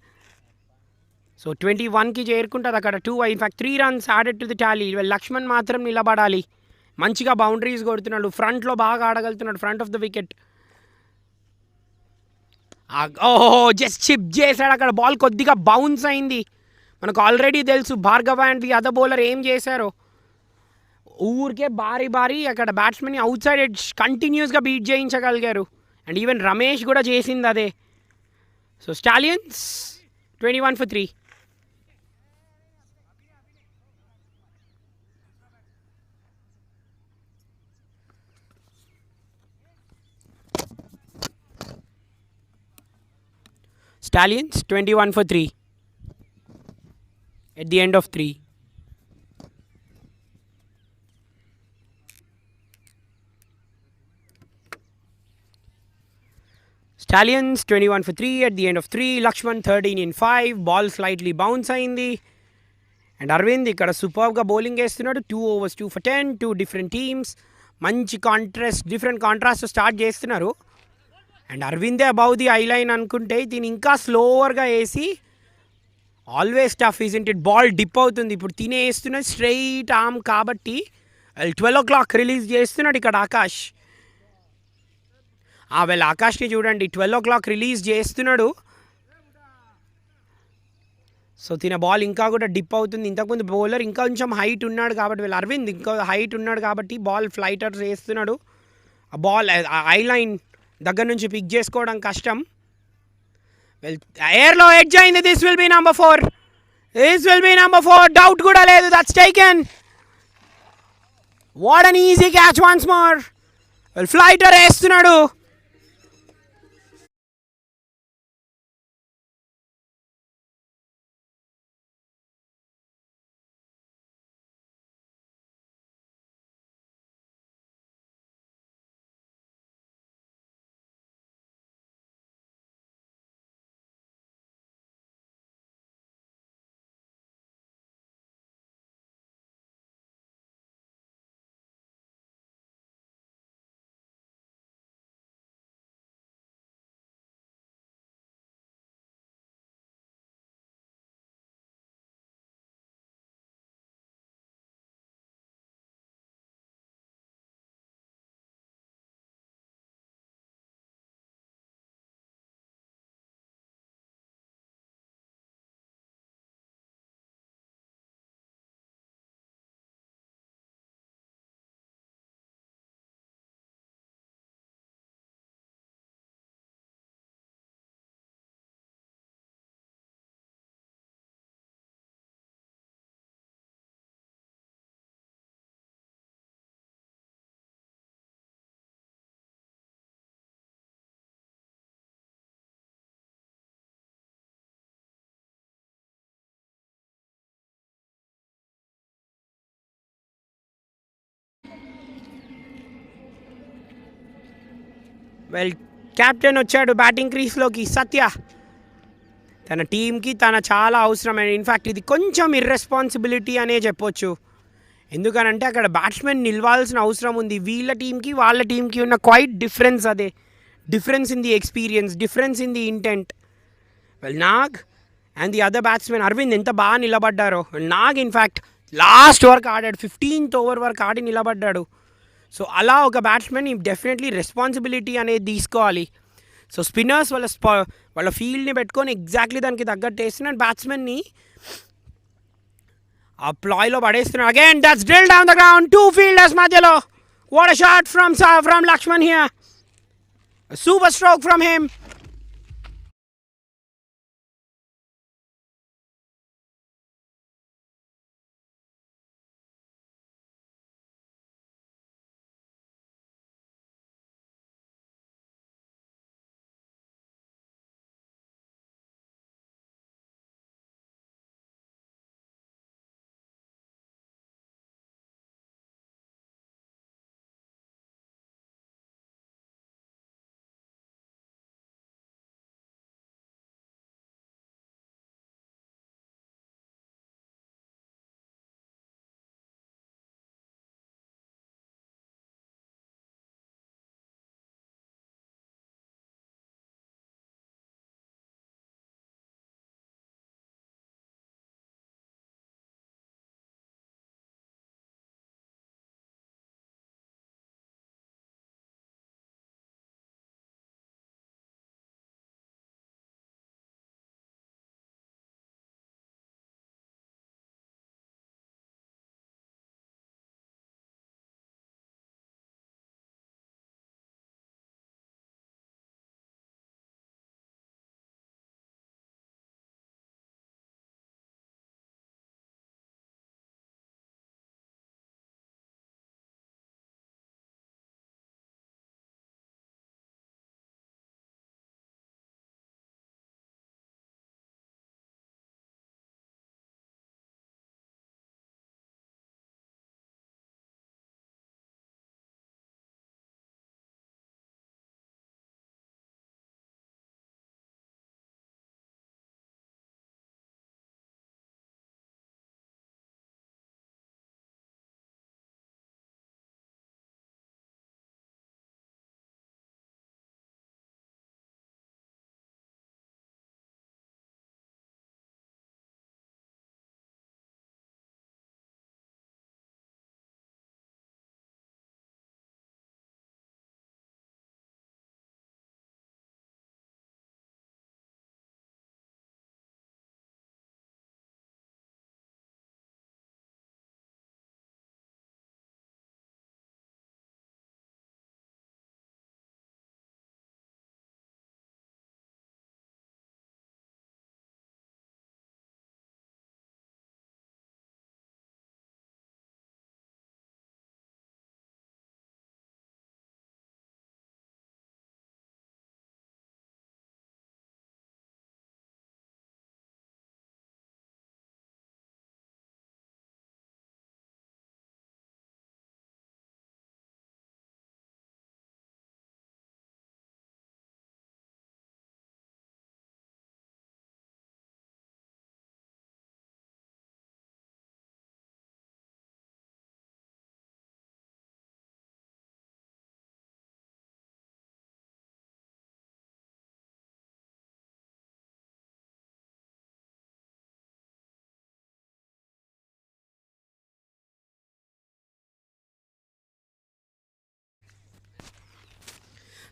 సో 21కి చేరుకుంటుంది అక్కడ 2. In fact 3 runs added to the tally. Lakshman మాత్రం నిలబడాలి. మంచిగా బౌండరీస్ కొడుతున్నాడు, ఫ్రంట్లో బాగా ఆడగలుగుతున్నాడు, ఫ్రంట్ ఆఫ్ ద వికెట్. ఓహో జస్ట్ చిప్ చేశాడు అక్కడ. బాల్ కొద్దిగా బౌన్స్ అయింది. మనకు ఆల్రెడీ తెలుసు Bhargava and the other bowler ఏం చేశారో. ఊరికే భారీ అక్కడ బ్యాట్స్మెన్ని అవుట్ సైడ్ ఎడ్జ్ కంటిన్యూస్గా బీట్ చేయించగలిగారు. అండ్ ఈవెన్ రమేష్ కూడా చేసింది అదే. So Stallions 21 for 3. Stallions 21 for 3 at the end of 3. Stallions 21 for 3 at the end of 3. Lakshman 13 in 5. Ball slightly bounce అయింది. అండ్ అరవింద్ ఇక్కడ సూపర్గా బౌలింగ్ వేస్తున్నాడు. 2 overs 2 for 10. 2 different teams. మంచి డిఫరెంట్ కాంట్రాస్ట్ స్టార్ట్ చేస్తున్నారు. అండ్ అరవిందే అబౌవ్ ది ఐ లైన్ అనుకుంటే దీన్ని ఇంకా స్లోవర్గా వేసి always tough isn't it. Ball dip అవుతుంది. ఇప్పుడు తినేస్తున్నది స్ట్రైట్ ఆర్మ్ కాబట్టి 12 o'clock రిలీజ్ చేస్తున్నాడు ఇక్కడ ఆకాష్. వెల్ ఆకాష్ని చూడండి 12 o'clock రిలీజ్ చేస్తున్నాడు. సో తిన బాల్ ఇంకా కూడా డిప్ అవుతుంది. ఇంతకుముందు బౌలర్ ఇంకా కొంచెం హైట్ ఉన్నాడు కాబట్టి, వీళ్ళు అరవింద్ ఇంకా హైట్ ఉన్నాడు కాబట్టి బాల్ ఫ్లైటర్ చేస్తున్నాడు. ఆ బాల్ ఐ లైన్ దగ్గర నుంచి పిక్ చేసుకోవడం కష్టం. వెల్ ఎయిర్లో ఎడ్జ్ అయింది. This will be number 4. డౌట్ కూడా లేదు. That's taken. What an easy catch once more. Well flighter వేస్తున్నాడు. వెల్ కెప్టెన్ వచ్చాడు బ్యాటింగ్ క్రీస్లోకి. సత్య తన టీంకి చాలా అవసరమైన, ఇన్ఫ్యాక్ట్ ఇది కొంచెం ఇర్రెస్పాన్సిబిలిటీ అనే చెప్పొచ్చు. ఎందుకనంటే అక్కడ బ్యాట్స్మెన్ నిలవాల్సిన అవసరం ఉంది. వీళ్ళ టీంకి వాళ్ళ టీంకి ఉన్న క్వైట్ డిఫరెన్స్. అదే difference in the experience, difference in the intent. Well Nag and the other batsmen Arvind ఎంత బాగా నిలబడ్డారో. నాగ్ ఇన్ఫ్యాక్ట్ లాస్ట్ వరకు ఆడాడు, 15th over వరకు ఆడి నిలబడ్డాడు. సో అలా ఒక బ్యాట్స్మెన్ డెఫినెట్లీ రెస్పాన్సిబిలిటీ అనేది తీసుకోవాలి. సో స్పిన్నర్స్ వాళ్ళ ఫీల్డ్ని పెట్టుకొని ఎగ్జాక్ట్లీ దానికి తగ్గట్టు వేస్తున్నాడు. బ్యాట్స్మెన్ని ఆ ప్లాయ్లో పడేస్తున్నాడు. Again that's drill down the ground. 2 fielders మధ్యలో What a shot from Lakshman here. A super stroke from him.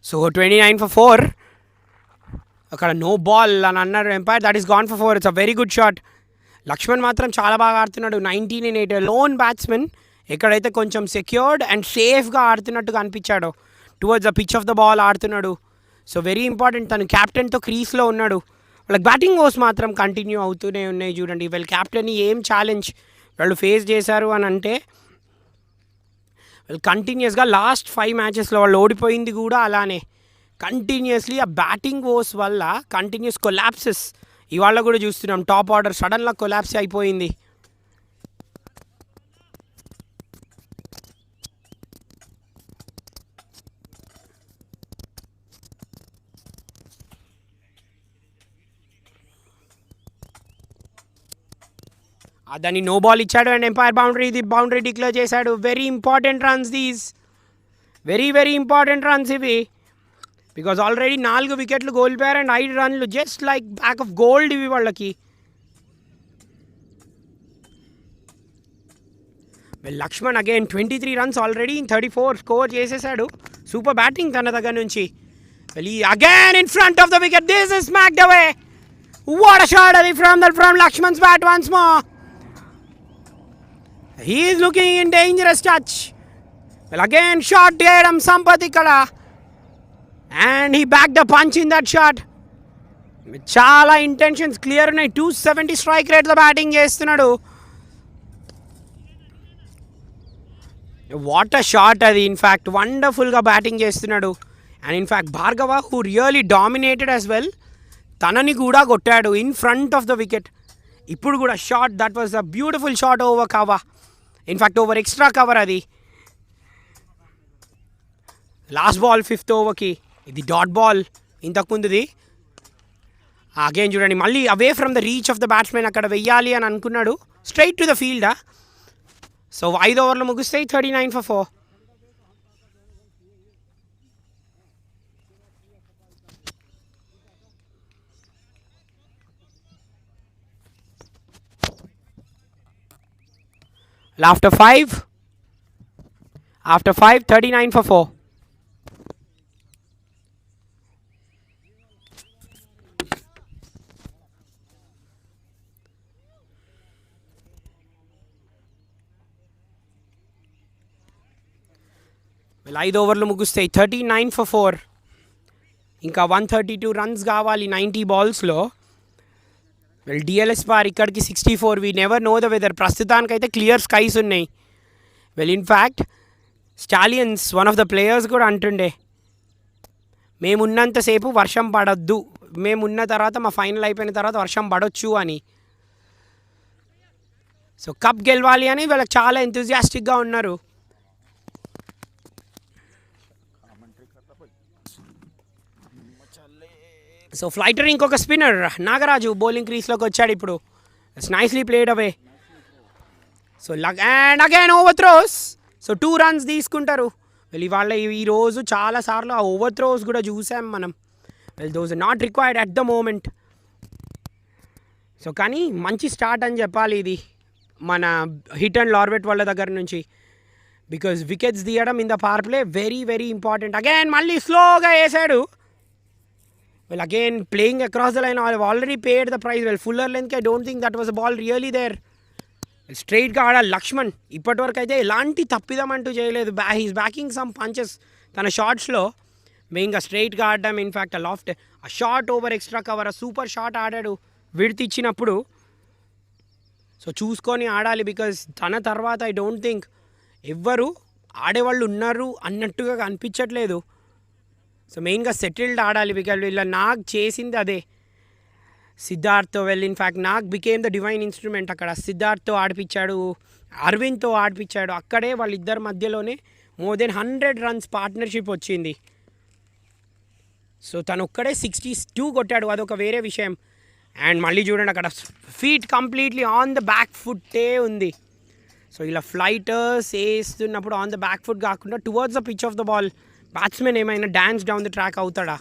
So 29 for 4. అక్కడ నో బాల్ అని అన్నారు umpire. That is gone for 4. It's a very good shot. Laxman మాత్రం చాలా బాగా ఆడుతున్నాడు. 19 in 8. Loan batsmen ఎక్కడైతే కొంచెం సెక్యూర్డ్ అండ్ సేఫ్గా ఆడుతున్నట్టుగా అనిపించాడు. Towards the pitch of the ball ఆడుతున్నాడు. So very important. తను క్యాప్టెన్తో క్రీస్లో ఉన్నాడు. వాళ్ళకి బ్యాటింగ్ ఓవర్స్ మాత్రం కంటిన్యూ అవుతూనే ఉన్నాయి. చూడండి వీళ్ళ క్యాప్టెన్ ఏం ఛాలెంజ్ వాళ్ళు ఫేస్ చేశారు అని అంటే వాళ్ళు కంటిన్యూస్గా లాస్ట్ 5 మ్యాచెస్లో వాళ్ళు ఓడిపోయింది కూడా అలానే. కంటిన్యూస్లీ ఆ బ్యాటింగ్ ఓవర్స్ వల్ల కంటిన్యూస్ కొలాప్సెస్ ఇవాళ కూడా చూస్తున్నాం. టాప్ ఆర్డర్ సడన్గా కొలాప్స్ అయిపోయింది. దాన్ని నో బాల్ ఇచ్చాడు అండ్ ఎంపైర్ బౌండరీ డిక్లేర్ చేశాడు. Very important runs these. Very very important runs ఇవి. బికాజ్ ఆల్రెడీ 4 వికెట్లు కోల్పోయారు అండ్ 5 రన్లు just like bags of gold ఇవి వాళ్ళకి. Lakshman again 23 runs already in 34 score చేసేసాడు. సూపర్ బ్యాటింగ్ తన దగ్గర నుంచి. Again in front of the wicket. This is smacked away. What a shot అది from Lakshman's bat once more. He is looking in dangerous touch. Well, again shot చేయడం సంపత్ ఇక్కడ, and he backed the punch in that shot. చాలా intentions clear ఉన్నాయి. 270 strike రేట్తో batting చేస్తున్నాడు. What a shot అది. In fact వండర్ఫుల్గా batting చేస్తున్నాడు. And in fact Bhargava who really dominated as well, తనని కూడా కొట్టాడు in front of the wicket. ఇప్పుడు కూడా shot, that was a beautiful shot over cover, in fact over extra cover అది. లాస్ట్ బాల్ 5th ఓవర్కి, ఇది డాట్ బాల్ ఇంతకుముందుది. అగైన్ చూడండి, మళ్ళీ away from the reach of the batsmen అక్కడ వెయ్యాలి అని అనుకున్నాడు, స్ట్రైట్ టు ద ఫీల్డా. సో 5 ఓవర్లు ముగిస్తాయి, 39 for 4. After 5, 39 for 4. Well, 5 ఓవర్లు ముగుస్తాయి, 39 for 4. ఇంకా 132 రన్స్ కావాలి 90 బాల్స్లో. వెల్ డిఎల్ఎస్ బార్ ఇక్కడికి 64. We never know the weather. ప్రస్తుతానికైతే క్లియర్ స్కైస్ ఉన్నాయి. Well in fact Stallions one of the players కూడా అంటుండే, మేమున్నంతసేపు వర్షం పడొద్దు, మేమున్న తర్వాత మా ఫైనల్ అయిపోయిన తర్వాత వర్షం పడొచ్చు అని. సో కప్ గెలవాలి అని వీళ్ళకి చాలా ఎంతూజియాస్టిక్గా ఉన్నారు. సో ఫ్లైటర్ ఇంకొక స్పిన్నర్ నాగరాజు బౌలింగ్ క్రీస్లోకి వచ్చాడు ఇప్పుడు. It's nicely played away. So and again over throws. So 2 runs తీసుకుంటారు. వెల్ ఇవాళ ఈరోజు చాలాసార్లు ఆ ఓవర్ త్రోస్ కూడా చూసాం మనం. Well those are not required at the moment. So కానీ మంచి స్టార్ట్ అని చెప్పాలి ఇది మన హిట్ అండ్ లార్వెట్ వాళ్ళ దగ్గర నుంచి. బికాజ్ వికెట్స్ తీయడం in the power play very very important. Again మళ్ళీ స్లోగా వేసాడు. Well, again playing across the line, I've already paid the price. Well, fuller length, I don't think that was a ball really there. Straight గా ఆడాలి లక్ష్మణ్. ఇప్పటివరకు అయితే ఎలాంటి తప్పిదం అంటూ చేయలేదు. హీస్ బ్యాకింగ్ సమ్ పంచెస్ తన షార్ట్స్లో. మెయిన్గా స్ట్రైట్గా ఆడడం, ఇన్ఫ్యాక్ట్ ఆ లాఫ్ట్, ఆ షార్ట్ ఓవర్ ఎక్స్ట్రా కవర్, ఆ సూపర్ షాట్ ఆడాడు విడత ఇచ్చినప్పుడు. సో చూసుకొని ఆడాలి, బికాజ్ తన తర్వాత ఐ డోంట్ థింక్ ఎవ్వరు ఆడేవాళ్ళు ఉన్నారు అన్నట్టుగా అనిపించట్లేదు. సో మెయిన్గా సెటిల్డ్ ఆడాలి, బికాజ్ ఇలా నాగ్ చేసింది అదే. సిద్ధార్థ్తో well in fact Nag became the divine instrument. అక్కడ సిద్ధార్థ్తో ఆడిపించాడు, అరవింద్తో ఆడిపించాడు. అక్కడే వాళ్ళిద్దరి మధ్యలోనే మోర్ దెన్ 100 runs పార్ట్నర్షిప్ వచ్చింది. సో తను ఒక్కడే 62 కొట్టాడు, అదొక వేరే విషయం. అండ్ మళ్ళీ చూడండి అక్కడ feet completely on the back ఫుట్టే ఉంది. సో ఇలా ఫ్లైటర్స్ వేస్తున్నప్పుడు ఆన్ ద బ్యాక్ ఫుట్ కాకుండా towards the pitch of the ball batsmen ఏమైనా డ్యాన్స్ డౌన్ ది ట్రాక్ అవుతాడా?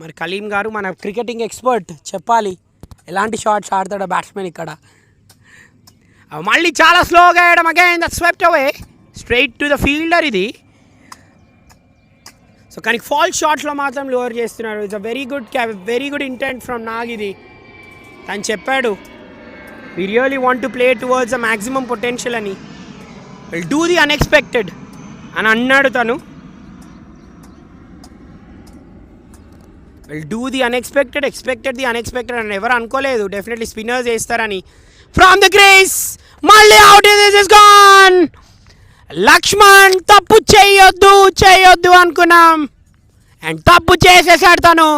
మరి కలీం గారు మన క్రికెటింగ్ ఎక్స్పర్ట్ చెప్పాలి, ఎలాంటి షాట్స్ ఆడతాడా బ్యాట్స్మెన్ ఇక్కడ. మళ్ళీ చాలా స్లోగా వేయడం, again that swept away straight to the fielder ఇది. సో కానీ ఫాల్ షాట్స్లో మాత్రం లోవర్ చేస్తున్నారు. It's a very good intent from Nag ఇది. తను చెప్పాడు we really want to play towards the maximum potential అని. విల్ డూ ది అన్ఎక్స్పెక్టెడ్ అని అన్నాడు తను. Will do the unexpected, expected the unexpected అని ఎవరు అనుకోలేదు డెఫినెట్లీ స్పిన్నర్స్ వేస్తారని. ఫ్రమ్ ద క్రీజ్ మళ్ళీ out, this is gone. Laxman తప్పు చేయొద్దు అనుకున్నాం, అండ్ తప్పు చేసేసాడు తను.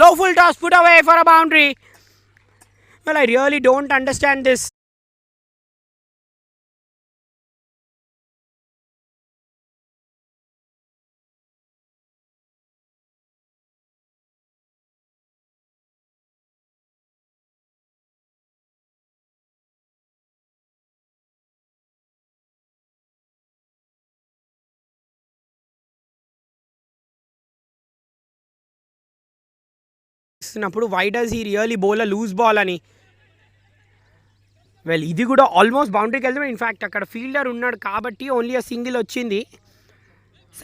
Low full toss, put away for a boundary. Well, I really don't understand this. Why does he really bowl a loose ball ani? Well, ఇది కూడా ఆల్మోస్ట్ బౌండరీకి వెళ్తుంది. ఇన్ఫ్యాక్ట్ అక్కడ ఫీల్డర్ ఉన్నాడు కాబట్టి ఓన్లీ ఆ సింగిల్ వచ్చింది.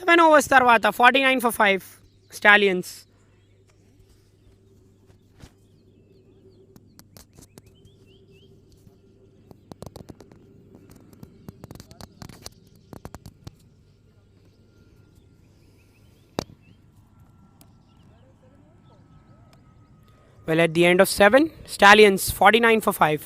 7 overs తర్వాత 49 for 5 Stallions. Well, at the end of 7, Stallions 49 for 5.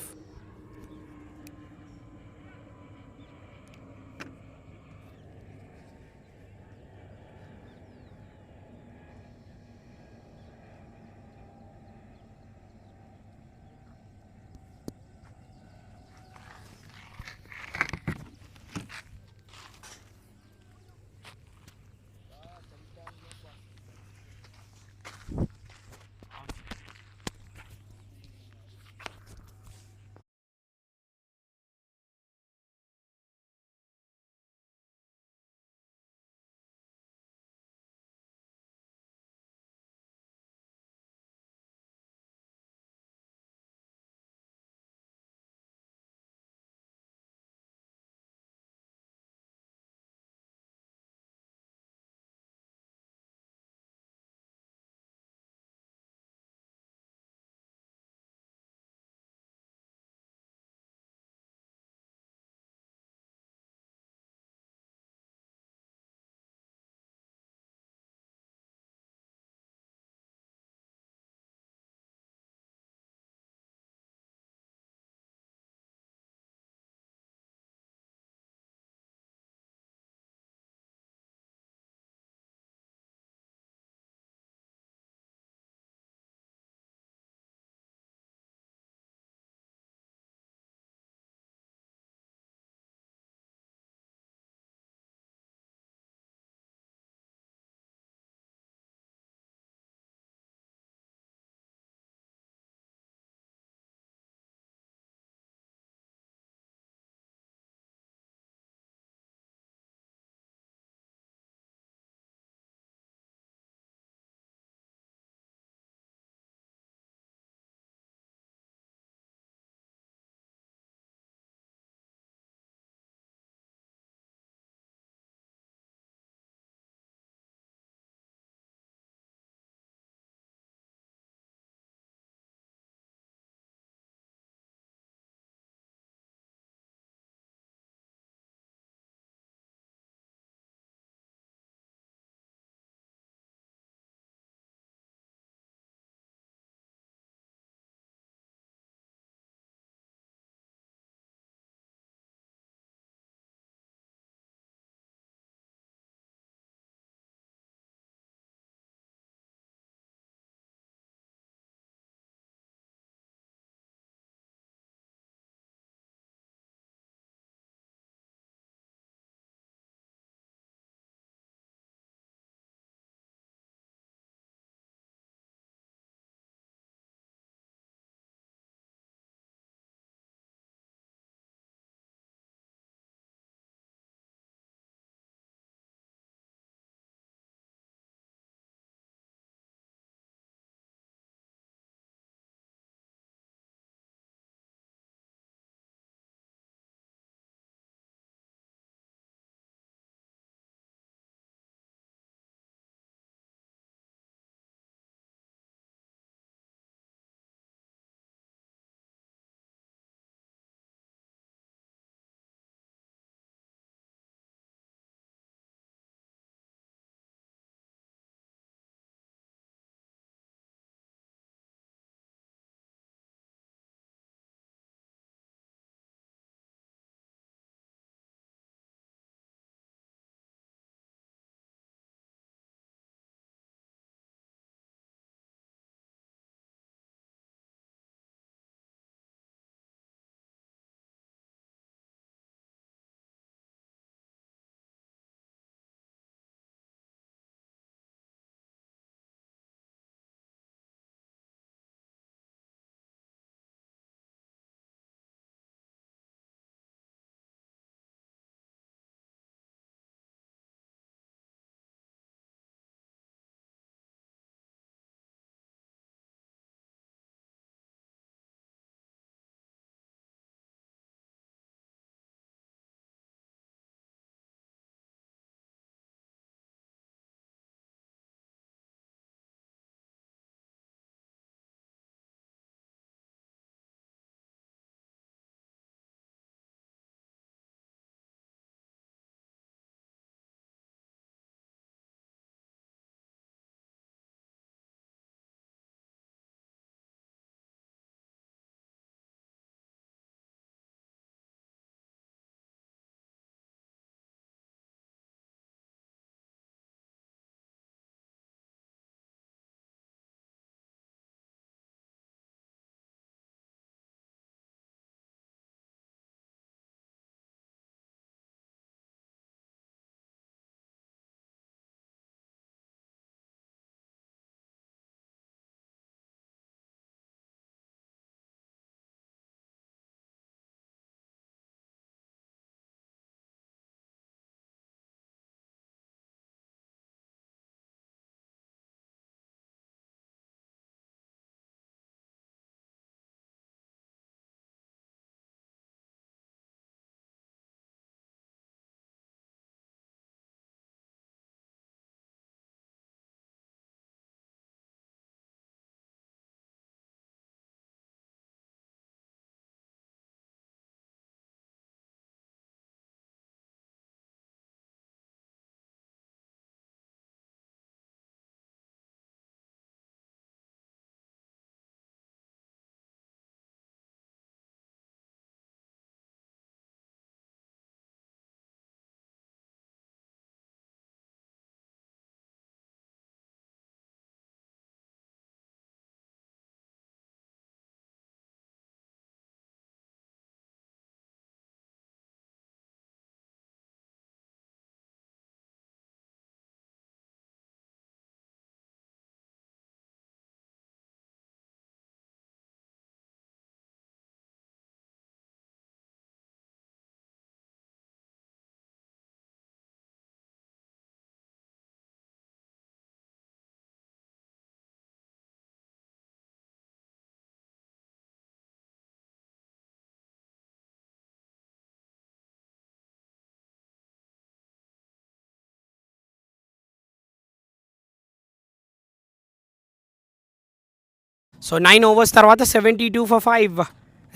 సో 9 overs తర్వాత 72 for 5.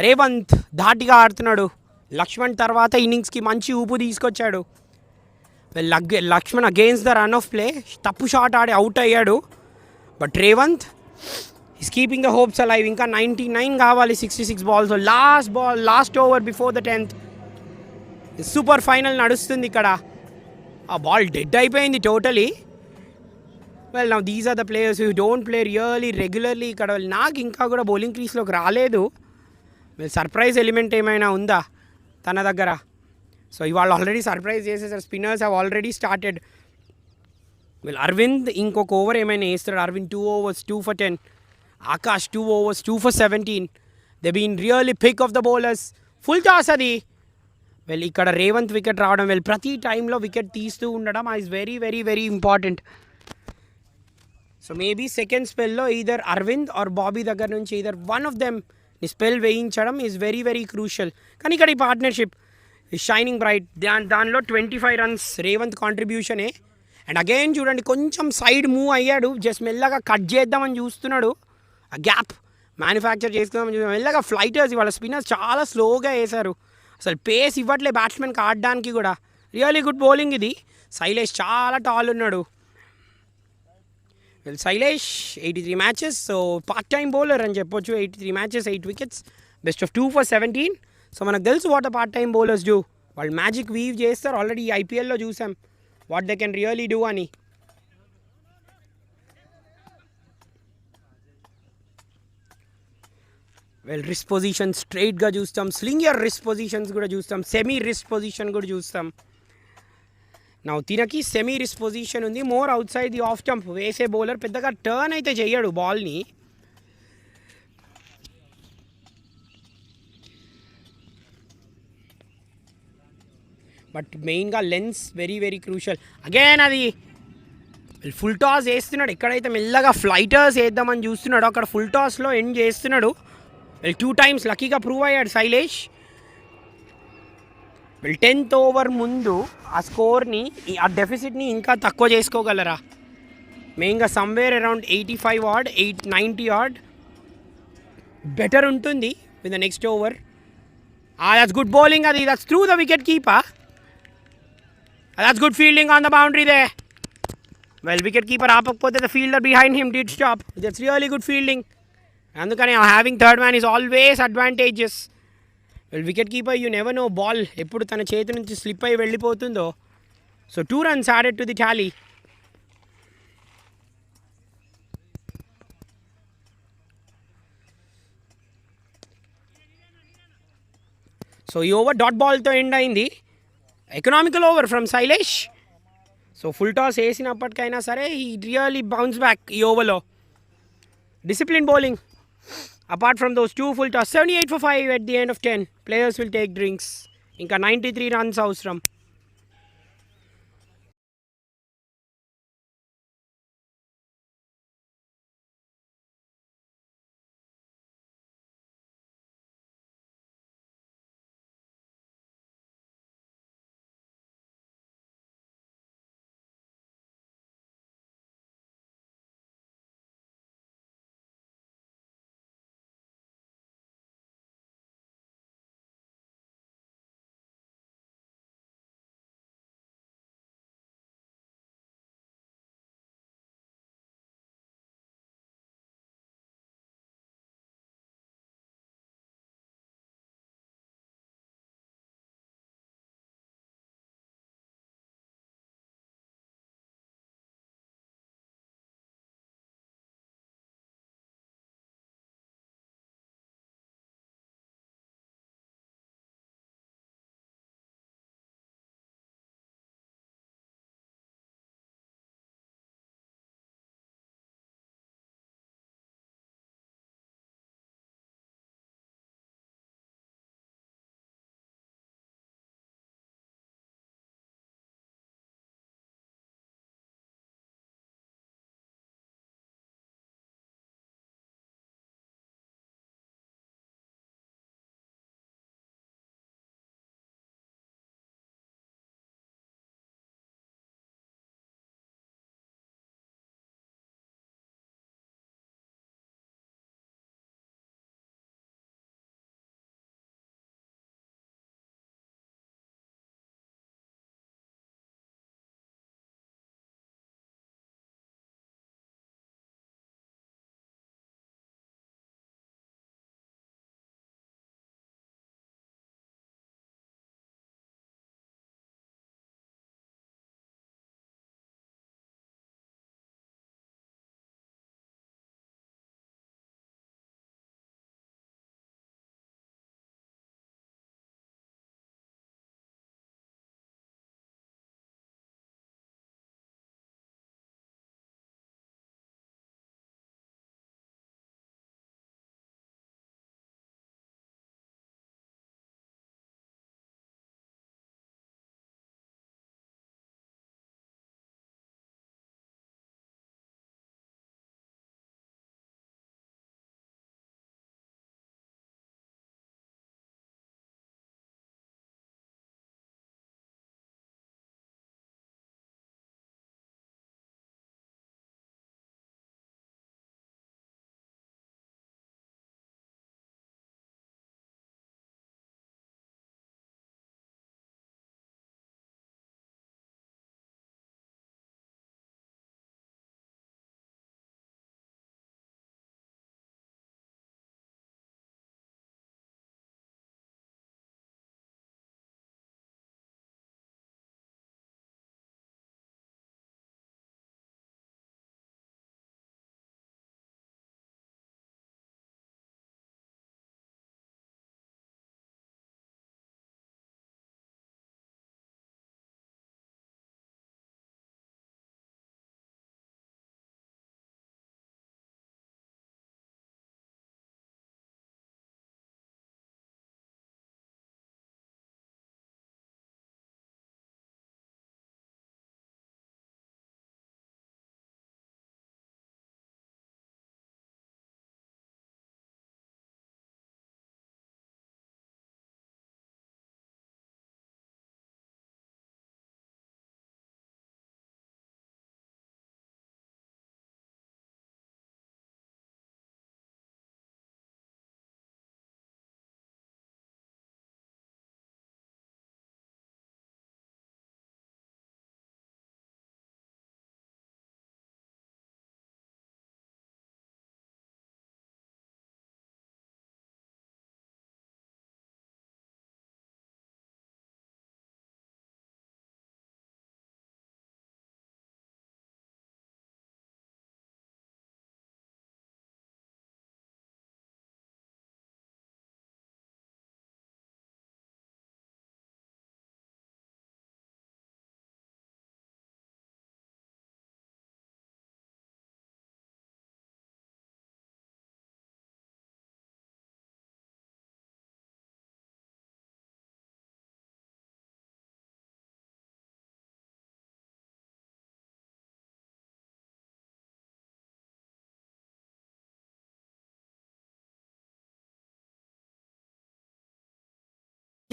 రేవంత్ ధాటిగా ఆడుతున్నాడు. లక్ష్మణ్ తర్వాత ఇన్నింగ్స్కి మంచి ఊపు తీసుకొచ్చాడు. Laxman against the run of play తప్పు షాట్ ఆడి అవుట్ అయ్యాడు. But Revanth is keeping the hopes alive. ఇంకా 99 కావాలి 66 balls. Last over before the 10th. Super final నడుస్తుంది ఇక్కడ. ఆ బాల్ డెడ్ అయిపోయింది totally. Well now these are the players who don't play really regularly. ఇక్కడ నాకు ఇంకా కూడా బౌలింగ్ క్రీస్లోకి రాలేదు. సర్ప్రైజ్ ఎలిమెంట్ ఏమైనా ఉందా తన దగ్గర? సో ఇవాళ ఆల్రెడీ సర్ప్రైజ్ చేసేసారు. Spinners have already started. Well Arvind ఇంకొక ఓవర్ ఏమైనా వేస్తాడు. Arvind 2 overs 2 for 10. Akash 2 overs 2 for 17. They been really pick of the bowlers. Full toss అది. వెల్ ఇక్కడ రేవంత్ వికెట్ రావడం, వెల్ ప్రతి టైంలో వికెట్ తీస్తూ ఉండడం is very very very important. So maybe second స్పెల్లో ఈదర్ అరవింద్ ఆర్ బాబీ దగ్గర నుంచి either one of them spell వేయించడం ఈజ్ వెరీ వెరీ క్రూషియల్. కానీ ఇక్కడ ఈ పార్ట్నర్షిప్ షైనింగ్ బ్రైట్. దానిలో 25 runs రేవంత్ కాంట్రిబ్యూషనే. అండ్ అగైన్ చూడండి కొంచెం సైడ్ మూవ్ అయ్యాడు. జస్ట్ మెల్లగా కట్ చేద్దామని చూస్తున్నాడు. ఆ గ్యాప్ మ్యానుఫ్యాక్చర్ చేసుకుందామని చూస్తున్నాడు. మెల్లగా ఫ్లైటర్స్ వాళ్ళ స్పిన్నర్స్ చాలా స్లోగా వేశారు. అసలు పేస్ ఇవ్వట్లే బ్యాట్స్మెన్కి ఆడడానికి కూడా. రియలీ గుడ్ బౌలింగ్ ఇది. శైలేష్ చాలా టాల్ ఉన్నాడు. వెల్ Shailesh 83 matches. So part time bowler అని చెప్పొచ్చు. 83 matches 8 wickets. Best of 2 for 17. సో మనకు తెలుసు what part time bowlers do. వాళ్ళు మ్యాజిక్ వీవ్ చేస్తారు. ఆల్రెడీ ఐపీఎల్లో చూసాం what they can really do అని. వెల్ రిస్ట్ పొజిషన్ స్ట్రైట్గా చూస్తాం. స్లింగర్ రిస్ట్ పొజిషన్స్ కూడా చూస్తాం. సెమీ రిస్ట్ పొజిషన్ కూడా చూస్తాం. నా తినకి సెమీ రిస్ట్ పొజిషన్ ఉంది. More out side the off stump వేసే బౌలర్. పెద్దగా టర్న్ అయితే చెయ్యడు బాల్ని. బట్ మెయిన్గా lens very very crucial. Again అది ఫుల్ టాస్ వేస్తున్నాడు. ఎక్కడైతే మెల్లగా ఫ్లైటర్స్ వేద్దామని చూస్తున్నాడు అక్కడ ఫుల్ టాస్లో ఎండ్ చేస్తున్నాడు. 2 times లక్కీగా ప్రూవ్ అయ్యాడు శైలేష్. 10th over ముందు ఆ స్కోర్ని ఆ డెఫిసిట్ని ఇంకా తక్కువ చేసుకోగలరా? మెయిన్గా somewhere around 85 odd 90 odd better ఉంటుంది with the next over. That's good bowling అది. That's through the wicket keeper. That's good fielding on the boundary there. Well wicket keeper ఆపకపోతే the fielder behind him did stop. That's really good fielding. అందుకని having third man is always advantages. Well wicket keeper you never know ball ఎప్పుడు తన చేతి నుంచి slip అయి వెళ్ళిపోతుందో. So 2 runs added to the tally. So ఈ over dot బాల్తో end అయింది. Economical over from Shailesh. So full toss వేసినప్పటికైనా సరే ఈ రియల్లీ బౌన్స్ బ్యాక్ ఈ ఓవర్లో. Discipline bowling. Apart from those 2 full toss, 78 for 5 at the end of 10. Players will take drinks. Inka 93 runs avasram.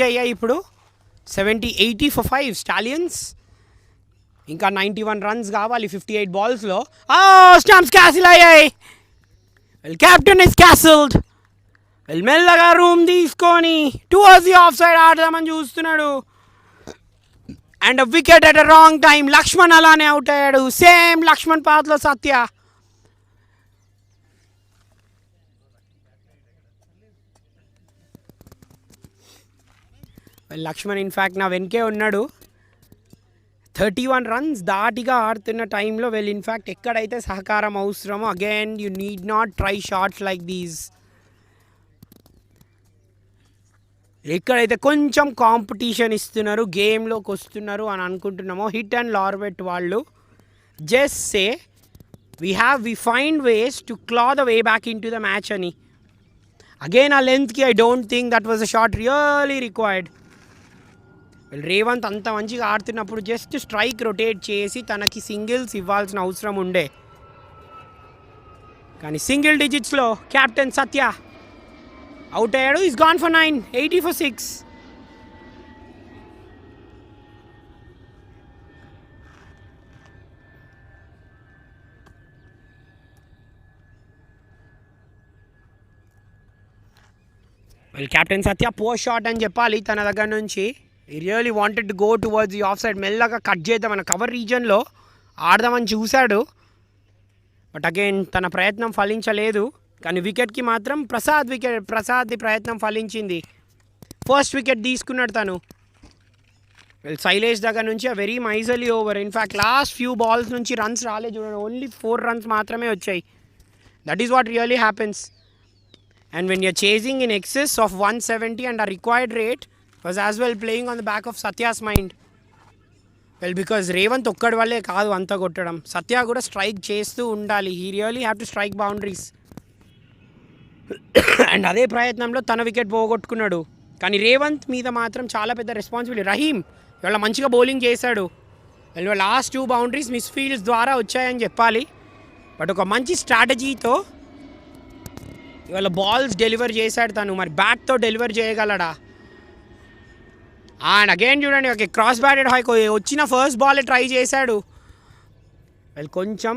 అయ్యాయి ఇప్పుడు 70-80 for 5 స్టాలియన్స్. ఇంకా 91 రన్స్ కావాలి 58 బాల్స్లో. స్టంప్స్ క్యాన్సిల్ అయ్యాయి. Captain is cancelled. మెల్లగా రూమ్ తీసుకొని టువర్డ్స్ ది ఆఫ్ సైడ్ ఆడదామని చూస్తున్నాడు. And wicket at a wrong time. Laxman అలానే అవుట్ అయ్యాడు. సేమ్ లక్ష్మణ్ పాత్లో సత్య. లక్ష్మణ్ ఇన్ఫ్యాక్ట్ నా వెనకే ఉన్నాడు. 31 రన్స్ దాటిగా ఆడుతున్న టైంలో ఇన్ఫ్యాక్ట్ ఎక్కడైతే సహకారం అవసరమో again you need not try shots like these. ఎక్కడైతే కొంచెం కాంపిటీషన్ ఇస్తున్నారు, గేమ్లోకి వస్తున్నారు అని అనుకుంటున్నామో హిట్ అండ్ లార్వెట్ వాళ్ళు just say we find ways to claw the way back into the match అని. అగైన్ ఆ లెంత్కి I don't think that was a shot really required. Revanth అంత మంచిగా ఆడుతున్నప్పుడు జస్ట్ స్ట్రైక్ రొటేట్ చేసి తనకి సింగిల్స్ ఇవ్వాల్సిన అవసరం ఉండే. కానీ సింగిల్ డిజిట్స్లో కెప్టెన్ సత్య అవుట్ అయ్యాడు. ఈస్ గాన్ ఫర్ 9, 80 for 6. కెప్టెన్ సత్య పోస్ట్ షాట్ అని చెప్పాలి తన దగ్గర నుంచి. ఈ really wanted to go towards the off side. మెల్లగా కట్ చేద్దామని కవర్ రీజన్లో ఆడదామని చూశాడు. బట్ అగైన్ తన ప్రయత్నం ఫలించలేదు. కానీ వికెట్కి మాత్రం ప్రసాద్ది ప్రయత్నం ఫలించింది. ఫస్ట్ వికెట్ తీసుకున్నాడు తను. శైలేష్ దగ్గర నుంచి very miserly over. In fact last few balls నుంచి రన్స్ రాలేదు చూడండి. ఓన్లీ 4 runs మాత్రమే వచ్చాయి. That is what really happens. And when you're chasing in excess of 170 and a required rate was as well playing on the back of Satya's mind. Because Revanth ఒక్కడి వల్లే కాదు అంతా కొట్టడం. సత్య కూడా స్ట్రైక్ చేస్తూ ఉండాలి. He really have to strike boundaries. And అదే ప్రయత్నంలో తన వికెట్ పోగొట్టుకున్నాడు. కానీ రేవంత్ మీద మాత్రం చాలా పెద్ద రెస్పాన్సిబిలిటీ. రహీమ్ ఇవాళ మంచిగా బౌలింగ్ చేశాడు. లాస్ట్ 2 బౌండరీస్ మిస్ ఫీల్డ్స్ ద్వారా వచ్చాయని చెప్పాలి. బట్ ఒక మంచి స్ట్రాటజీతో ఇవాళ బాల్స్ డెలివర్ చేశాడు తను. మరి బ్యాట్తో డెలివర్ చేయగలడా? అండ్ అగైన్ చూడండి ఓకే క్రాస్ బ్యాటెడ్ హాయ్ వచ్చిన ఫస్ట్ బాల్ ట్రై చేశాడు. కొంచెం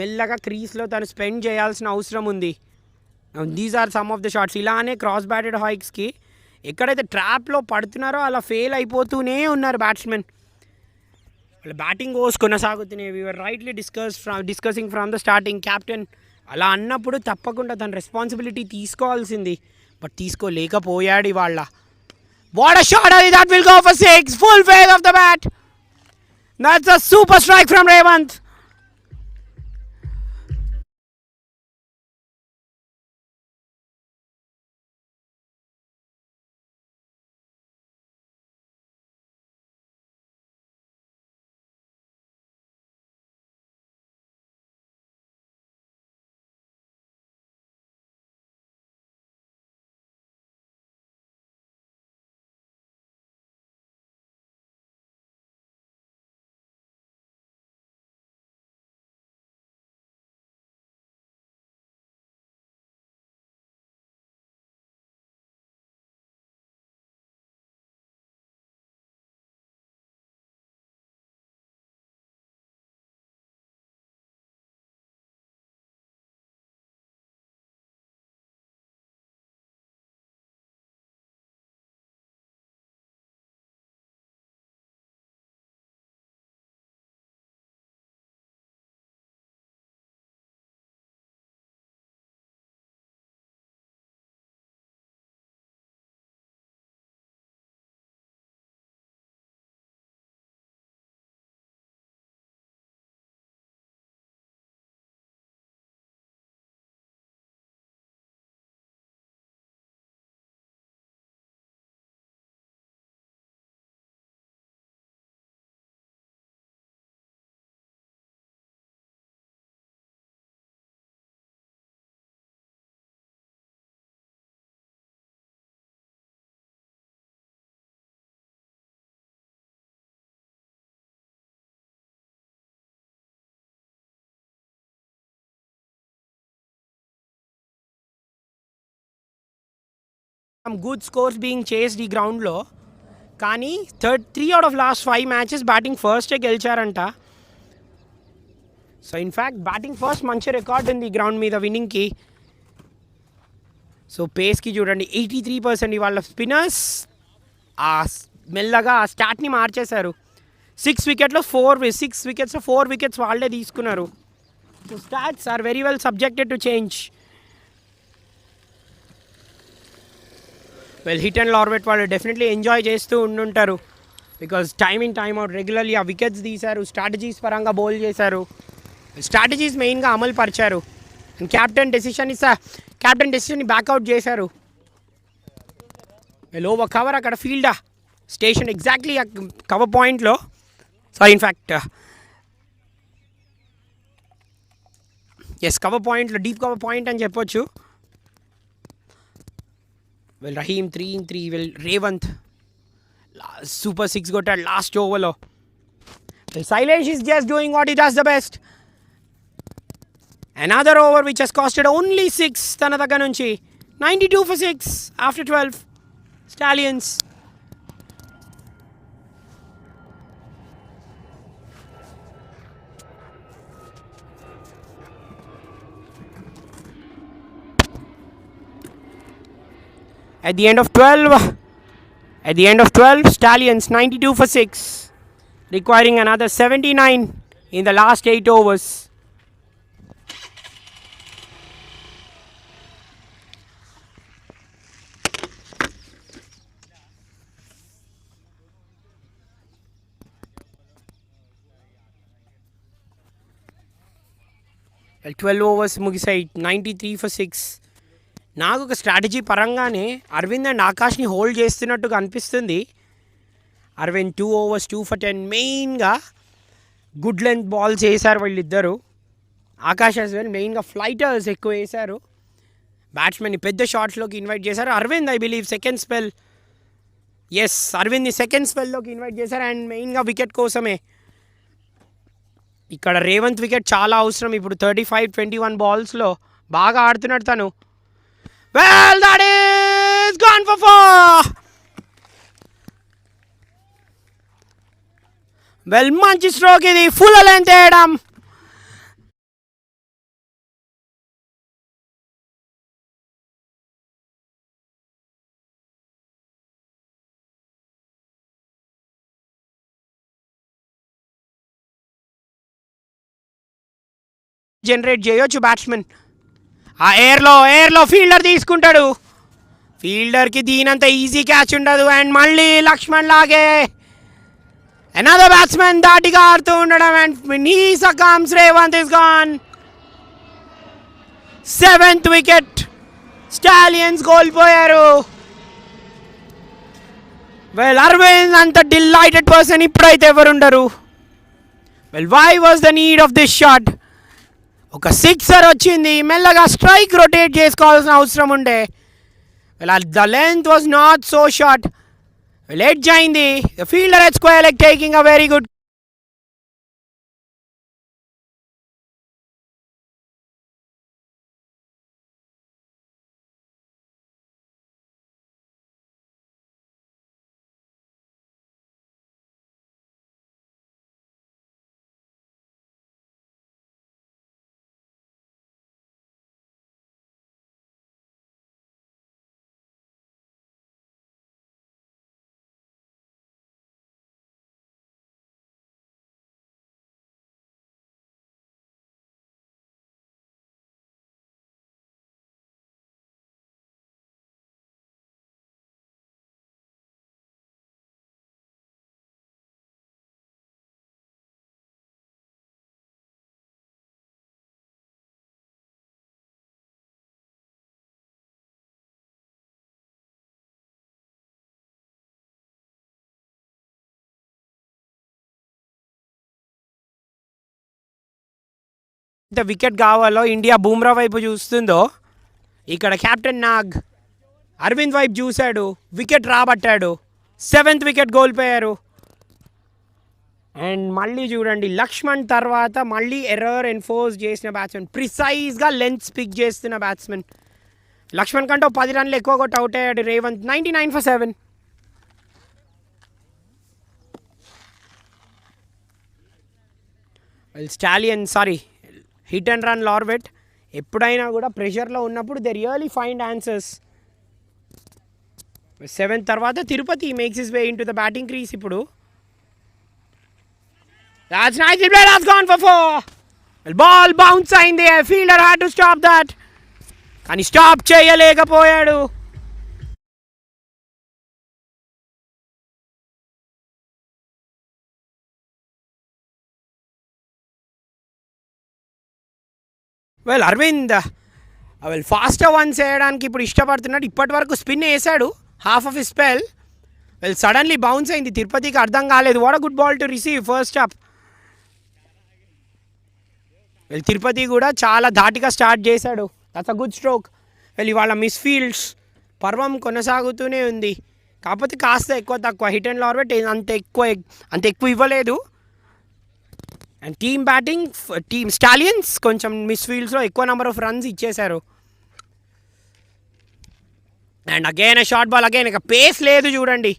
మెల్లగా క్రీస్లో తను స్పెండ్ చేయాల్సిన అవసరం ఉంది. These are some of the shots. ఇలానే క్రాస్ బ్యాటెడ్ హాయిక్స్కి ఎక్కడైతే ట్రాప్లో పడుతున్నారో అలా ఫెయిల్ అయిపోతూనే ఉన్నారు బ్యాట్స్మెన్. వాళ్ళ బ్యాటింగ్ ఓవర్స్ కొనసాగుతున్నాయి. We're rightly discussing from the starting. Captain అలా అన్నప్పుడు తప్పకుండా తన రెస్పాన్సిబిలిటీ తీసుకోవాల్సింది. బట్ తీసుకోలేకపోయాడు ఇవాళ. వాట్ అ షాట్ అది. That will go for 6. Full phase of the bat. That's a super strike from Revanth. some good scores being chased ఈ గ్రౌండ్లో. కానీ 3 out of last 5 matches batting ఫస్టే గెలిచారంట. సో ఇన్ఫ్యాక్ట్ బ్యాటింగ్ ఫస్ట్ మంచి రికార్డ్ ఉంది ఈ గ్రౌండ్ మీద విన్నింగ్కి. సో పేస్కి చూడండి 83%. వాళ్ళ స్పిన్నర్స్ మెల్లగా ఆ స్టాట్ని మార్చేశారు. 6 వికెట్స్లో 4 వికెట్స్ వాళ్ళే తీసుకున్నారు. So stats are very well subjected to change. Well hit and లార్వెట్ వాళ్ళు డెఫినెట్లీ ఎంజాయ్ చేస్తూ ఉండుంటారు. Because time in time out regularly ఆ వికెట్స్ తీశారు. స్ట్రాటజీస్ పరంగా బౌల్ చేశారు. స్ట్రాటజీస్ మెయిన్గా అమలు పరిచారు. అండ్ క్యాప్టెన్ డెసిషన్ని బ్యాక్అవుట్ చేశారు. వెల్ ఓవర్ కవర్ అక్కడ ఫీల్డా స్టేషన్ ఎగ్జాక్ట్లీ కవర్ పాయింట్లో. సారీ ఇన్ఫ్యాక్ట్ కవర్ పాయింట్లో డీప్ కవర్ పాయింట్ అని చెప్పొచ్చు. Well Rahim 3-3. Well Revanth super 6 కొట్టాడు లాస్ట్ ఓవర్లో. వెల్ Shailesh is just doing what he does the best. Another over which has costed only 6 తన దగ్గర నుంచి. 92 for 6 after 12. Stallions. At the end of 12, Stallions 92 for 6, requiring another 79 in the last 8 overs. Well, 12 overs ముగిసాయి. 93 for 6. నాకు ఒక స్ట్రాటజీ పరంగానే అరవింద్ అండ్ ఆకాష్ని హోల్డ్ చేస్తున్నట్టుగా అనిపిస్తుంది. అరవింద్ 2 overs 2 for 10 మెయిన్గా గుడ్ లెంత్ బాల్స్ వేశారు వీళ్ళిద్దరు. ఆకాష్ యాజ్ వెల్ మెయిన్గా ఫ్లైటర్స్ ఎక్కువ వేశారు. బ్యాట్స్మెన్ని పెద్ద షాట్స్లోకి ఇన్వైట్ చేశారు. Aravind I believe second spell అరవింద్ని సెకండ్ స్పెల్లోకి ఇన్వైట్ చేశారు. అండ్ మెయిన్గా వికెట్ కోసమే. ఇక్కడ రేవంత్ వికెట్ చాలా అవసరం ఇప్పుడు. 35-21 బాల్స్లో బాగా ఆడుతున్నాడు తను. Well that is gone for 4. Well మంచి స్ట్రోక్ ఇది. ఫుల్ లెంత్ వేయడం. జనరేట్ చేయొచ్చు బ్యాట్స్మెన్. ఆ ఎయిర్లో ఫీల్డర్ తీసుకుంటాడు. ఫీల్డర్కి దీనంత ఈజీ క్యాచ్ ఉండదు. అండ్ మళ్ళీ లక్ష్మణ్ లాగే అనదర్ బ్యాట్స్మెన్ దాటిగా ఆడుతూ ఉండడం. And his comes Revanth is gone. 7th wicket. Stallions కోల్పోయారు. వెల్ అరవింద్ అంత డిలైటెడ్ పర్సన్ ఇప్పుడైతే ఎవరుండరు. Well why was the need of this shot? ఒక సిక్సర్ వచ్చింది. మెల్లగా స్ట్రైక్ రొటేట్ చేసుకోవాల్సిన అవసరం ఉండే. The length was not so short. Edge అయింది. The fielder 𝘀𝗶𝗃 taking a very good. Wicket కావాలో ఇండియా బూమ్రా వైపు చూస్తుందో ఇక్కడ కెప్టెన్ నాగ్ అరవింద్ వైపు చూశాడు. వికెట్ రాబట్టాడు. 7th వికెట్ కోల్పోయారు. అండ్ మళ్ళీ చూడండి లక్ష్మణ్ తర్వాత మళ్ళీ ఎర్రర్ ఎన్ఫోర్స్ చేసిన బ్యాట్స్మెన్. ప్రిసైజ్గా లెంత్ పిక్ చేస్తున్న బ్యాట్స్మెన్. లక్ష్మణ్ కంటే 10 రన్లు ఎక్కువ కొట్టి అవుట్ అయ్యాడు Revanth. 99 for 7. Stallion hit and run లార్వెట్. ఎప్పుడైనా కూడా ప్రెషర్లో ఉన్నప్పుడు దే రియలీ ఫైండ్ ఆన్సర్స్. 7 తర్వాత Tirupati makes his way in to the batting crease ఇప్పుడు. That's nice. The player has gone for 4. Well, ball bounce అయింది. Fielder had to stop that. కానీ స్టాప్ చేయలేకపోయాడు. వెల్ అరవింద్ ఫాస్టర్ వన్స్ వేయడానికి ఇప్పుడు ఇష్టపడుతున్నాడు. ఇప్పటి వరకు స్పిన్ వేసాడు half of his spell. Well suddenly bounce అయింది. తిరుపతికి అర్థం కాలేదు. What a good ball to receive first up. Well Tirupati కూడా చాలా ధాటిగా స్టార్ట్ చేశాడు. That's a good stroke. Well ఇవాళ మిస్ ఫీల్డ్స్ పర్వం కొనసాగుతూనే ఉంది. కాకపోతే కాస్త ఎక్కువ తక్కువ. హిట్ అండ్ లార్వెట్ అంత ఎక్కువ ఇవ్వలేదు. అండ్ టీమ్ స్టాలియన్స్ కొంచెం మిస్ ఫీల్డ్స్లో ఎక్కువ నెంబర్ ఆఫ్ రన్స్ ఇచ్చేశారు. And again short ball. Again ఇక పేస్ లేదు చూడండి.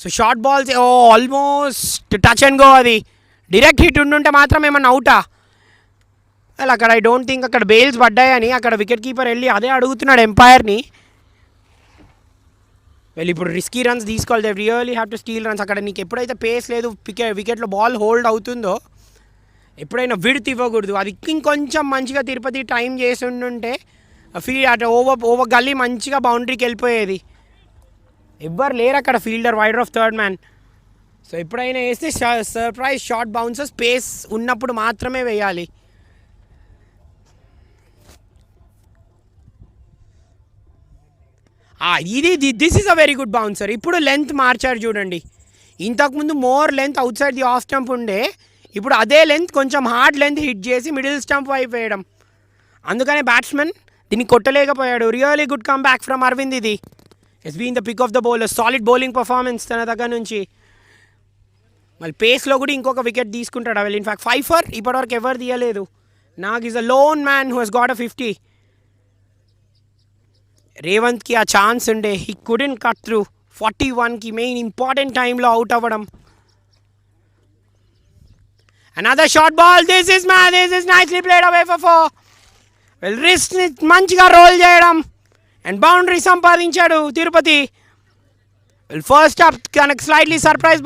So short balls almost touch and go. అది డైరెక్ట్ హిట్ ఉండుంటే మాత్రం ఏమన్నా అవుటా? అలా అక్కడ ఐ డోంట్ థింక్ అక్కడ బెయిల్స్ పడ్డాయని అక్కడ వికెట్ కీపర్ వెళ్ళి అదే అడుగుతున్నాడు ఎంపైర్ని. వెళ్ళి ఇప్పుడు రిస్కీ రన్స్ తీసుకోవాలి. They really have to steal runs. అక్కడ నీకు ఎప్పుడైతే పేస్ లేదు వికెట్లో బాల్ హోల్డ్ అవుతుందో ఎప్పుడైనా విడ్త్ ఇవ్వకూడదు. అది ఇంకొంచెం మంచిగా తిరుపతి టైం చేసి ఉండుంటే అటు ఓవర్ గల్లీ మంచిగా బౌండరీకి వెళ్ళిపోయేది. ఎవ్వరు లేరు అక్కడ fielder wider of third man. So ఎప్పుడైనా వేస్తే సర్ప్రైజ్ షార్ట్ బౌన్సర్స్ పేస్ ఉన్నప్పుడు మాత్రమే వేయాలి. This is a very good bouncer. ఇప్పుడు లెంత్ మార్చారు చూడండి. ఇంతకుముందు more length outside the off stump ఉండే. ఇప్పుడు అదే లెంత్ కొంచెం హార్డ్ లెంత్ హిట్ చేసి మిడిల్ స్టంప్ వైపు వేయడం. అందుకనే బ్యాట్స్మెన్ దీన్ని కొట్టలేకపోయాడు. Really good come back from Aravind. ఇది it's been the pick of the bowler. Solid bowling performance తన దగ్గర నుంచి. మళ్ళీ పేస్లో కూడా ఇంకొక వికెట్ తీసుకుంటాడు. వెల్ ఇన్ఫాక్ట్ 5 for ఇప్పటివరకు ఎవరు తీయలేదు. Nag is a lone man who he's got a 50. రేవంత్కి ఆ ఛాన్స్ ఉండే. He couldn't cut through. 41కి మెయిన్ ఇంపార్టెంట్ టైంలో అవుట్ అవ్వడం. Another short ball. This is nicely played away for 4. Well రిస్ట్ని మంచిగా రోల్ చేయడం అండ్ బౌండరీ సంపాదించాడు తిరుపతి. వెల్ ఫస్ట్ అప్ కనుక స్లైట్లీ సర్ప్రైజ్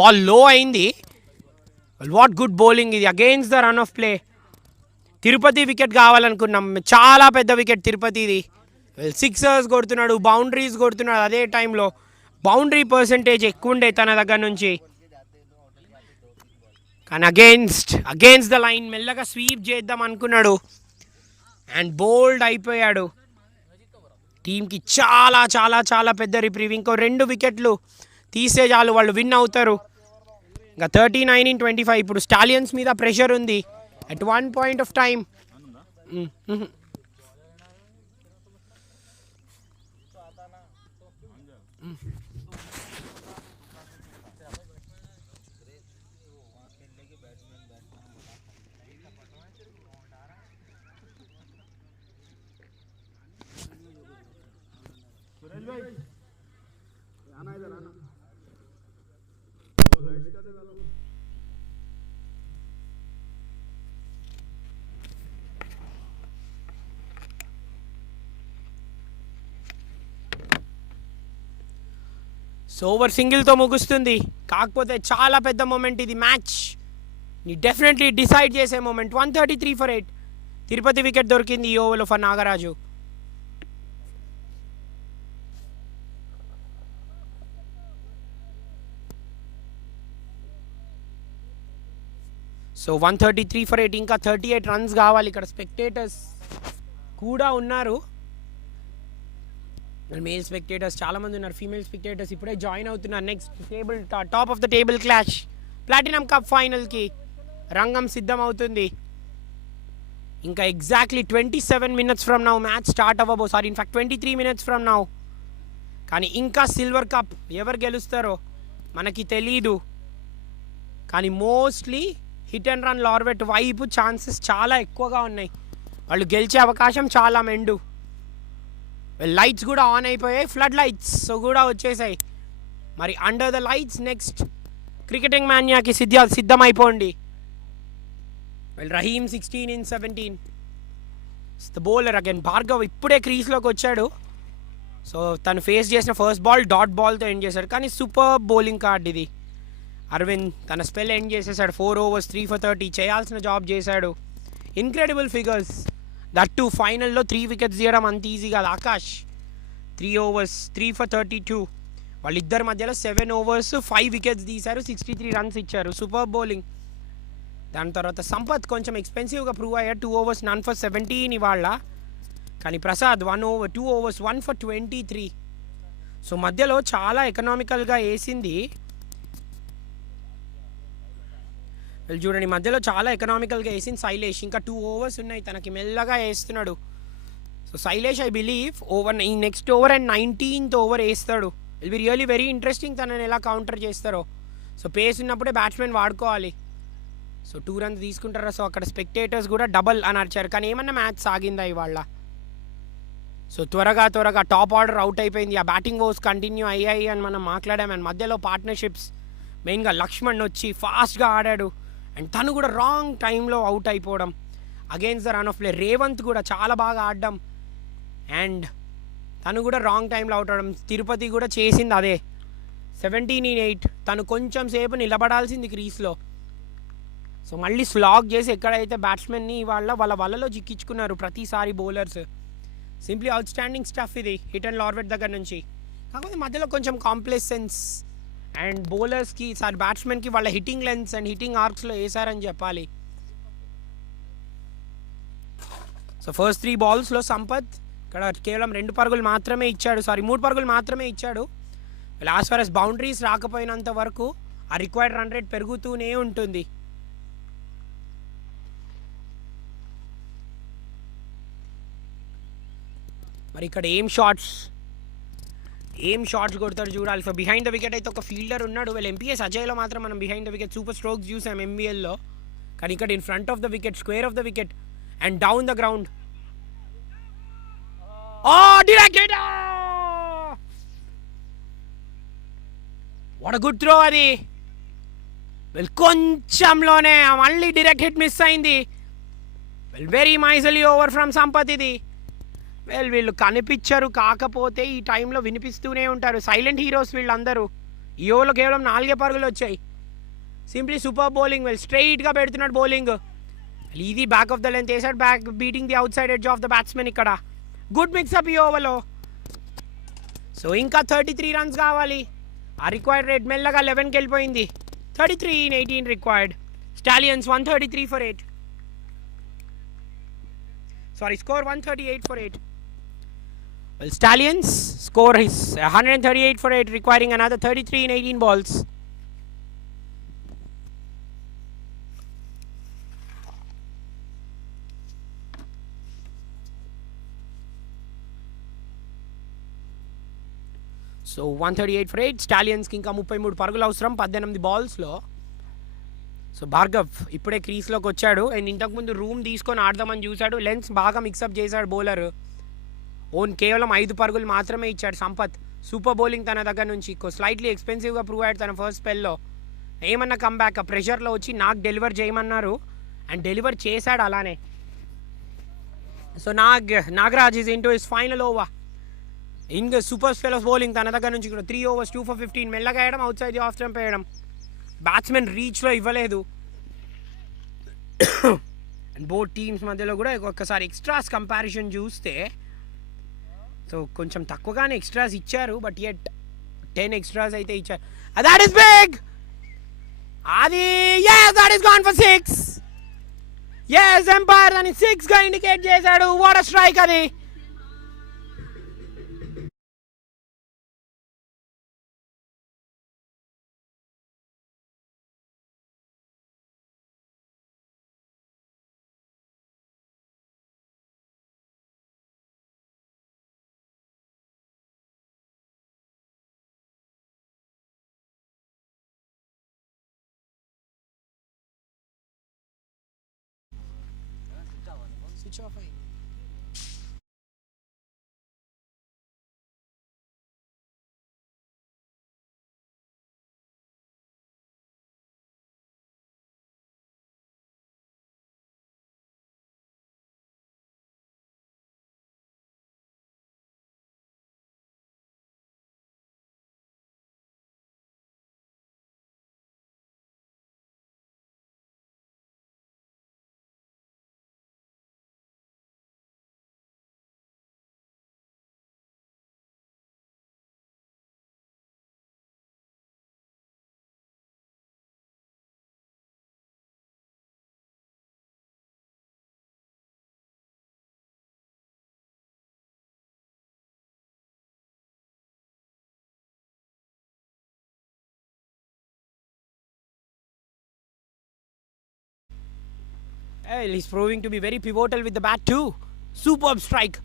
బాల్ లో అయింది. వాట్ గుడ్ బౌలింగ్ ఇది against the run of play. Tirupati wicket కావాలనుకున్నాం, చాలా పెద్ద వికెట్ తిరుపతిది. సిక్సర్స్ కొడుతున్నాడు, బౌండరీస్ కొడుతున్నాడు. అదే టైంలో బౌండరీ పర్సంటేజ్ ఎక్కువ ఉండే తన దగ్గర నుంచి. కానీ అగేన్స్ట్ ద లైన్ మెల్లగా స్వీప్ చేద్దాం అనుకున్నాడు అండ్ బోల్డ్ అయిపోయాడు. టీంకి చాలా చాలా చాలా పెద్ద రిప్రీవ్. ఇంకో 2 వికెట్లు తీసే చాలు, వాళ్ళు విన్ అవుతారు. ఇంకా 39-25. ఇప్పుడు స్టాలియన్స్ మీద ప్రెషర్ ఉంది at one point of time. So over సింగిల్తో ముగుస్తుంది. కాకపోతే చాలా పెద్ద మూమెంట్ ఇది. మ్యాచ్ ని డెఫినెట్లీ డిసైడ్ చేసే మూమెంట్. 133 for 8. తిరుపతి వికెట్ దొరికింది ఈ ఓవర్లో ఫర్ నాగరాజు. సో 133 for 8. ఇంకా 38 runs కావాలి. ఇక్కడ స్పెక్టేటర్స్ కూడా ఉన్నారు. మేల్ స్పెక్టేటర్స్ చాలామంది ఉన్నారు, ఫీమేల్ స్పెక్టేటర్స్ ఇప్పుడే జాయిన్ అవుతున్నారు. Next table top of the table clash, platinum cup ఫైనల్కి రంగం సిద్ధం అవుతుంది. ఇంకా exactly 27 minutes from now match start అవ్వబో. Sorry, in fact 23 minutes from now. కానీ ఇంకా సిల్వర్ కప్ ఎవరు గెలుస్తారో మనకి తెలీదు. కానీ మోస్ట్లీ హిట్ అండ్ రన్ లార్వెట్ వైపు ఛాన్సెస్ చాలా ఎక్కువగా ఉన్నాయి. వాళ్ళు గెలిచే అవకాశం చాలా మెండు. లైట్స్ కూడా ఆన్ అయిపోయాయి, ఫ్లడ్ లైట్స్ కూడా వచ్చేసాయి. మరి under the lights next cricketing మాన్యాకి సిద్ధమైపోండి. Rahim 16 in 17. The bowler again Bhargav ఇప్పుడే క్రీజ్లోకి వచ్చాడు. సో తను ఫేస్ చేసిన ఫస్ట్ బాల్ డాట్ బాల్తో ఎండ్ చేశాడు. కానీ సూపర్ బౌలింగ్ కార్డ్ ఇది. అరవింద్ తన స్పెల్ ఎండ్ చేసేసాడు. 4 overs 3 for 30 చేయాల్సిన జాబ్ చేశాడు. Incredible figures. దట్ టు ఫైనల్లో 3 wickets తీయడం అంత ఈజీ కాదు. ఆకాష్ 3 overs 3 for 32. వాళ్ళిద్దరి మధ్యలో 7 overs 5 wickets తీశారు, 63 runs ఇచ్చారు. Super bowling. దాని తర్వాత సంపత్ కొంచెం ఎక్స్పెన్సివ్గా ప్రూవ్ అయ్యాడు. 2 overs none for 17 ఇవాళ. కానీ ప్రసాద్ 2 overs 1 for 23. సో మధ్యలో చాలా ఎకనామికల్గా వేసింది. వీళ్ళు చూడండి, మధ్యలో చాలా ఎకనామికల్గా వేసింది శైలేష్. ఇంకా 2 overs ఉన్నాయి తనకి, మెల్లగా వేస్తున్నాడు. సో శైలేష్ ఐ బిలీవ్ ఈ next over and 19th over వేస్తాడు. Will be really very interesting తనని ఎలా కౌంటర్ చేస్తారో. సో పేస్ ఉన్నప్పుడే బ్యాట్స్మెన్ వాడుకోవాలి. సో 2 runs తీసుకుంటారా. సో అక్కడ స్పెక్టేటర్స్ కూడా డబల్ అని అరిచారు. కానీ ఏమన్నా మ్యాచ్ సాగిందా ఇవాళ? సో త్వరగా టాప్ ఆర్డర్ అవుట్ అయిపోయింది. ఆ బ్యాటింగ్ ఓవర్స్ కంటిన్యూ అయ్యాయి అని మనం మాట్లాడాం. అండ్ మధ్యలో పార్ట్నర్షిప్స్ మెయిన్గా లక్ష్మణ్ వచ్చి ఫాస్ట్గా ఆడాడు. అండ్ తను కూడా రాంగ్ టైంలో అవుట్ అయిపోవడం. Against the run of play Revanth కూడా చాలా బాగా ఆడడం అండ్ తను కూడా రాంగ్ టైంలో అవుట్ అవడం. తిరుపతి కూడా చేసింది అదే. 17 in 8. తను కొంచెం సేపు నిలబడాల్సింది క్రీస్లో. సో మళ్ళీ స్లాగ్ చేసి ఎక్కడైతే బ్యాట్స్మెన్ని వాళ్ళ వలలో చిక్కించుకున్నారు ప్రతిసారి bowlers. Simply out standing stuff ఇది హిట్ అండ్ లార్వెట్ దగ్గర నుంచి. కాకపోతే మధ్యలో కొంచెం కాంప్లెసెన్స్ అండ్ బౌలర్స్కి బ్యాట్స్మెన్కి వాళ్ళ హిట్టింగ్ లెన్స్ అండ్ హిట్టింగ్ ఆర్క్స్లో వేసారని చెప్పాలి. సో ఫస్ట్ 3 balls సంపత్ ఇక్కడ కేవలం 2 పరుగులు మాత్రమే ఇచ్చాడు. 3 పరుగులు మాత్రమే ఇచ్చాడు. యాజ్ ఫార్ యాజ్ బౌండరీస్ రాకపోయినంత వరకు ఆ రిక్వైర్డ్ రన్ రేట్ పెరుగుతూనే ఉంటుంది. మరి ఇక్కడ ఏం షాట్స్ కొడతారు చూడాలి. సో బిహైండ్ ద వికెట్ అయితే ఒక ఫీల్డర్ ఉన్నాడు. వీళ్ళు ఎంపీఎస్ అజయ్లో మాత్రం మనం behind the wicket super strokes చూసాం ఎంబీఎల్లో. కానీ ఇక్కడ in front of the wicket, square of the wicket and down the ground. What a good throw అది. వెల్ కొంచెంలోనే మళ్ళీ డైరెక్ట్ హిట్ మిస్ అయింది. Well very miserly over from Sampath ఇది. వీళ్ళు కనిపించరు, కాకపోతే ఈ టైంలో వినిపిస్తూనే ఉంటారు. సైలెంట్ హీరోస్ వీళ్ళందరూ. ఈ ఓవర్లో కేవలం 4 పరుగులు వచ్చాయి. సింప్లీ సూపర్ బౌలింగ్, వెల్ స్ట్రైట్గా పెడుతున్నాడు బౌలింగ్. ఇది బ్యాక్ ఆఫ్ ద లెంత్ వేసాడు, back beating the outside edge of the batsmen. ఇక్కడ గుడ్ మిక్సప్ ఈ ఓవర్లో. సో ఇంకా 33 రన్స్ కావాలి. ఆ రిక్వైర్డ్ రేట్ మెల్లగా 11కి వెళ్ళిపోయింది. 33 in 18 రిక్వైర్డ్. స్టాలియన్స్ 133 for 8. Sorry, score 138 for 8. Well, Stallions score his 138 for 8, requiring another 33 in 18 balls. సో 138 for 8. స్టాలియన్స్కి ఇంకా 33 పరుగులు అవసరం 18 బాల్స్లో. సో భార్గవ్ ఇప్పుడే క్రీస్లోకి వచ్చాడు అండ్ ఇంతకుముందు రూమ్ తీసుకొని ఆడదామని చూశాడు. లెన్స్ బాగా మిక్సప్ చేశాడు బౌలర్. కేవలం 5 పరుగులు మాత్రమే ఇచ్చాడు సంపత్. సూపర్ బౌలింగ్ తన దగ్గర నుంచి. స్లైట్లీ ఎక్స్పెన్సివ్గా ప్రూవ్ అయ్యాడు తన ఫస్ట్ స్పెల్లో. ఏమన్నా కమ్బ్యాక్ ప్రెషర్లో వచ్చి నాకు డెలివర్ చేయమన్నారు అండ్ డెలివర్ చేశాడు అలానే. సో Nagaraj is into his final over. ఇంకా సూపర్ స్పెల్ ఆఫ్ బౌలింగ్ తన దగ్గర నుంచి. 3 overs 2 for 15 మెల్లగా వేయడం, అవుట్ సైడ్ ఆఫ్ స్టంప్ వేయడం. బ్యాట్స్మెన్ రీచ్లో ఇవ్వలేదు. అండ్ బోత్ టీమ్స్ మధ్యలో కూడా ఒక్కసారి ఎక్స్ట్రాస్ కంపారిజన్ చూస్తే సో కొంచెం తక్కువగానే ఎక్స్ట్రాస్ ఇచ్చారు, బట్ యట్ 10 ఎక్స్ట్రాస్ అయితే ఇచ్చారు. That is big. అది yes, that is gone for 6. yes, umpire దాన్ని 6గా ఇండికేట్ చేశాడు. వాట్ అ స్ట్రైక్ అది. Switch off అయింది. Well, he's proving to be very pivotal with the bat too. Superb strike.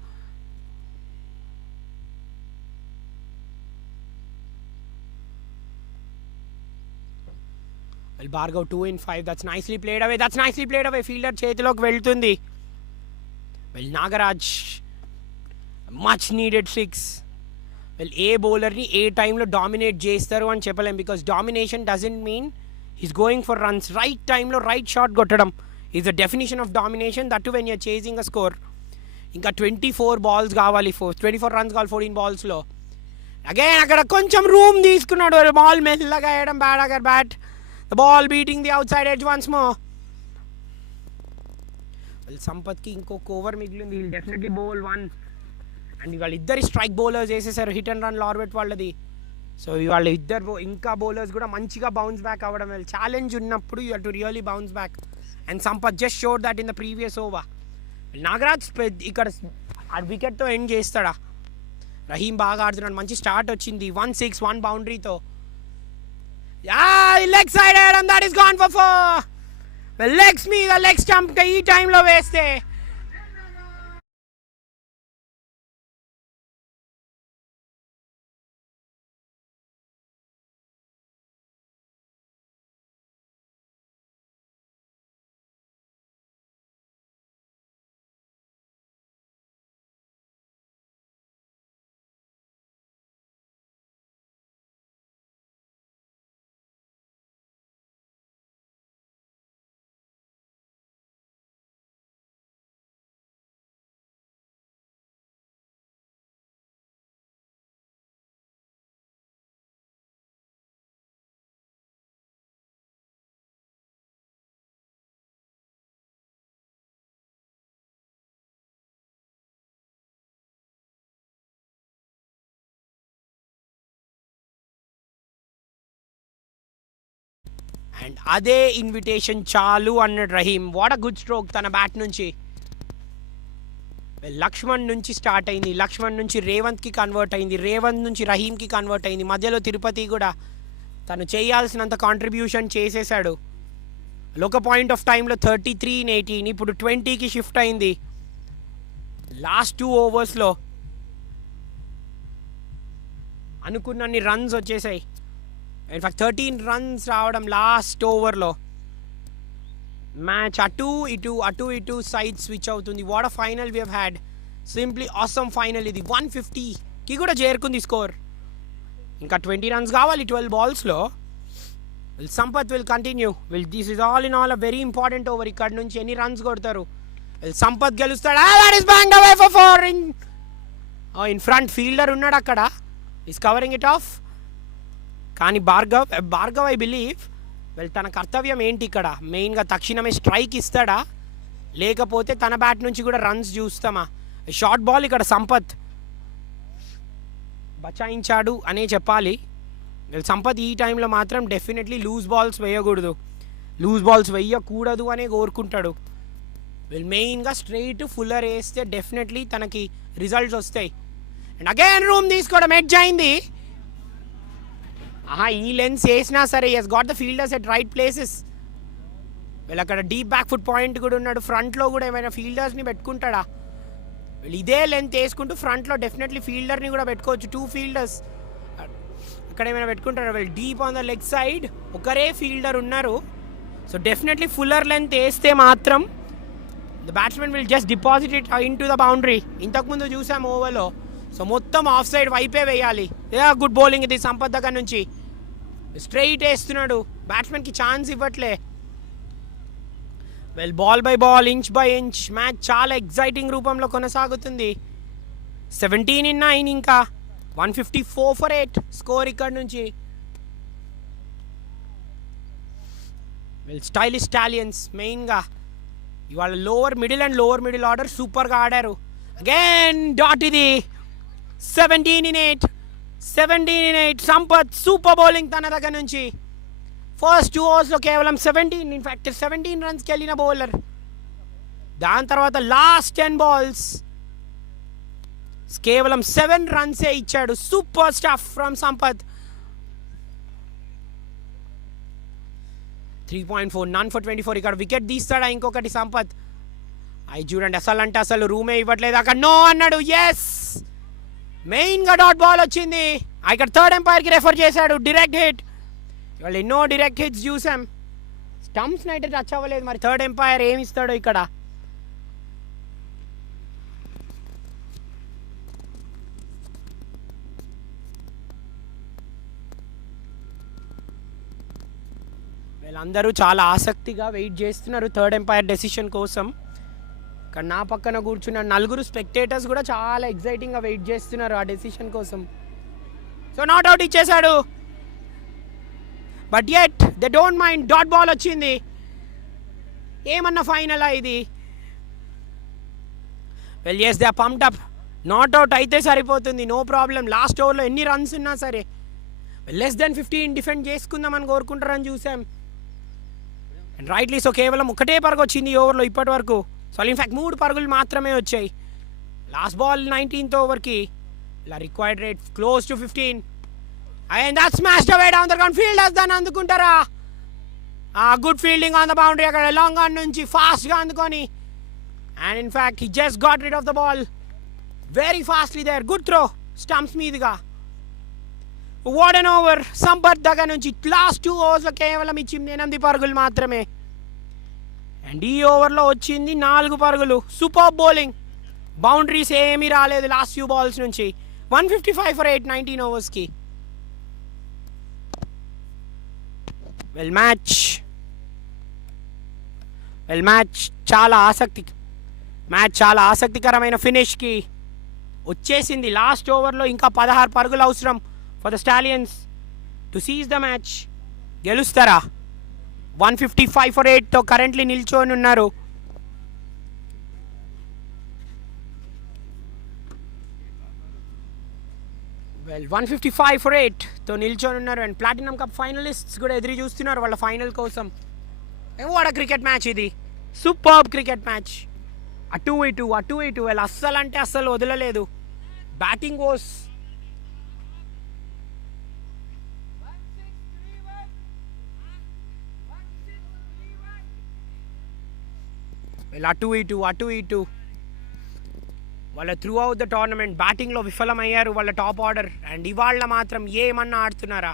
Well, Bhargav 2 in 5. That's nicely played away. That's nicely played away. Fielder చేతిలోకి వెళ్తుంది. Well, Nagaraj much needed 6. Well, ఏ బౌలర్ని ఏ టైంలో డామినేట్ చేస్తారు అని చెప్పలేం, because domination doesn't mean he's going for runs. Right టైంలో right shot కొట్టడం is the definition of domination, that when you're chasing a score. ఇంకా 24 balls కావాలి, 24 runs కావాలి 14 balls. అగైన్ అక్కడ కొంచెం రూమ్ తీసుకున్నాడు. బాల్ మెల్లగా వేయడం, బ్యాడ్ అగర్ bat, the ball beating the outside edge once more. సంపత్కి ఇంకొక ఓవర్ మిగిలింది. Will definitely bowl 1. అండ్ ఇవాళ ఇద్దరు స్ట్రైక్ బౌలర్స్ వేసేసారు హిట్ అండ్ రన్ లార్వెట్ వాళ్ళది. సో ఇవాళ ఇద్దరు ఇంకా బౌలర్స్ కూడా మంచిగా బౌన్స్ బ్యాక్ అవ్వడం. ఛాలెంజ్ ఉన్నప్పుడు you have to really bounce back and Sampath just showed that in the previous over. Nagaraj ఇక్కడ వికెట్తో ఎండ్ చేస్తాడా? రహీం బాగా ఆడుతున్నాడు, మంచి స్టార్ట్ వచ్చింది. 1-6 1 బౌండరీతో. లెగ్ సైడ్ వేయడం, దట్ ఈస్ గాన్ ఫర్ 4. లెగ్స్ మీద లెగ్ స్టంప్ ఈ టైంలో వేస్తే అండ్ అదే ఇన్విటేషన్ చాలు అన్నాడు Rahim. What a good stroke తన బ్యాట్ నుంచి. లక్ష్మణ్ నుంచి స్టార్ట్ అయింది, లక్ష్మణ్ నుంచి రేవంత్కి కన్వర్ట్ అయింది, రేవంత్ నుంచి రహీమ్కి కన్వర్ట్ అయింది, మధ్యలో తిరుపతి కూడా తను చేయాల్సినంత కాంట్రిబ్యూషన్ చేసేసాడు. ఒక పాయింట్ ఆఫ్ టైంలో 33 in 18, ఇప్పుడు 20కి షిఫ్ట్ అయింది. లాస్ట్ 2 ఓవర్స్లో అనుకున్నన్ని రన్స్ వచ్చేసాయి. ఇన్ఫాక్ట్ 13 runs రావడం లాస్ట్ ఓవర్లో. మ్యాచ్ అటు ఇటు సైడ్ స్విచ్ అవుతుంది. What a final we have had. Simply awesome final ఇది. 150కి కూడా చేరుకుంది స్కోర్. ఇంకా 20 runs కావాలి 12 balls-లో. Sampath will continue. This is all in all a very important over. ఇక్కడ నుంచి ఎన్ని రన్స్ కొడతారు. సంపత్ గెలుస్తాడా? That is banged away for 4. In front fielder ఉన్నాడు అక్కడ, ఈస్ కవరింగ్ ఇట్ ఆఫ్. కానీ భార్గవ్ ఐ బిలీవ్ తన కర్తవ్యం ఏంటి ఇక్కడ, మెయిన్గా తక్షణమే స్ట్రైక్ ఇస్తాడా లేకపోతే తన బ్యాట్ నుంచి కూడా రన్స్ చూస్తామా. షార్ట్ బాల్ ఇక్కడ సంపత్ బచాయించాడు అనే చెప్పాలి. సంపత్ ఈ టైంలో మాత్రం డెఫినెట్లీ లూజ్ బాల్స్ వేయకూడదు అనే కోరుకుంటాడు. మెయిన్గా స్ట్రైట్ ఫుల్లర్ వేస్తే డెఫినెట్లీ తనకి రిజల్ట్స్ వస్తాయి. అండ్ అగైన్ రూమ్ తీసుకోవడం ఎడ్జ్ అయింది. ఈ లెన్స్ వేసినా సరే he's got the fielders at right places. అక్కడ డీప్ బ్యాక్ ఫుట్ పాయింట్ కూడా ఉన్నాడు. ఫ్రంట్లో కూడా ఏమైనా ఫీల్డర్స్ని పెట్టుకుంటాడా? ఇదే లెంత్ వేసుకుంటూ ఫ్రంట్లో డెఫినెట్లీ ఫీల్డర్ని కూడా పెట్టుకోవచ్చు. 2 fielders అక్కడ ఏమైనా పెట్టుకుంటారా? Deep on the leg side ఒకరే ఫీల్డర్ ఉన్నారు. సో డెఫినెట్లీ ఫుల్లర్ లెంత్ వేస్తే మాత్రం the batsmen will just deposit it in to the boundary. ఇంతకుముందు చూసాం ఓవర్లో. సో మొత్తం ఆఫ్ సైడ్ వైపే వేయాలి. గుడ్ బౌలింగ్ ఇది సంపత్ దగ్గర నుంచి. స్ట్రైట్ వేస్తున్నాడు, బ్యాట్స్మెన్కి ఛాన్స్ ఇవ్వట్లే. Ball by ball, inch by inch match చాలా ఎగ్జైటింగ్ రూపంలో కొనసాగుతుంది. 17 in 9, ఇంకా 154 for 8 స్కోర్ ఇక్కడ నుంచి. స్టైలిష్ స్టాలియన్స్ మెయిన్గా ఇవాళ లోవర్ మిడిల్ ఆర్డర్ సూపర్గా ఆడారు. అగైన్ డాట్ ఇది. 17 in 8 సంపత్ సూపర్ బౌలింగ్ తన దగ్గర నుంచి. ఫస్ట్ 2 ఓవర్స్లో కేవలం 17 runsకి వెళ్ళిన బౌలర్. దాని తర్వాత లాస్ట్ 10 balls కేవలం 7 runs ఇచ్చాడు. Super stuff from Sampath. 3.4, none for 24. ఇక్కడ వికెట్ తీస్తాడా ఇంకొకటి సంపత్? చూడండి అసలు రూమే ఇవ్వట్లేదు. అక్కడ నో అన్నాడు. ఎస్, మెయిన్గా డాట్ బాల్ వచ్చింది. ఇక్కడ థర్డ్ ఎంపైర్కి రెఫర్ చేశాడు. Direct hit. ఇవాళ ఎన్నో డైరెక్ట్ హిట్స్ చూసాం. స్టంప్స్ని అయితే టచ్ అవ్వలేదు. మరి థర్డ్ ఎంపైర్ ఏమి ఇస్తాడో ఇక్కడ. వీళ్ళందరూ చాలా ఆసక్తిగా వెయిట్ చేస్తున్నారు థర్డ్ ఎంపైర్ డెసిషన్ కోసం. ఇక్కడ నా పక్కన కూర్చున్న 4 స్పెక్టేటర్స్ కూడా చాలా ఎగ్జైటింగ్గా వెయిట్ చేస్తున్నారు ఆ డెసిషన్ కోసం. సో నాట్ అవుట్ ఇచ్చేశాడు. But yet they don't mind. Dot ball వచ్చింది. ఏమన్నా ఫైనలా ఇది? Yes they are pumped up. Not out అయితే సరిపోతుంది, నో ప్రాబ్లం. లాస్ట్ ఓవర్లో ఎన్ని రన్స్ ఉన్నా సరే లెస్ దెన్ 15 డిఫెండ్ చేసుకుందామని కోరుకుంటారని చూసాం. అండ్ రైట్లీ సో కేవలం 1 పరుగు వచ్చింది ఈ ఓవర్లో ఇప్పటి వరకు. సో ఇన్ఫ్యాక్ట్ 3 పరుగులు మాత్రమే వచ్చాయి. లాస్ట్ బాల్ 19th ఓవర్కి ఇలా required rate close to 15. And that smashed away down the ground. Fielders దాన్ని అందుకుంటారా? Good fielding on the boundary. అక్కడ లాంగ్ ఆన్ నుంచి ఫాస్ట్గా అందుకొని and in fact he just got rid of the ball very fastly there. Good throw stumps మీదుగా. What an over Sampath దగ్గర నుంచి. లాస్ట్ 2 ఓవర్స్లో కేవలం ఇచ్చింది 8 పరుగులు మాత్రమే. అండ్ ఈ ఓవర్లో వచ్చింది 4 పరుగులు. Super bowling. బౌండరీస్ ఏమీ రాలేదు లాస్ట్ ఫ్యూ బాల్స్ నుంచి. 155 for 8 19 ఓవర్స్కి. మ్యాచ్ చాలా ఆసక్తికరమైన ఫినిష్కి వచ్చేసింది. లాస్ట్ ఓవర్లో ఇంకా 16 పరుగులు అవసరం for the stallions to seize the match. గెలుస్తారా? 155 for 8తో కరెంట్లీ నిల్చొని ఉన్నారు. వెల్ 155 for 8 తో నిల్చొని ఉన్నారు. అండ్ ప్లాటినం కప్ ఫైనలిస్ట్స్ కూడా ఎదురు చూస్తున్నారు వాళ్ళ ఫైనల్ కోసం. వాట్ అ క్రికెట్ మ్యాచ్ ఇది, సూపర్బ్ క్రికెట్ మ్యాచ్. అటు ఇటు వాళ్ళు అస్సలు అంటే అస్సలు వదలలేదు. బ్యాటింగ్ వాస్ అటు ఇటు వాళ్ళ త్రూ అవుట్ ద టోర్నమెంట్ బ్యాటింగ్లో విఫలమయ్యారు వాళ్ళ టాప్ ఆర్డర్. అండ్ ఇవాళ మాత్రం ఏమన్నా ఆడుతున్నారా?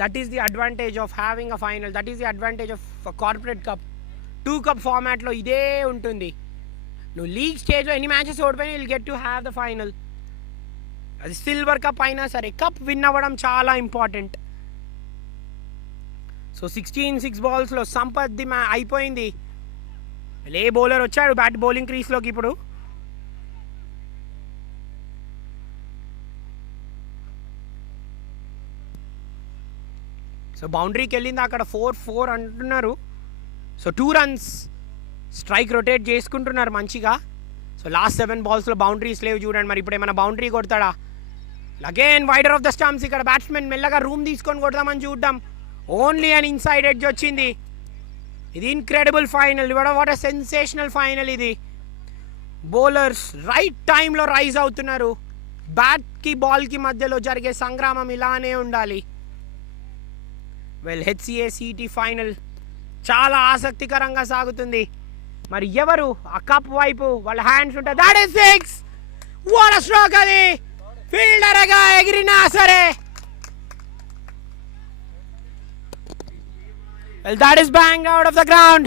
That is the advantage of having a final. That is the advantage of corporate cup. 2 cup ఫార్మాట్లో ఇదే ఉంటుంది. నువ్వు లీగ్ స్టేజ్లో ఎన్ని మ్యాచెస్ ఓడిపోయినా will get to have the final. అది సిల్వర్ కప్ అయినా సరే కప్ విన్ అవ్వడం చాలా ఇంపార్టెంట్. సో 6 balls సంపత్ది అయిపోయింది. ఏ బౌలర్ వచ్చాడు బౌలింగ్ క్రీస్లోకి ఇప్పుడు. సో బౌండరీకి వెళ్ళింది, అక్కడ 4 అంటున్నారు. సో 2 runs స్ట్రైక్ రొటేట్ చేసుకుంటున్నారు మంచిగా. సో లాస్ట్ 7 balls బౌండరీస్ లేవు చూడండి. మరి ఇప్పుడు ఏమైనా బౌండరీ కొడతాడా? Again wider of the stumps. ఇక్కడ బ్యాట్స్మెన్ మెల్లగా రూమ్ తీసుకొని కొడదామని చూద్దాం. ఓన్లీ అన్ ఇన్సైడ్ ఎడ్జ్ వచ్చింది. ఇది incredible final. What a sensational final ఇది. బౌలర్స్ రైట్ టైంలో రైజ్ అవుతున్నారు. బ్యాట్కి బాల్కి మధ్యలో జరిగే సంగ్రామం ఇలానే ఉండాలి. వెల్ HCACT ఫైనల్ చాలా ఆసక్తికరంగా సాగుతుంది. మరి ఎవరు ఆ కప్ వైపు వాళ్ళ హ్యాండ్స్ ఉంటాయి. That is 6. What a stroke అది. ఫీల్డర్గా ఎగిరినా సరే. Well, that is banged out of the ground.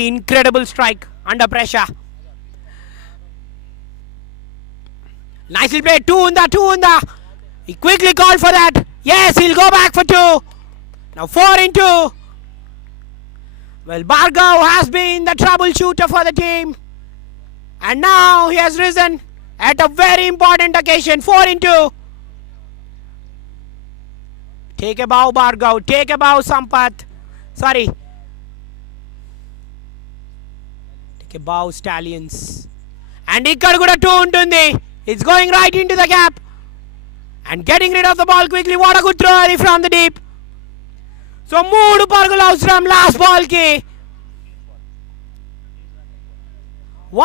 Incredible strike under pressure. Nicely played. 2 on the. He quickly called for that. Yes, he'll go back for 2. Now 4 in 2. Well, 𝗏𝗏 has been the troubleshooter for the team. And now he has risen at a very important occasion. 4 in 2. Take a bow, 𝗏𝗏. Take a bow, Sampath. Sorry. Bow Stallions. And ikkada kuda 2 untundi. It's going right into the gap and getting rid of the ball quickly. What a good throw from the deep. So 3 pargulu avsaram last ball ki.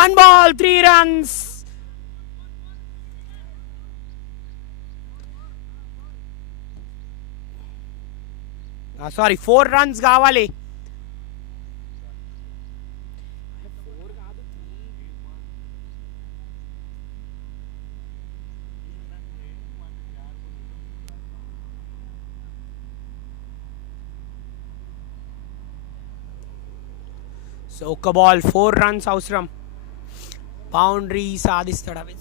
1 ball 3 runs. Sorry, 4 runs kavali. So ఒక్క ball 4 runs అవసరం. Boundary సాధిస్తాడు.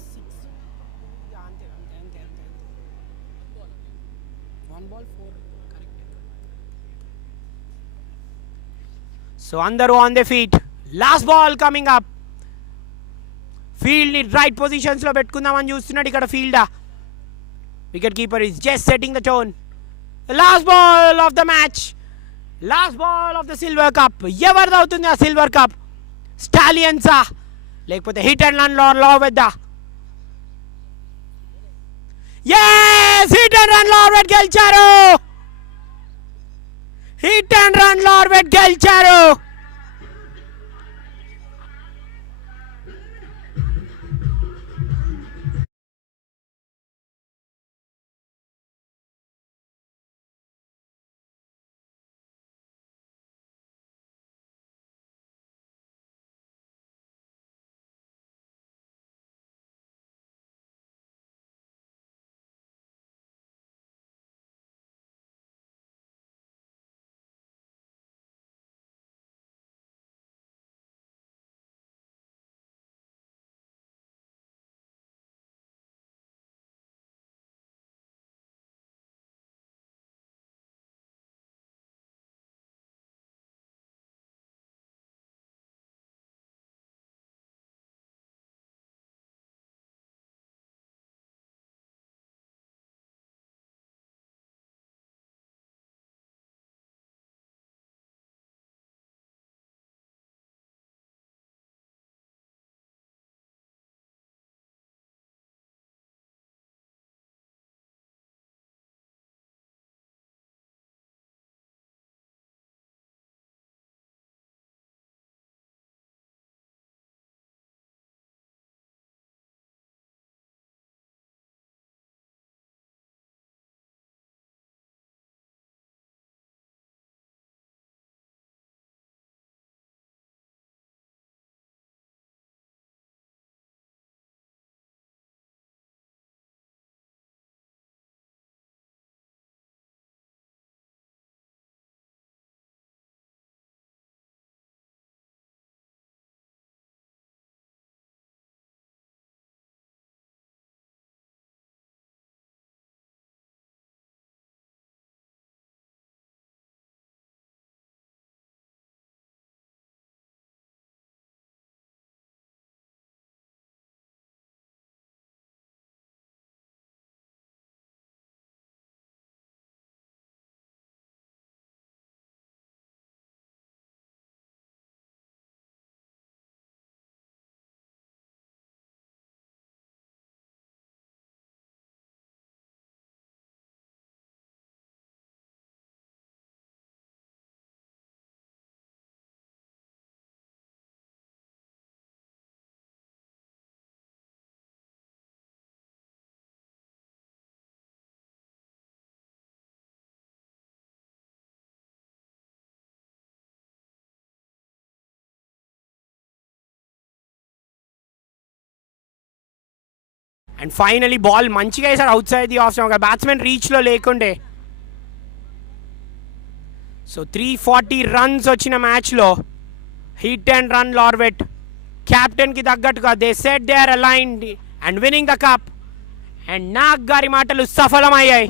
So అందరూ on the feet. Last ball coming up. ఫీల్డ్ని right పొజిషన్స్లో పెట్టుకుందామని చూస్తున్నాడు ఇక్కడ fielder. Wicket keeper is just setting the tone. Last ball of the match. Last ball of the silver cup. ఎవరిది అవుతుంది ఆ సిల్వర్ కప్? స్టాలియన్సా లేకపోతే హిట్ అండ్ రన్ లోర్వెట్? yes, హిట్ అండ్ రన్ లోర్వెట్ గెలిచారు. హిట్ అండ్ రన్ లోర్వెట్ గెలిచారు. అండ్ ఫైనలీ బాల్ మంచిగా వేసారు outside the off stump. ఒక బ్యాట్స్మెన్ రీచ్లో లేకుండే. సో 340 రన్స్ వచ్చిన మ్యాచ్లో హిట్ అండ్ రన్ లార్వెట్. క్యాప్టెన్కి తగ్గట్టుగా they set they are aligned and winning the cup. And Nag గారి మాటలు సఫలమయ్యాయి.